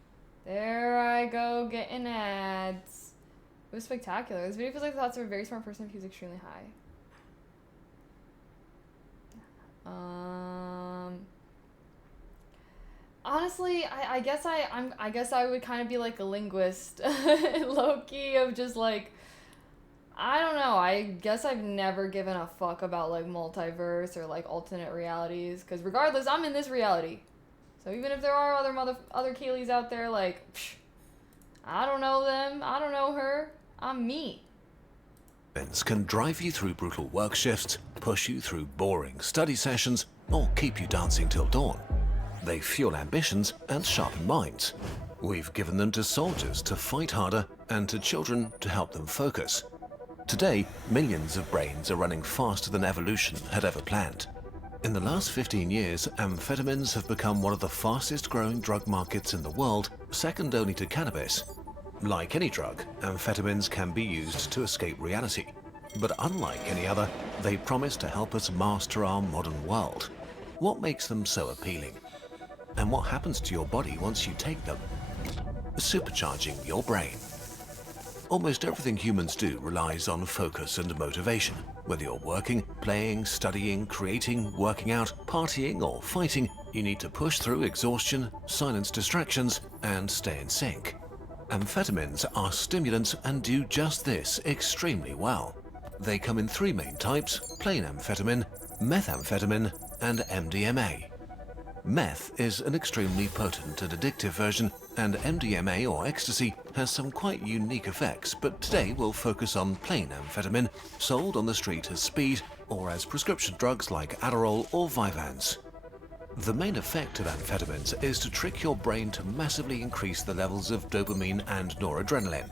There I go getting ads. It was spectacular. This video feels like the thoughts of a very smart person who's extremely high. Honestly, I guess I guess I would kind of be like a linguist, low key, of just like, I don't know. I guess I've never given a fuck about like multiverse or like alternate realities, because regardless, I'm in this reality. So even if there are other Kayleys out there, like, psh, I don't know them, I don't know her, I'm me. Can drive you through brutal work shifts, push you through boring study sessions, or keep you dancing till dawn. They fuel ambitions and sharpen minds. We've given them to soldiers to fight harder and to children to help them focus. Today, millions of brains are running faster than evolution had ever planned. In the last 15 years, amphetamines have become one of the fastest growing drug markets in the world, second only to cannabis. Like any drug, amphetamines can be used to escape reality. But unlike any other, they promise to help us master our modern world. What makes them so appealing? And what happens to your body once you take them? Supercharging your brain. Almost everything humans do relies on focus and motivation. Whether you're working, playing, studying, creating, working out, partying, or fighting, you need to push through exhaustion, silence distractions, and stay in sync. Amphetamines are stimulants and do just this extremely well. They come in three main types: plain amphetamine, methamphetamine, and MDMA. Meth is an extremely potent and addictive version, and MDMA or ecstasy has some quite unique effects, but today we'll focus on plain amphetamine, sold on the street as speed or as prescription drugs like Adderall or Vyvanse. The main effect of amphetamines is to trick your brain to massively increase the levels of dopamine and noradrenaline.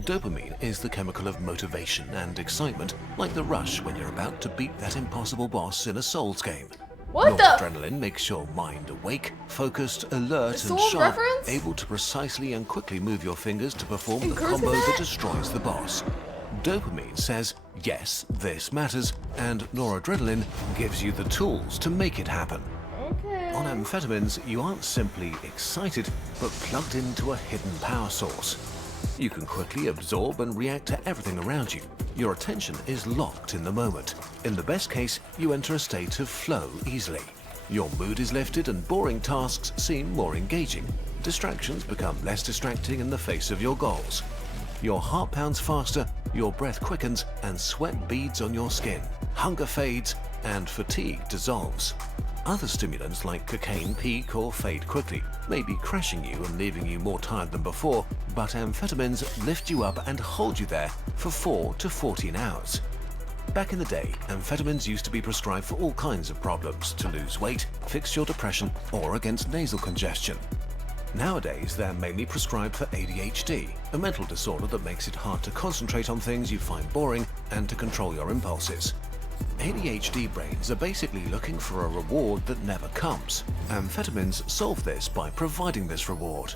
Dopamine is the chemical of motivation and excitement, like the rush when you're about to beat that impossible boss in a Souls game. What the? Noradrenaline makes your mind awake, focused, alert, and Souls sharp, reference? able to precisely and quickly move your fingers to perform In the cursive combo that that? destroys the boss. Dopamine says, yes, this matters, and noradrenaline gives you the tools to make it happen. Okay. On amphetamines, you aren't simply excited, but plugged into a hidden power source. You can quickly absorb and react to everything around you. Your attention is locked in the moment. In the best case, you enter a state of flow easily. Your mood is lifted and boring tasks seem more engaging. Distractions become less distracting in the face of your goals. Your heart pounds faster, your breath quickens, and sweat beads on your skin. Hunger fades, and fatigue dissolves. Other stimulants like cocaine peak or fade quickly, maybe crashing you and leaving you more tired than before, but amphetamines lift you up and hold you there for 4 to 14 hours. Back in the day, amphetamines used to be prescribed for all kinds of problems, to lose weight, fix your depression, or against nasal congestion. Nowadays, they're mainly prescribed for ADHD, a mental disorder that makes it hard to concentrate on things you find boring and to control your impulses. ADHD brains are basically looking for a reward that never comes. Amphetamines solve this by providing this reward,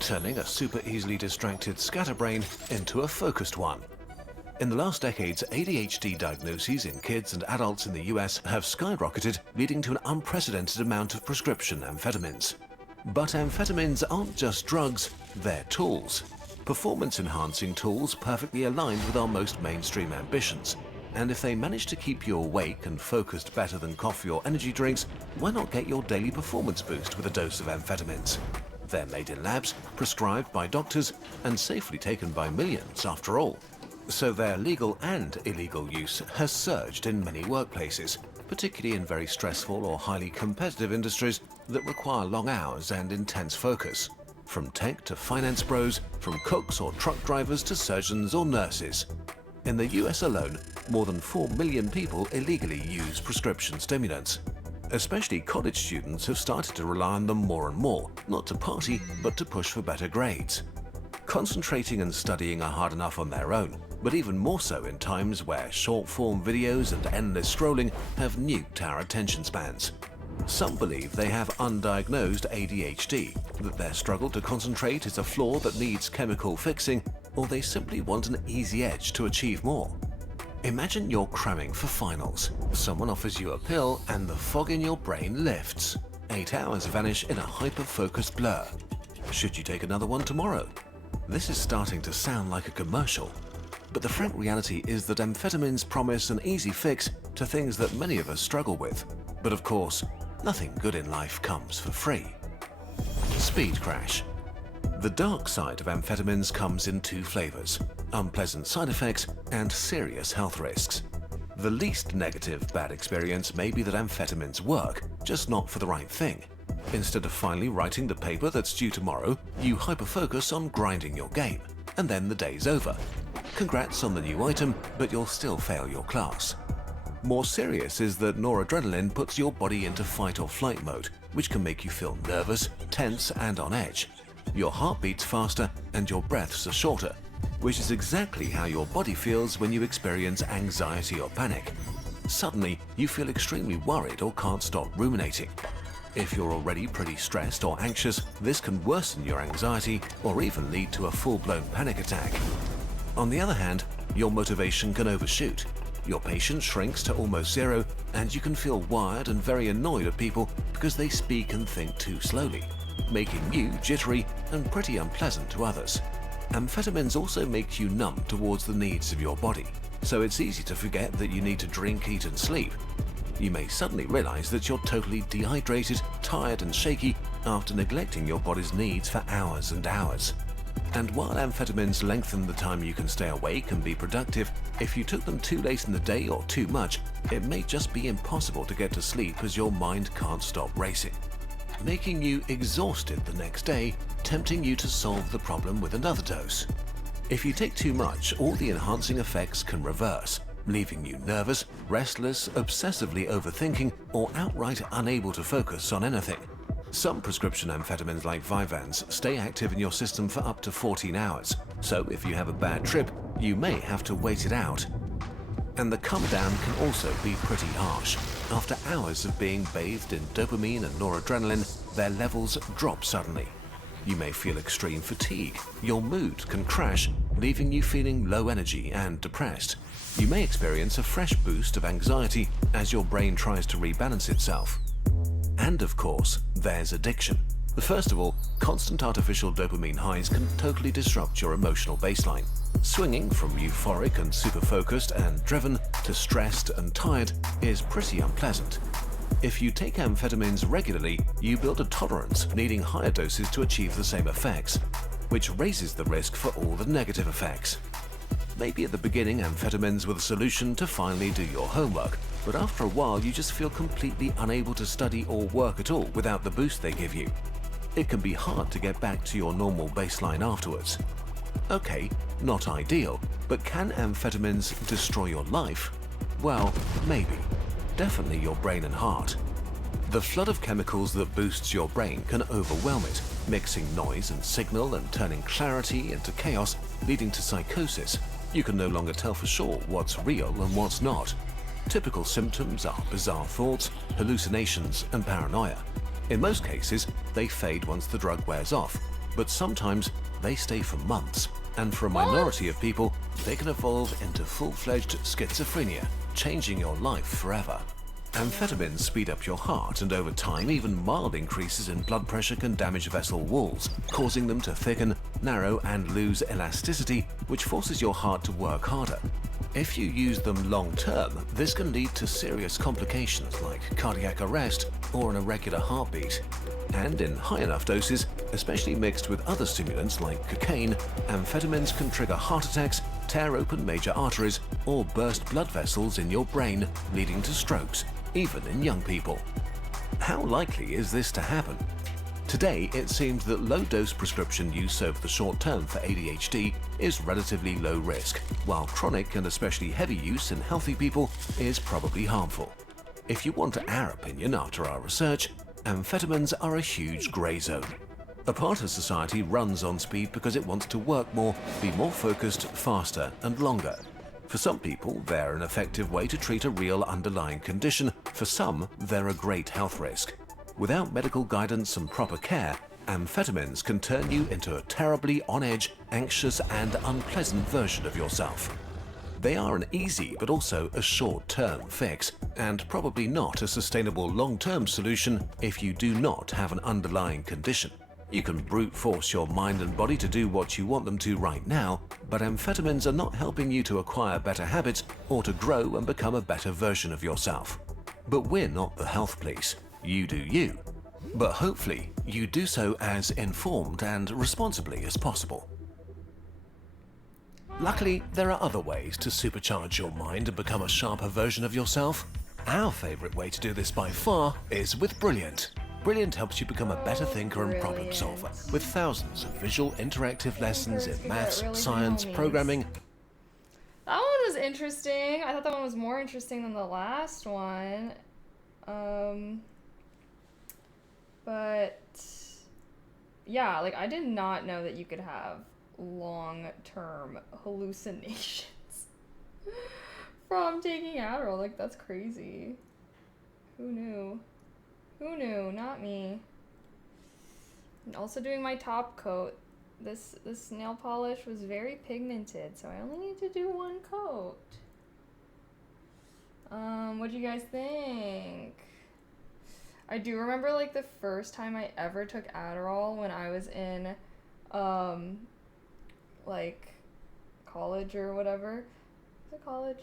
turning a super easily distracted scatterbrain into a focused one. In the last decades, ADHD diagnoses in kids and adults in the US have skyrocketed, leading to an unprecedented amount of prescription amphetamines. But amphetamines aren't just drugs, they're tools. Performance-enhancing tools perfectly aligned with our most mainstream ambitions. And if they manage to keep you awake and focused better than coffee or energy drinks, why not get your daily performance boost with a dose of amphetamines? They're made in labs, prescribed by doctors, and safely taken by millions after all. So their legal and illegal use has surged in many workplaces, particularly in very stressful or highly competitive industries that require long hours and intense focus. From tech to finance bros, from cooks or truck drivers to surgeons or nurses. In the US alone, more than 4 million people illegally use prescription stimulants. Especially college students have started to rely on them more and more, not to party, but to push for better grades. Concentrating and studying are hard enough on their own, but even more so in times where short-form videos and endless scrolling have nuked our attention spans. Some believe they have undiagnosed ADHD, that their struggle to concentrate is a flaw that needs chemical fixing, or they simply want an easy edge to achieve more. Imagine you're cramming for finals. Someone offers you a pill and the fog in your brain lifts. 8 hours vanish in a hyper-focused blur. Should you take another one tomorrow? This is starting to sound like a commercial. But the frank reality is that amphetamines promise an easy fix to things that many of us struggle with. But of course, nothing good in life comes for free. Speed crash. The dark side of amphetamines comes in 2 flavors: unpleasant side effects and serious health risks. The least negative bad experience may be that amphetamines work, just not for the right thing. Instead of finally writing the paper that's due tomorrow, you hyper-focus on grinding your game, and then the day's over. Congrats on the new item, but you'll still fail your class. More serious is that noradrenaline puts your body into fight or flight mode, which can make you feel nervous, tense, and on edge. Your heart beats faster and your breaths are shorter, which is exactly how your body feels when you experience anxiety or panic. Suddenly, you feel extremely worried or can't stop ruminating. If you're already pretty stressed or anxious, this can worsen your anxiety or even lead to a full-blown panic attack. On the other hand, your motivation can overshoot. Your patience shrinks to almost zero, and you can feel wired and very annoyed at people because they speak and think too slowly, making you jittery and pretty unpleasant to others. Amphetamines also make you numb towards the needs of your body, so it's easy to forget that you need to drink, eat, and sleep. You may suddenly realize that you're totally dehydrated, tired, and shaky after neglecting your body's needs for hours and hours. And while amphetamines lengthen the time you can stay awake and be productive, if you took them too late in the day or too much, it may just be impossible to get to sleep as your mind can't stop racing, making you exhausted the next day, tempting you to solve the problem with another dose. If you take too much, all the enhancing effects can reverse, leaving you nervous, restless, obsessively overthinking, or outright unable to focus on anything. Some prescription amphetamines like Vyvanse stay active in your system for up to 14 hours, so if you have a bad trip, you may have to wait it out. And the come down can also be pretty harsh. After hours of being bathed in dopamine and noradrenaline, their levels drop suddenly. You may feel extreme fatigue, your mood can crash, leaving you feeling low energy and depressed. You may experience a fresh boost of anxiety as your brain tries to rebalance itself. And of course, there's addiction. First of all, constant artificial dopamine highs can totally disrupt your emotional baseline. Swinging from euphoric and super focused and driven to stressed and tired is pretty unpleasant. If you take amphetamines regularly, you build a tolerance, needing higher doses to achieve the same effects, which raises the risk for all the negative effects. Maybe at the beginning amphetamines were the solution to finally do your homework, but after a while you just feel completely unable to study or work at all without the boost they give you. It can be hard to get back to your normal baseline afterwards. Okay, not ideal, but can amphetamines destroy your life? Well, maybe. Definitely your brain and heart. The flood of chemicals that boosts your brain can overwhelm it, mixing noise and signal and turning clarity into chaos, leading to psychosis. You can no longer tell for sure what's real and what's not. Typical symptoms are bizarre thoughts, hallucinations, and paranoia. In most cases, they fade once the drug wears off, but sometimes they stay for months, and for a minority of people, they can evolve into full-fledged schizophrenia, changing your life forever. Amphetamines speed up your heart, and over time, even mild increases in blood pressure can damage vessel walls, causing them to thicken, narrow, and lose elasticity, which forces your heart to work harder. If you use them long-term, this can lead to serious complications like cardiac arrest or an irregular heartbeat. And in high enough doses, especially mixed with other stimulants like cocaine, amphetamines can trigger heart attacks, tear open major arteries, or burst blood vessels in your brain, leading to strokes, even in young people. How likely is this to happen? Today, it seems that low-dose prescription use over the short term for ADHD is relatively low risk, while chronic and especially heavy use in healthy people is probably harmful. If you want our opinion after our research, amphetamines are a huge grey zone. A part of society runs on speed because it wants to work more, be more focused, faster, and longer. For some people, they're an effective way to treat a real underlying condition. For some, they're a great health risk. Without medical guidance and proper care, amphetamines can turn you into a terribly on-edge, anxious, and unpleasant version of yourself. They are an easy but also a short-term fix, and probably not a sustainable long-term solution if you do not have an underlying condition. You can brute force your mind and body to do what you want them to right now, but amphetamines are not helping you to acquire better habits or to grow and become a better version of yourself. But we're not the health police. You do you. But hopefully, you do so as informed and responsibly as possible. Luckily, there are other ways to supercharge your mind and become a sharper version of yourself. Our favorite way to do this by far is with Brilliant. Brilliant helps you become a better thinker and problem solver, with thousands of visual interactive lessons in maths, science, programming. That one was interesting. I thought that one was more interesting than the last one. But yeah, like I did not know that you could have long-term hallucinations from taking Adderall. Like, that's crazy. Who knew? Who knew? Not me. And also doing my top coat. This nail polish was very pigmented, so I only need to do one coat. What do you guys think? I do remember, like, the first time I ever took Adderall when I was in, like, college or whatever. Is it college?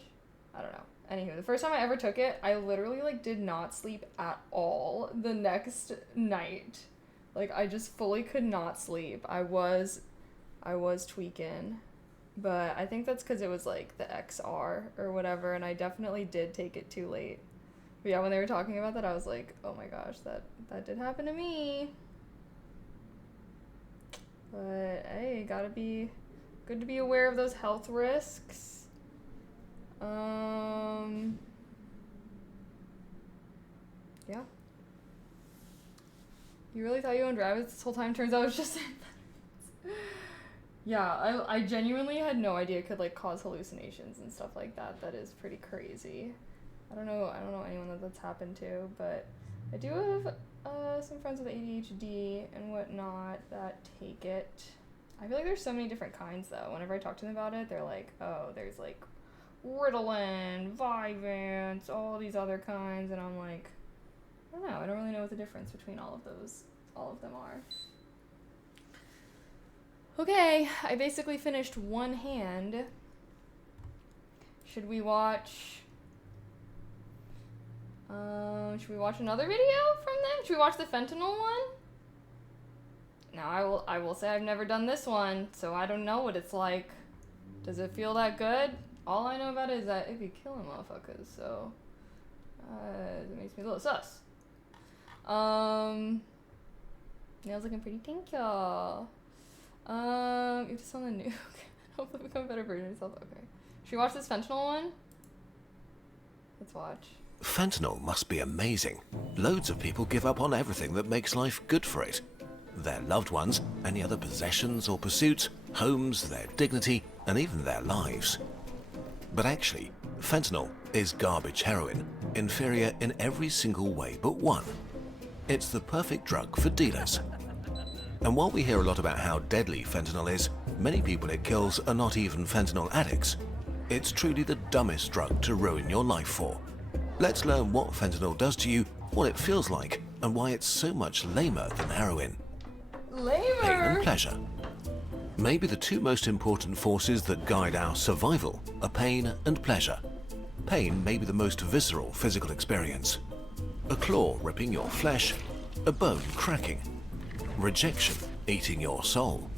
I don't know. Anywho, the first time I ever took it, I literally, like, did not sleep at all the next night. Like, I just fully could not sleep. I was tweaking. But I think that's because it was, like, the XR or whatever, and I definitely did take it too late. But yeah, when they were talking about that, I was like, oh my gosh, that did happen to me. But, hey, gotta be good to be aware of those health risks. Yeah. You really thought you owned rabbits this whole time? Turns out it was just Yeah, I genuinely had no idea it could, like, cause hallucinations and stuff like that. That is pretty crazy. I don't know anyone that's happened to, but I do have some friends with ADHD and whatnot that take it. I feel like there's so many different kinds, though. Whenever I talk to them about it, they're like, oh, there's, like, Ritalin, Vyvanse, all these other kinds, and I'm like, I don't know. I don't really know what the difference between all of them are. Okay, I basically finished one hand. Should we watch another video from them? Should we watch the fentanyl one? Now, I will say I've never done this one, so I don't know what it's like. Does it feel that good? All I know about it is that it could kill motherfuckers, so it makes me a little sus. Nails looking pretty, thank y'all. You just on the nuke. Hopefully become a better version of yourself. Okay. Should we watch this fentanyl one? Let's watch. Fentanyl must be amazing. Loads of people give up on everything that makes life good for it. Their loved ones, any other possessions or pursuits, homes, their dignity, and even their lives. But actually, fentanyl is garbage heroin, inferior in every single way but one. It's the perfect drug for dealers. And while we hear a lot about how deadly fentanyl is, many people it kills are not even fentanyl addicts. It's truly the dumbest drug to ruin your life for. Let's learn what fentanyl does to you, what it feels like, and why it's so much lamer than heroin. Lamer? Pain and pleasure. Maybe the two most important forces that guide our survival are pain and pleasure. Pain may be the most visceral physical experience. A claw ripping your flesh, a bone cracking. Rejection eating your soul.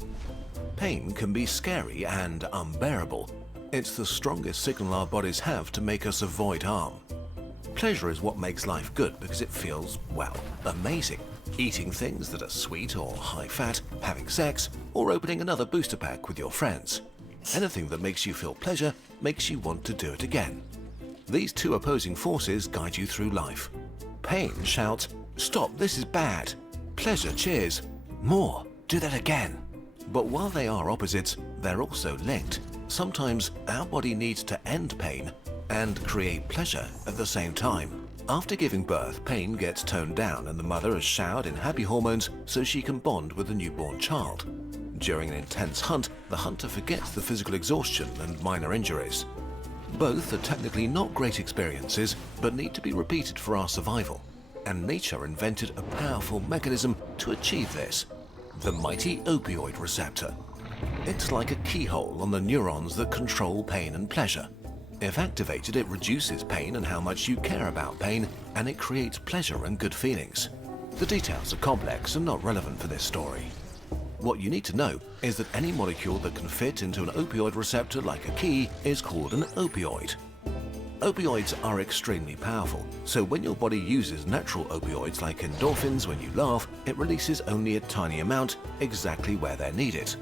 Pain can be scary and unbearable. It's the strongest signal our bodies have to make us avoid harm. Pleasure is what makes life good because it feels, well, amazing. Eating things that are sweet or high fat, having sex, or opening another booster pack with your friends. Anything that makes you feel pleasure makes you want to do it again. These two opposing forces guide you through life. Pain shouts, "Stop, this is bad." Pleasure cheers, "More, do that again." But while they are opposites, they're also linked. Sometimes our body needs to end pain and create pleasure at the same time. After giving birth, pain gets toned down and the mother is showered in happy hormones so she can bond with the newborn child. During an intense hunt, the hunter forgets the physical exhaustion and minor injuries. Both are technically not great experiences, but need to be repeated for our survival. And nature invented a powerful mechanism to achieve this: the mighty opioid receptor. It's like a keyhole on the neurons that control pain and pleasure. If activated, it reduces pain and how much you care about pain, and it creates pleasure and good feelings. The details are complex and not relevant for this story. What you need to know is that any molecule that can fit into an opioid receptor like a key is called an opioid. Opioids are extremely powerful, so when your body uses natural opioids like endorphins when you laugh, it releases only a tiny amount exactly where they're needed.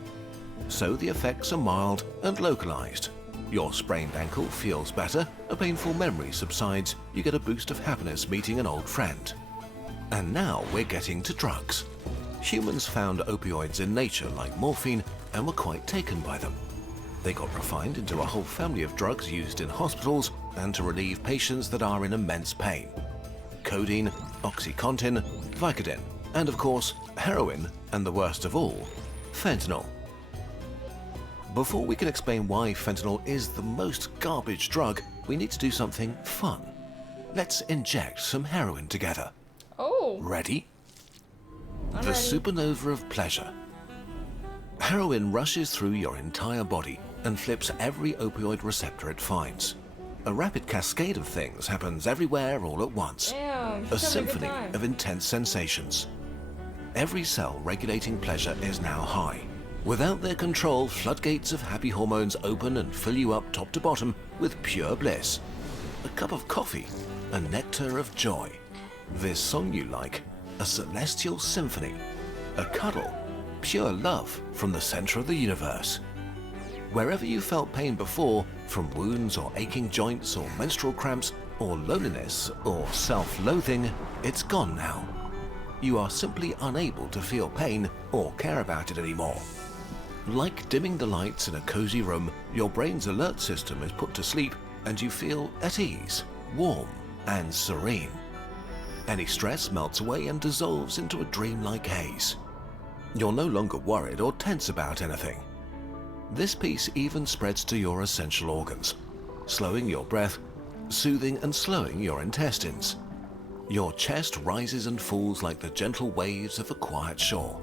So the effects are mild and localized. Your sprained ankle feels better, a painful memory subsides, you get a boost of happiness meeting an old friend. And now we're getting to drugs. Humans found opioids in nature like morphine and were quite taken by them. They got refined into a whole family of drugs used in hospitals and to relieve patients that are in immense pain. Codeine, OxyContin, Vicodin, and of course, heroin, and the worst of all, fentanyl. Before we can explain why fentanyl is the most garbage drug, we need to do something fun. Let's inject some heroin together. Oh. Ready? I'm The ready. supernova of pleasure. Heroin rushes through your entire body and flips every opioid receptor it finds. A rapid cascade of things happens everywhere all at once. Damn. A she's having symphony good time. of intense sensations. Every cell regulating pleasure is now high. Without their control, floodgates of happy hormones open and fill you up top to bottom with pure bliss. A cup of coffee, a nectar of joy. This song you like, a celestial symphony. A cuddle, pure love from the center of the universe. Wherever you felt pain before, from wounds or aching joints or menstrual cramps or loneliness or self-loathing, it's gone now. You are simply unable to feel pain or care about it anymore. Like dimming the lights in a cozy room, your brain's alert system is put to sleep and you feel at ease, warm and serene. Any stress melts away and dissolves into a dreamlike haze. You're no longer worried or tense about anything. This peace even spreads to your essential organs, slowing your breath, soothing and slowing your intestines. Your chest rises and falls like the gentle waves of a quiet shore.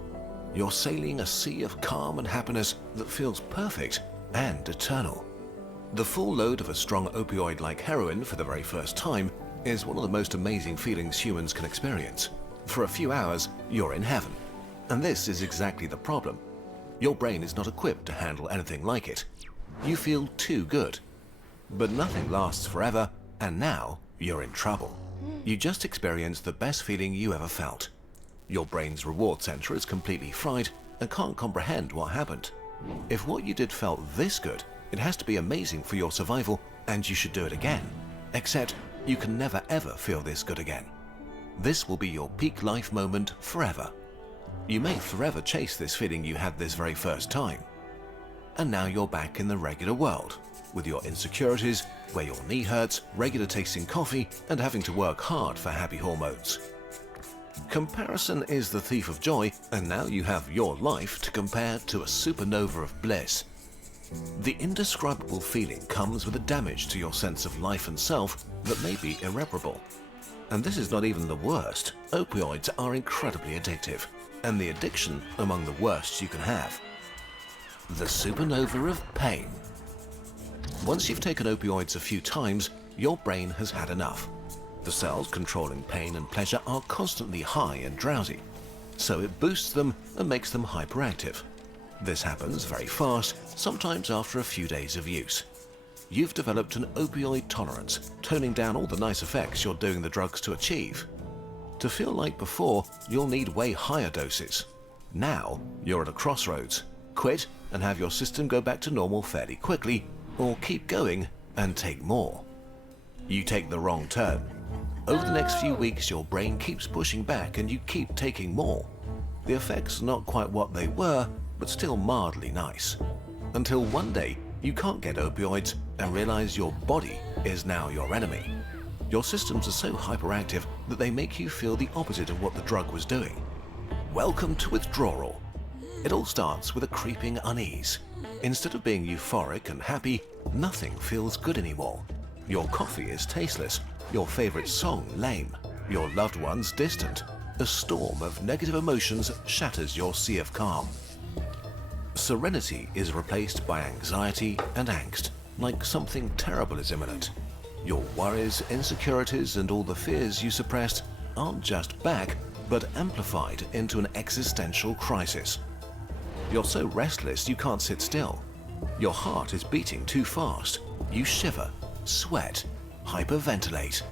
You're sailing a sea of calm and happiness that feels perfect and eternal. The full load of a strong opioid like heroin for the very first time is one of the most amazing feelings humans can experience. For a few hours, you're in heaven. And this is exactly the problem. Your brain is not equipped to handle anything like it. You feel too good. But nothing lasts forever, and now you're in trouble. You just experienced the best feeling you ever felt. Your brain's reward center is completely fried and can't comprehend what happened. If what you did felt this good, it has to be amazing for your survival, and you should do it again. Except you can never ever feel this good again. This will be your peak life moment forever. You may forever chase this feeling you had this very first time. And now you're back in the regular world, with your insecurities, where your knee hurts, regular tasting coffee, and having to work hard for happy hormones. Comparison is the thief of joy, and now you have your life to compare to a supernova of bliss. The indescribable feeling comes with a damage to your sense of life and self that may be irreparable. And this is not even the worst. Opioids are incredibly addictive, and the addiction among the worst you can have. The supernova of pain. Once you've taken opioids a few times, your brain has had enough. The cells controlling pain and pleasure are constantly high and drowsy, so it boosts them and makes them hyperactive. This happens very fast, sometimes after a few days of use. You've developed an opioid tolerance, toning down all the nice effects you're doing the drugs to achieve. To feel like before, you'll need way higher doses. Now, you're at a crossroads. Quit and have your system go back to normal fairly quickly, or keep going and take more. You take the wrong turn. Over the next few weeks, your brain keeps pushing back and you keep taking more. The effects are not quite what they were, but still mildly nice. Until one day, you can't get opioids and realize your body is now your enemy. Your systems are so hyperactive that they make you feel the opposite of what the drug was doing. Welcome to withdrawal. It all starts with a creeping unease. Instead of being euphoric and happy, nothing feels good anymore. Your coffee is tasteless, your favorite song lame, your loved ones distant. A storm of negative emotions shatters your sea of calm. Serenity is replaced by anxiety and angst, like something terrible is imminent. Your worries, insecurities, and all the fears you suppressed aren't just back, but amplified into an existential crisis. You're so restless you can't sit still. Your heart is beating too fast. You shiver, sweat, hyperventilate.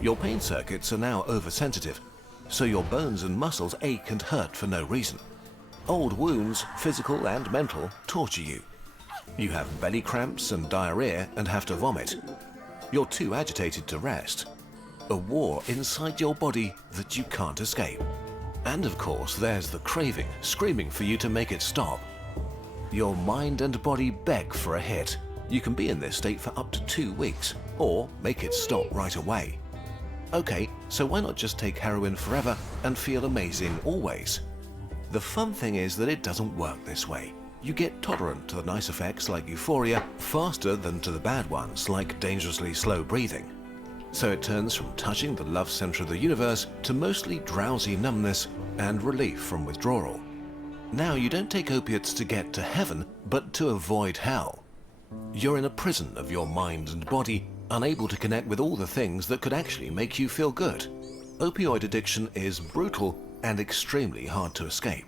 Your pain circuits are now oversensitive, so your bones and muscles ache and hurt for no reason. Old wounds, physical and mental, torture you. You have belly cramps and diarrhea and have to vomit. You're too agitated to rest. A war inside your body that you can't escape. And of course, there's the craving, screaming for you to make it stop. Your mind and body beg for a hit. You can be in this state for up to 2 weeks, or make it stop right away. Okay, so why not just take heroin forever and feel amazing always? The fun thing is that it doesn't work this way. You get tolerant to the nice effects like euphoria faster than to the bad ones like dangerously slow breathing. So it turns from touching the love center of the universe to mostly drowsy numbness and relief from withdrawal. Now you don't take opiates to get to heaven, but to avoid hell. You're in a prison of your mind and body, unable to connect with all the things that could actually make you feel good. Opioid addiction is brutal and extremely hard to escape.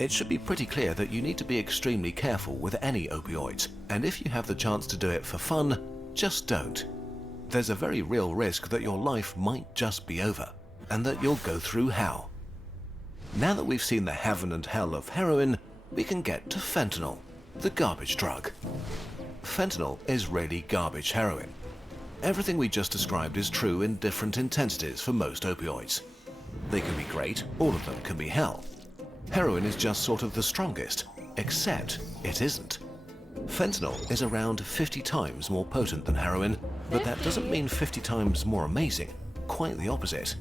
It should be pretty clear that you need to be extremely careful with any opioids, and if you have the chance to do it for fun, just don't. There's a very real risk that your life might just be over, and that you'll go through hell. Now that we've seen the heaven and hell of heroin, we can get to fentanyl, the garbage drug. Fentanyl is really garbage heroin. Everything we just described is true in different intensities for most opioids. They can be great, all of them can be hell. Heroin is just sort of the strongest, except it isn't. Fentanyl is around 50 times more potent than heroin, but that doesn't mean 50 times more amazing. Quite the opposite.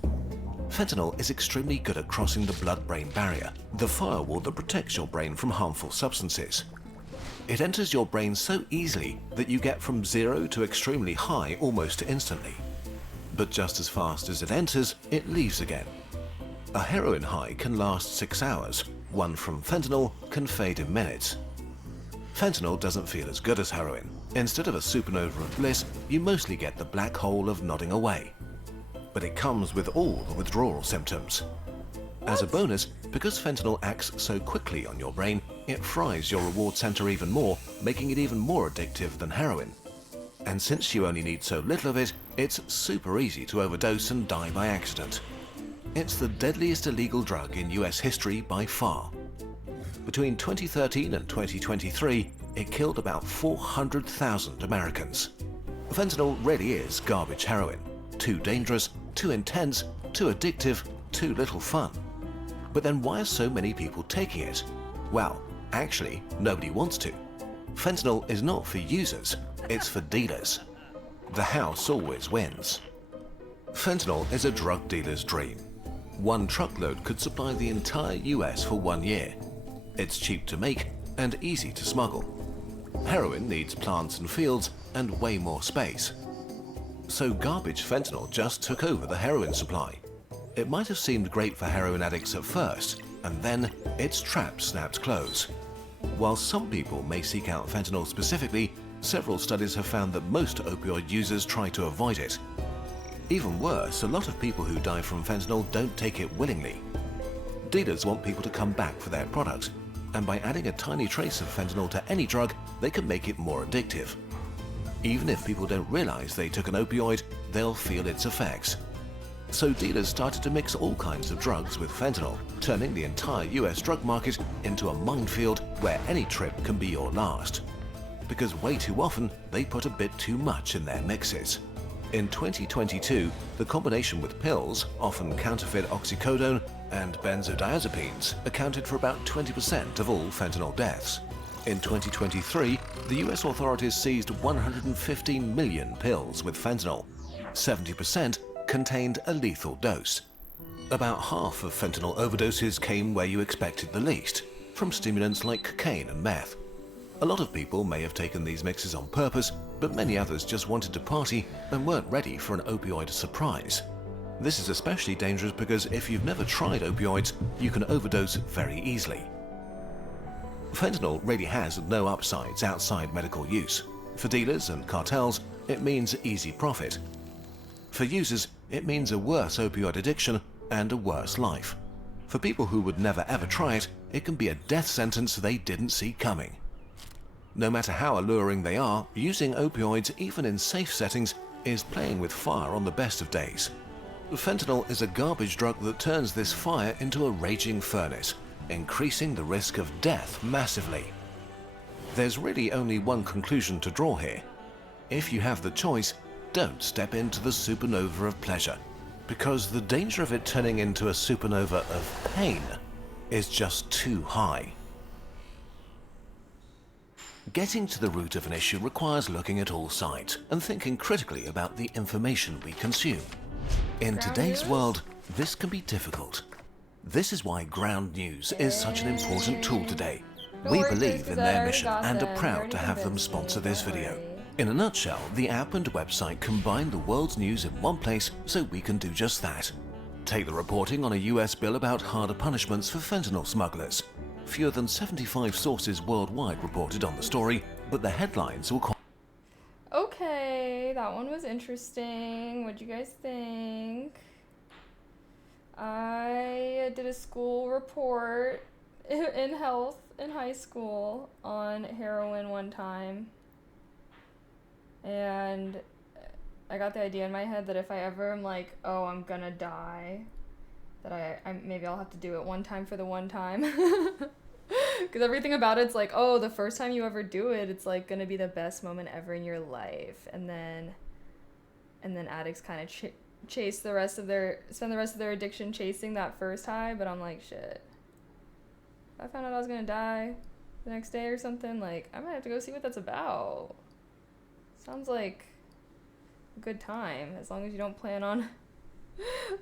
Fentanyl is extremely good at crossing the blood-brain barrier, the firewall that protects your brain from harmful substances. It enters your brain so easily that you get from 0 to extremely high almost instantly. But just as fast as it enters, it leaves again. A heroin high can last 6 hours. One from fentanyl can fade in minutes. Fentanyl doesn't feel as good as heroin. Instead of a supernova of bliss, you mostly get the black hole of nodding away. But it comes with all the withdrawal symptoms. As a bonus, because fentanyl acts so quickly on your brain, it fries your reward center even more, making it even more addictive than heroin. And since you only need so little of it, it's super easy to overdose and die by accident. It's the deadliest illegal drug in US history by far. Between 2013 and 2023, it killed about 400,000 Americans. Fentanyl really is garbage heroin. Too dangerous, too intense, too addictive, too little fun. But then why are so many people taking it? Well, actually, nobody wants to. Fentanyl is not for users, it's for dealers. The house always wins. Fentanyl is a drug dealer's dream. One truckload could supply the entire US for 1 year. It's cheap to make and easy to smuggle. Heroin needs plants and fields and way more space. So garbage fentanyl just took over the heroin supply. It might have seemed great for heroin addicts at first, and then its trap snapped close. While some people may seek out fentanyl specifically, several studies have found that most opioid users try to avoid it. Even worse, a lot of people who die from fentanyl don't take it willingly. Dealers want people to come back for their product, and by adding a tiny trace of fentanyl to any drug, they can make it more addictive. Even if people don't realize they took an opioid, they'll feel its effects. So dealers started to mix all kinds of drugs with fentanyl, turning the entire US drug market into a minefield where any trip can be your last. Because way too often, they put a bit too much in their mixes. In 2022, the combination with pills, often counterfeit oxycodone and benzodiazepines, accounted for about 20% of all fentanyl deaths. In 2023, the US authorities seized 115 million pills with fentanyl. 70% contained a lethal dose. About half of fentanyl overdoses came where you expected the least. from stimulants like cocaine and meth. A lot of people may have taken these mixes on purpose, but many others just wanted to party and weren't ready for an opioid surprise. This is especially dangerous because if you've never tried opioids, you can overdose very easily. Fentanyl really has no upsides outside medical use. For dealers and cartels, it means easy profit. For users, it means a worse opioid addiction and a worse life. For people who would never ever try it, it can be a death sentence they didn't see coming. No matter how alluring they are, using opioids even in safe settings is playing with fire on the best of days. Fentanyl is a garbage drug that turns this fire into a raging furnace, increasing the risk of death massively. There's really only one conclusion to draw here. If you have the choice, don't step into the supernova of pleasure, because the danger of it turning into a supernova of pain is just too high. Getting to the root of an issue requires looking at all sides and thinking critically about the information we consume. In today's world, this can be difficult. This is why Ground News is such an important tool today. We believe in their mission and are proud to have them sponsor this video. In a nutshell, the app and website combine the world's news in one place so we can do just that. Take the reporting on a US bill about harder punishments for fentanyl smugglers. Fewer than 75 sources worldwide reported on the story, but the headlines were quite... Okay, that one was interesting. What'd you guys think? I did a school report in health in high school on heroin one time. And I got the idea in my head that if I ever am like, oh, I'm gonna die, that I maybe I'll have to do it one time for the one time. Because everything about it's like, oh, the first time you ever do it, it's like gonna be the best moment ever in your life. And then addicts kind of spend the rest of their addiction chasing that first high. But I'm like, shit, if I found out I was gonna die the next day or something, like, I might have to go see what that's about. Sounds like a good time, as long as you don't plan on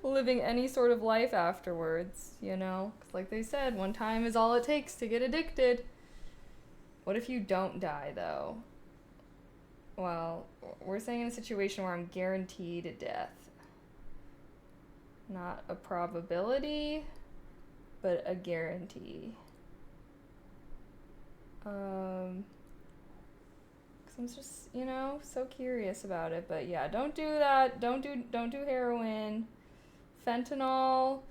living any sort of life afterwards, you know? 'Cause like they said, one time is all it takes to get addicted. What if you don't die, though? Well, we're saying in a situation where I'm guaranteed death. Not a probability, but a guarantee. I'm just, you know, so curious about it. But yeah, don't do that. Don't do heroin. Fentanyl.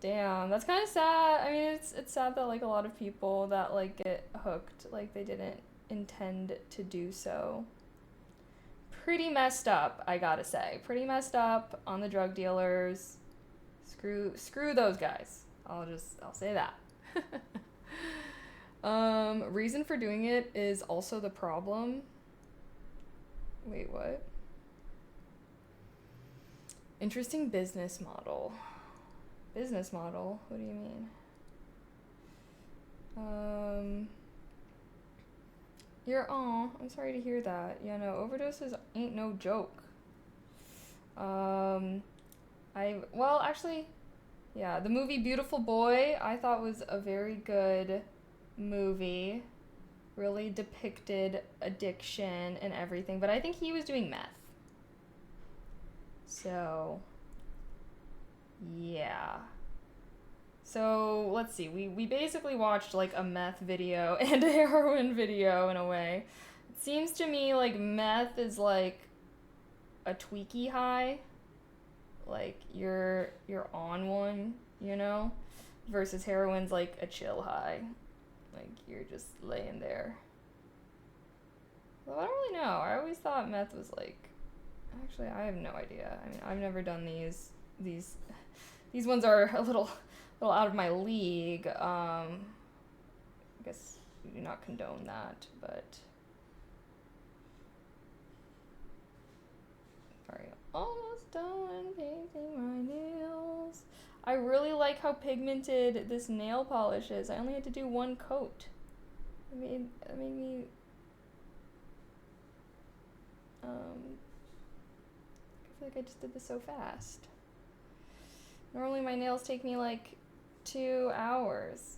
Damn, that's kind of sad. I mean, it's sad that like a lot of people that like get hooked, like they didn't intend to do so. Pretty messed up, I gotta say. Pretty messed up on the drug dealers. Screw those guys. I'll say that. Reason for doing it is also the problem. Wait, what? Interesting business model. Business model? What do you mean? I'm sorry to hear that. Yeah, no, overdoses ain't no joke. Actually, yeah, the movie Beautiful Boy, I thought was a very good movie. Really depicted addiction and everything, but I think he was doing meth. So, yeah. So, let's see. We basically watched like a meth video and a heroin video in a way. It seems to me like meth is like a tweaky high. Like you're on one, you know? Versus heroin's like a chill high. Like you're just laying there. Well, I don't really know. I always thought meth was like... Actually, I have no idea. I mean, I've never done these. These ones are a little out of my league. I guess we do not condone that, but... Sorry, almost done painting my nails. I really like how pigmented this nail polish is. I only had to do one coat. It made me... I feel like I just did this so fast. Normally my nails take me like 2 hours.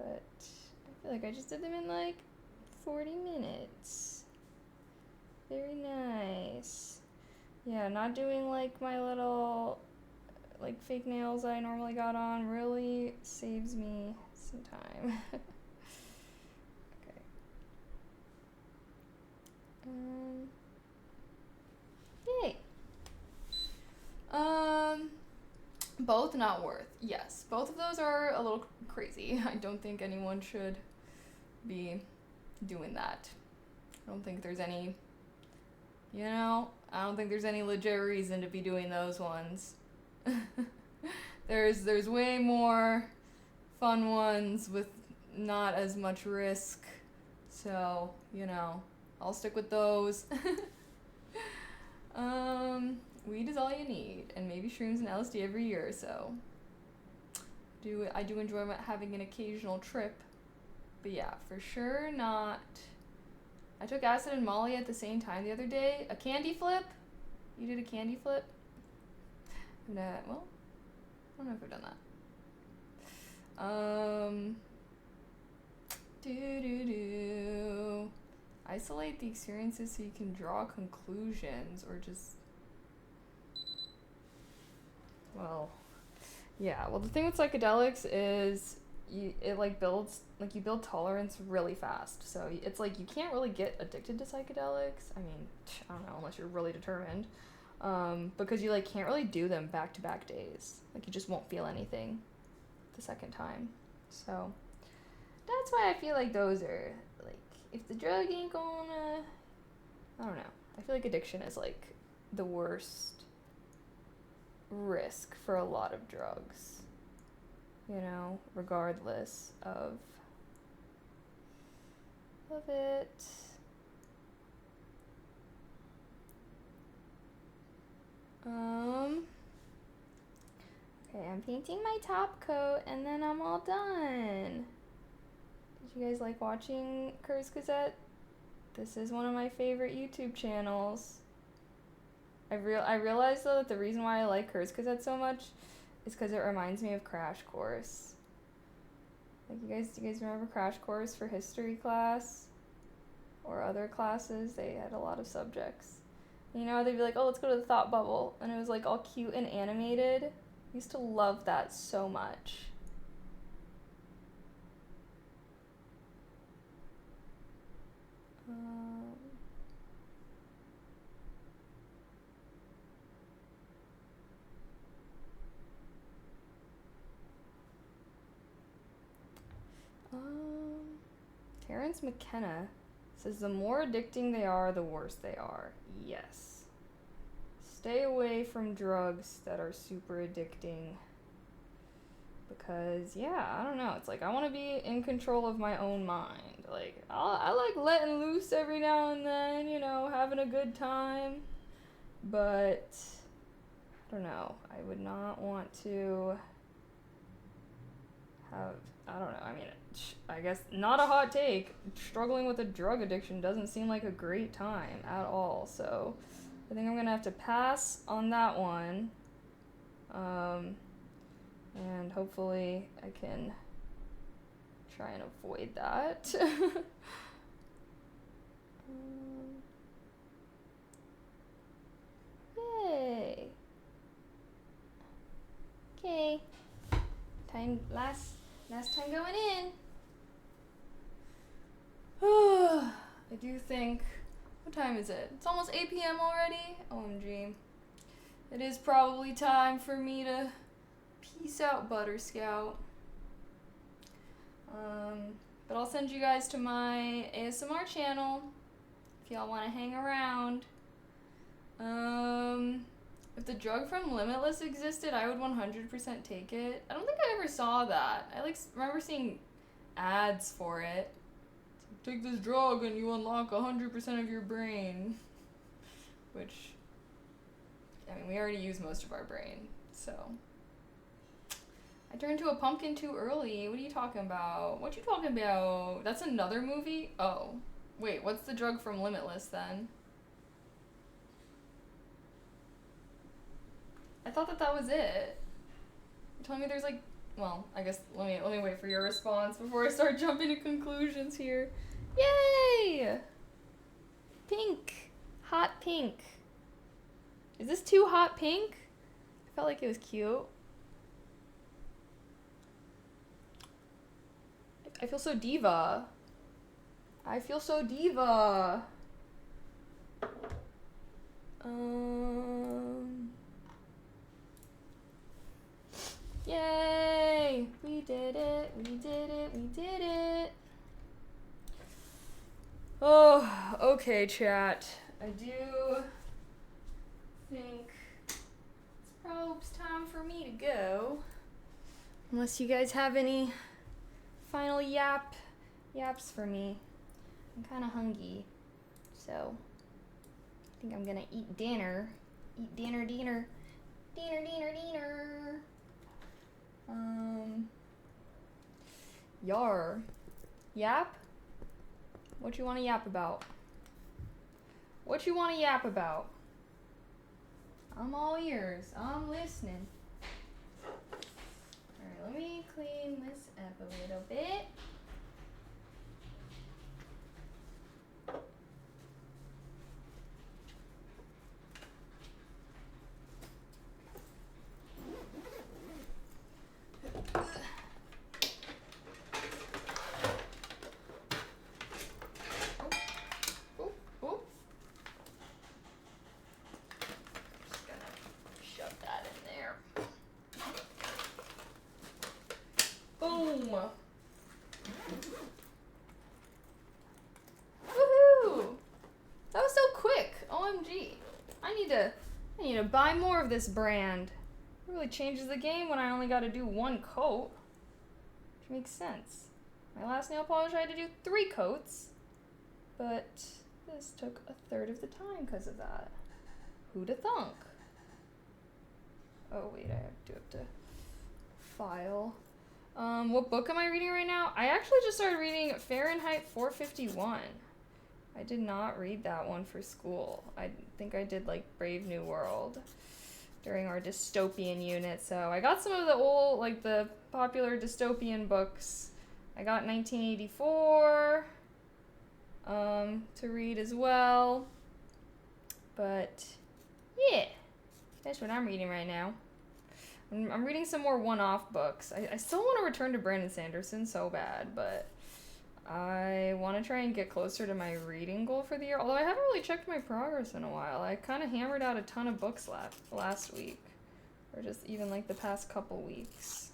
but I feel like I just did them in like 40 minutes. Very nice. Yeah, not doing like my little like fake nails I normally got on really saves me some time. Okay. Yay. Both not worth. Yes, both of those are a little crazy. I don't think anyone should be doing that. I don't think there's any, I don't think there's any legit reason to be doing those ones. There's way more fun ones with not as much risk. So, I'll stick with those. Weed is all you need, and maybe shrooms and LSD every year or so. I do enjoy having an occasional trip, but yeah, for sure not. I took acid and Molly at the same time the other day. A candy flip? You did a candy flip? Well, I don't know if I've done that. Isolate the experiences so you can draw conclusions, or just... Well, yeah. Well, the thing with psychedelics is you build tolerance really fast. So it's like you can't really get addicted to psychedelics. I mean, I don't know, unless you're really determined. Because you can't really do them back-to-back days. You just won't feel anything the second time. So that's why I feel like those are if the drug ain't gonna, I don't know. I feel like addiction is the worst risk for a lot of drugs, regardless of it. Okay, I'm painting my top coat and then I'm all done. Did you guys like watching Curse Gazette? This is one of my favorite YouTube channels. I realized though that the reason why I like Curse Gazette so much is because it reminds me of Crash Course. Do you guys remember Crash Course for history class? Or other classes? They had a lot of subjects. They'd be like, oh, let's go to the thought bubble. And it was all cute and animated. I used to love that so much. Terrence McKenna says the more addicting they are, the worse they are. Yes. Stay away from drugs that are super addicting. Because, yeah, I don't know. It's I want to be in control of my own mind. I like letting loose every now and then, having a good time. But, I don't know. I would not want to have, I don't know. I mean, I guess not a hot take. Struggling with a drug addiction doesn't seem like a great time at all. So, I think I'm going to have to pass on that one. And hopefully I can try and avoid that. Yay. Okay. Last time going in. I do think, what time is it? It's almost 8 p.m. already? OMG. It is probably time for me to peace out, Butter Scout. But I'll send you guys to my ASMR channel if y'all want to hang around. If the drug from Limitless existed, I would 100% take it. I don't think I ever saw that. I remember seeing ads for it. Take this drug and you unlock 100% of your brain. Which, I mean, we already use most of our brain, so. I turned to a pumpkin too early. What are you talking about? What you talking about? That's another movie? Oh. Wait, what's the drug from Limitless then? I thought that was it. You're telling me there's well, I guess let me wait for your response before I start jumping to conclusions here. Yay! Pink. Hot pink. Is this too hot pink? I felt like it was cute. I feel so diva. I feel so diva. Yay! We did it, we did it, we did it. Oh, okay, chat. I do think it's probably time for me to go. Unless you guys have any final yaps for me. I'm kind of hungry, so I think I'm gonna eat dinner. Eat dinner. Yar. Yap? What you wanna yap about? What you wanna yap about? I'm all ears. I'm listening. Alright, let me clean this up a little bit. Woohoo! That was so quick. OMG. I need to buy more of this brand. It really changes the game when I only got to do one coat. Which makes sense. My last nail polish I had to do 3 coats. But this took a third of the time because of that. Who'da thunk? Oh wait, I do have to file. What book am I reading right now? I actually just started reading Fahrenheit 451. I did not read that one for school. I think I did like Brave New World during our dystopian unit. So I got some of the old, like the popular dystopian books. I got 1984 to read as well. But yeah, that's what I'm reading right now. I'm reading some more one-off books. I still want to return to Brandon Sanderson so bad, but I want to try and get closer to my reading goal for the year. Although I haven't really checked my progress in a while. I kind of hammered out a ton of books last week. Or just even like the past couple weeks.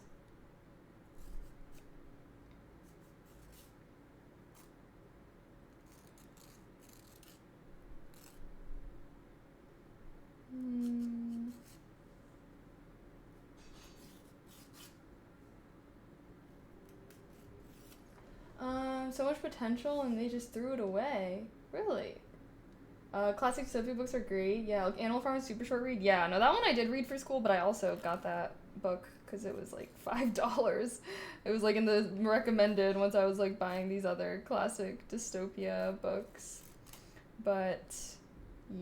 So much potential and they just threw it away. Really? Classic dystopia books are great. Yeah, like Animal Farm is super short read. Yeah, no, that one I did read for school, but I also got that book because it was like $5. It was like in the recommended once I was like buying these other classic dystopia books. But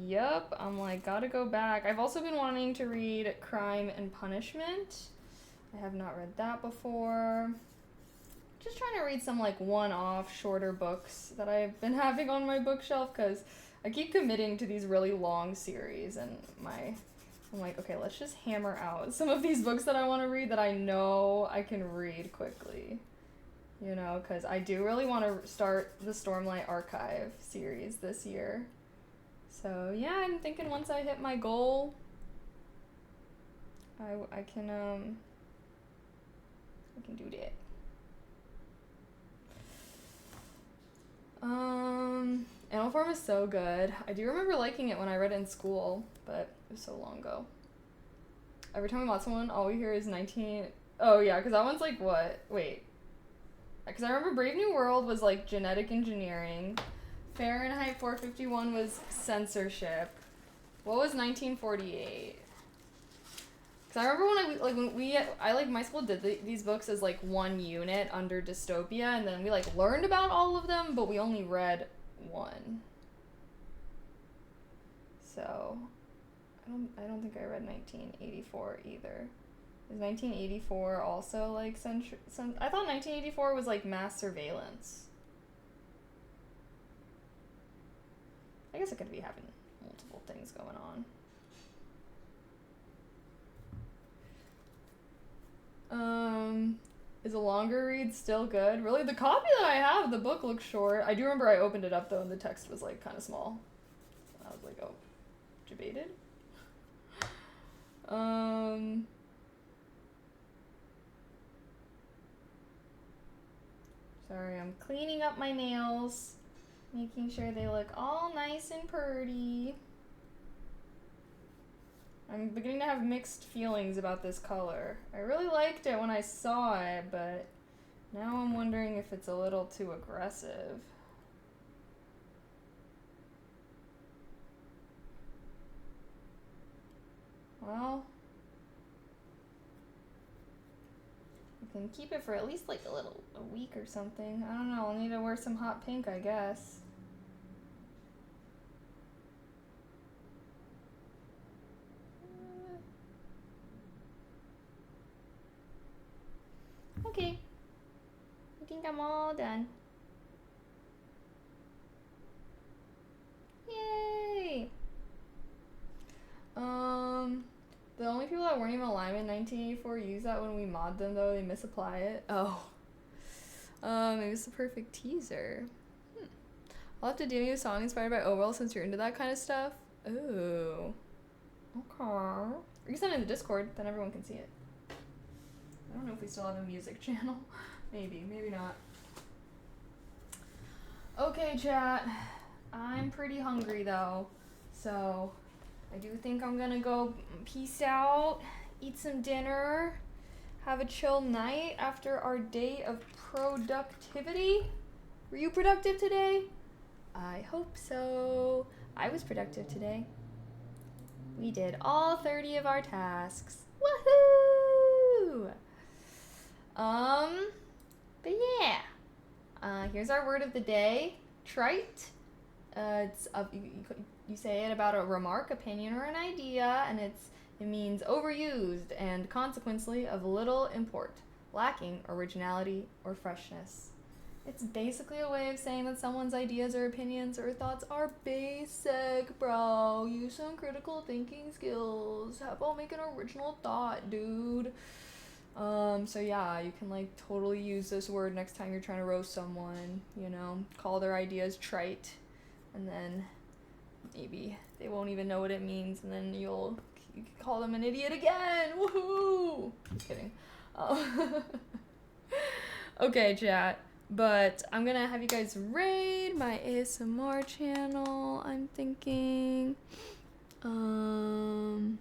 yep, I'm like gotta go back. I've also been wanting to read Crime and Punishment. I have not read that before. Just trying to read some like one-off shorter books that I've been having on my bookshelf because I keep committing to these really long series and I'm like, okay, let's just hammer out some of these books that I want to read that I know I can read quickly. You know, because I do really want to start the Stormlight Archive series this year. So yeah, I'm thinking once I hit my goal, I can do that. Animal Farm is so good. I do remember liking it when I read it in school, but it was so long ago. Every time we bought someone, all we hear is 19... Oh, yeah, because that one's like, what? Wait. Because I remember Brave New World was like genetic engineering. Fahrenheit 451 was censorship. What was 1948? Because I remember when my school did these books as like one unit under dystopia, and then we like learned about all of them, but we only read one. So I don't think I read 1984 either. Is 1984 also like I thought 1984 was like mass surveillance. I guess it could be having multiple things going on. Is a longer read still good? Really? The copy that I have, the book looks short. I do remember I opened it up though and the text was like kind of small. I was like, oh, debated? Sorry, I'm cleaning up my nails, making sure they look all nice and pretty. I'm beginning to have mixed feelings about this color. I really liked it when I saw it, but now I'm wondering if it's a little too aggressive. Well, I can keep it for at least like a week or something. I don't know, I'll need to wear some hot pink, I guess. Okay, I think I'm all done. Yay! The only people that weren't even alive in 1984 use that when we mod them, though. They misapply it. Oh. Maybe it's the perfect teaser. I'll have to do a song inspired by Overall since you're into that kind of stuff. Ooh. Okay. Or you can send it in the Discord, then everyone can see it. I don't know if we still have a music channel. Maybe, maybe not. Okay, chat. I'm pretty hungry though, so I do think I'm gonna go peace out, eat some dinner, have a chill night after our day of productivity. Were you productive today? I hope so. I was productive today. We did all 30 of our tasks. Woohoo! But yeah. Here's our word of the day. Trite. You say it about a remark, opinion, or an idea, and it means overused and consequently of little import, lacking originality or freshness. It's basically a way of saying that someone's ideas or opinions or thoughts are basic, bro. Use some critical thinking skills. How about make an original thought, dude? So yeah, you can like totally use this word next time you're trying to roast someone, you know, call their ideas trite, and then maybe they won't even know what it means, and then you can call them an idiot again. Woohoo! Just kidding. Okay, chat. But I'm gonna have you guys raid my ASMR channel, I'm thinking. And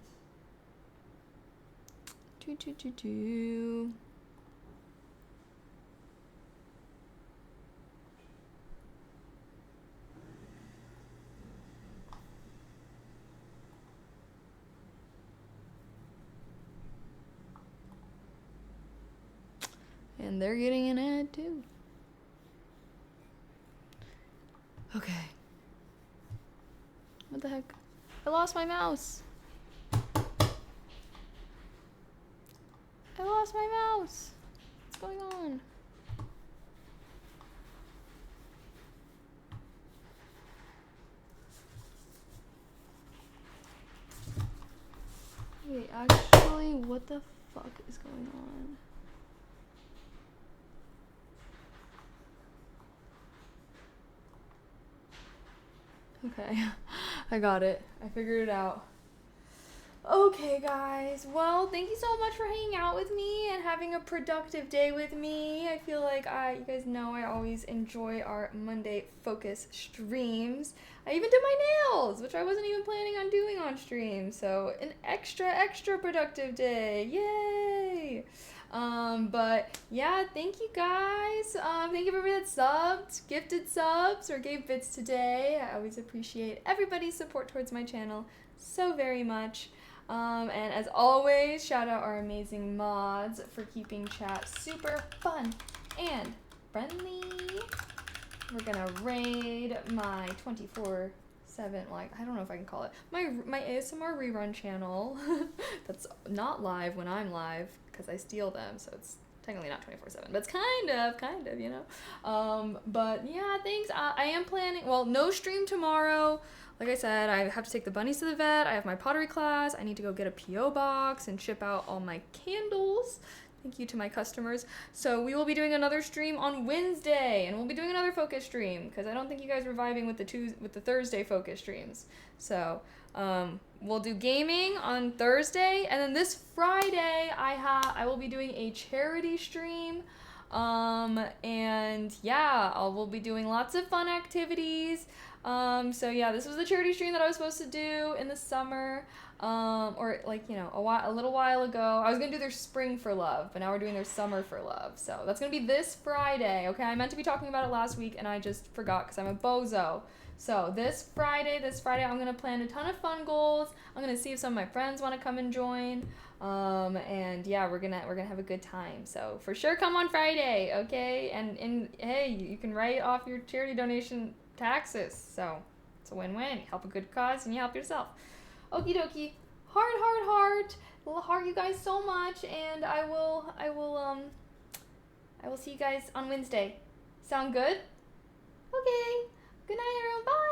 they're getting an ad too. Okay. What the heck? I lost my mouse. I lost my mouse. What's going on? Wait, actually, what the fuck is going on? Okay, I got it. I figured it out. Okay, guys. Well, thank you so much for hanging out with me and having a productive day with me. I feel like you guys know I always enjoy our Monday focus streams. I even did my nails, which I wasn't even planning on doing on stream. So an extra productive day. Yay! But yeah, thank you guys. Thank you everybody that subbed, gifted subs, or gave bits today. I always appreciate everybody's support towards my channel so very much. And as always, shout out our amazing mods for keeping chat super fun and friendly. We're gonna raid my 24/7 like, I don't know if I can call it my ASMR rerun channel. That's not live when I'm live because I steal them, so it's technically not 24/7, but it's kind of, you know. But yeah, thanks. I am planning. Well, no stream tomorrow. Like I said, I have to take the bunnies to the vet. I have my pottery class. I need to go get a PO box and ship out all my candles. Thank you to my customers. So we will be doing another stream on Wednesday, and we'll be doing another focus stream because I don't think you guys were vibing with the Thursday focus streams. So we'll do gaming on Thursday, and then this Friday I will be doing a charity stream. And yeah, we'll be doing lots of fun activities. So yeah, this was the charity stream that I was supposed to do in the summer. Or like, you know, a little while ago. I was gonna do their spring for love, but now we're doing their summer for love. So that's gonna be this Friday, okay? I meant to be talking about it last week and I just forgot because I'm a bozo. So this Friday, I'm gonna plan a ton of fun goals. I'm gonna see if some of my friends want to come and join. And yeah, we're gonna have a good time. So for sure, come on Friday, okay? And hey, you can write off your charity donation taxes. So it's a win-win. You help a good cause and you help yourself. Okie dokie. Heart. Heart you guys so much, and I will see you guys on Wednesday. Sound good? Okay. Good night, everyone. Bye.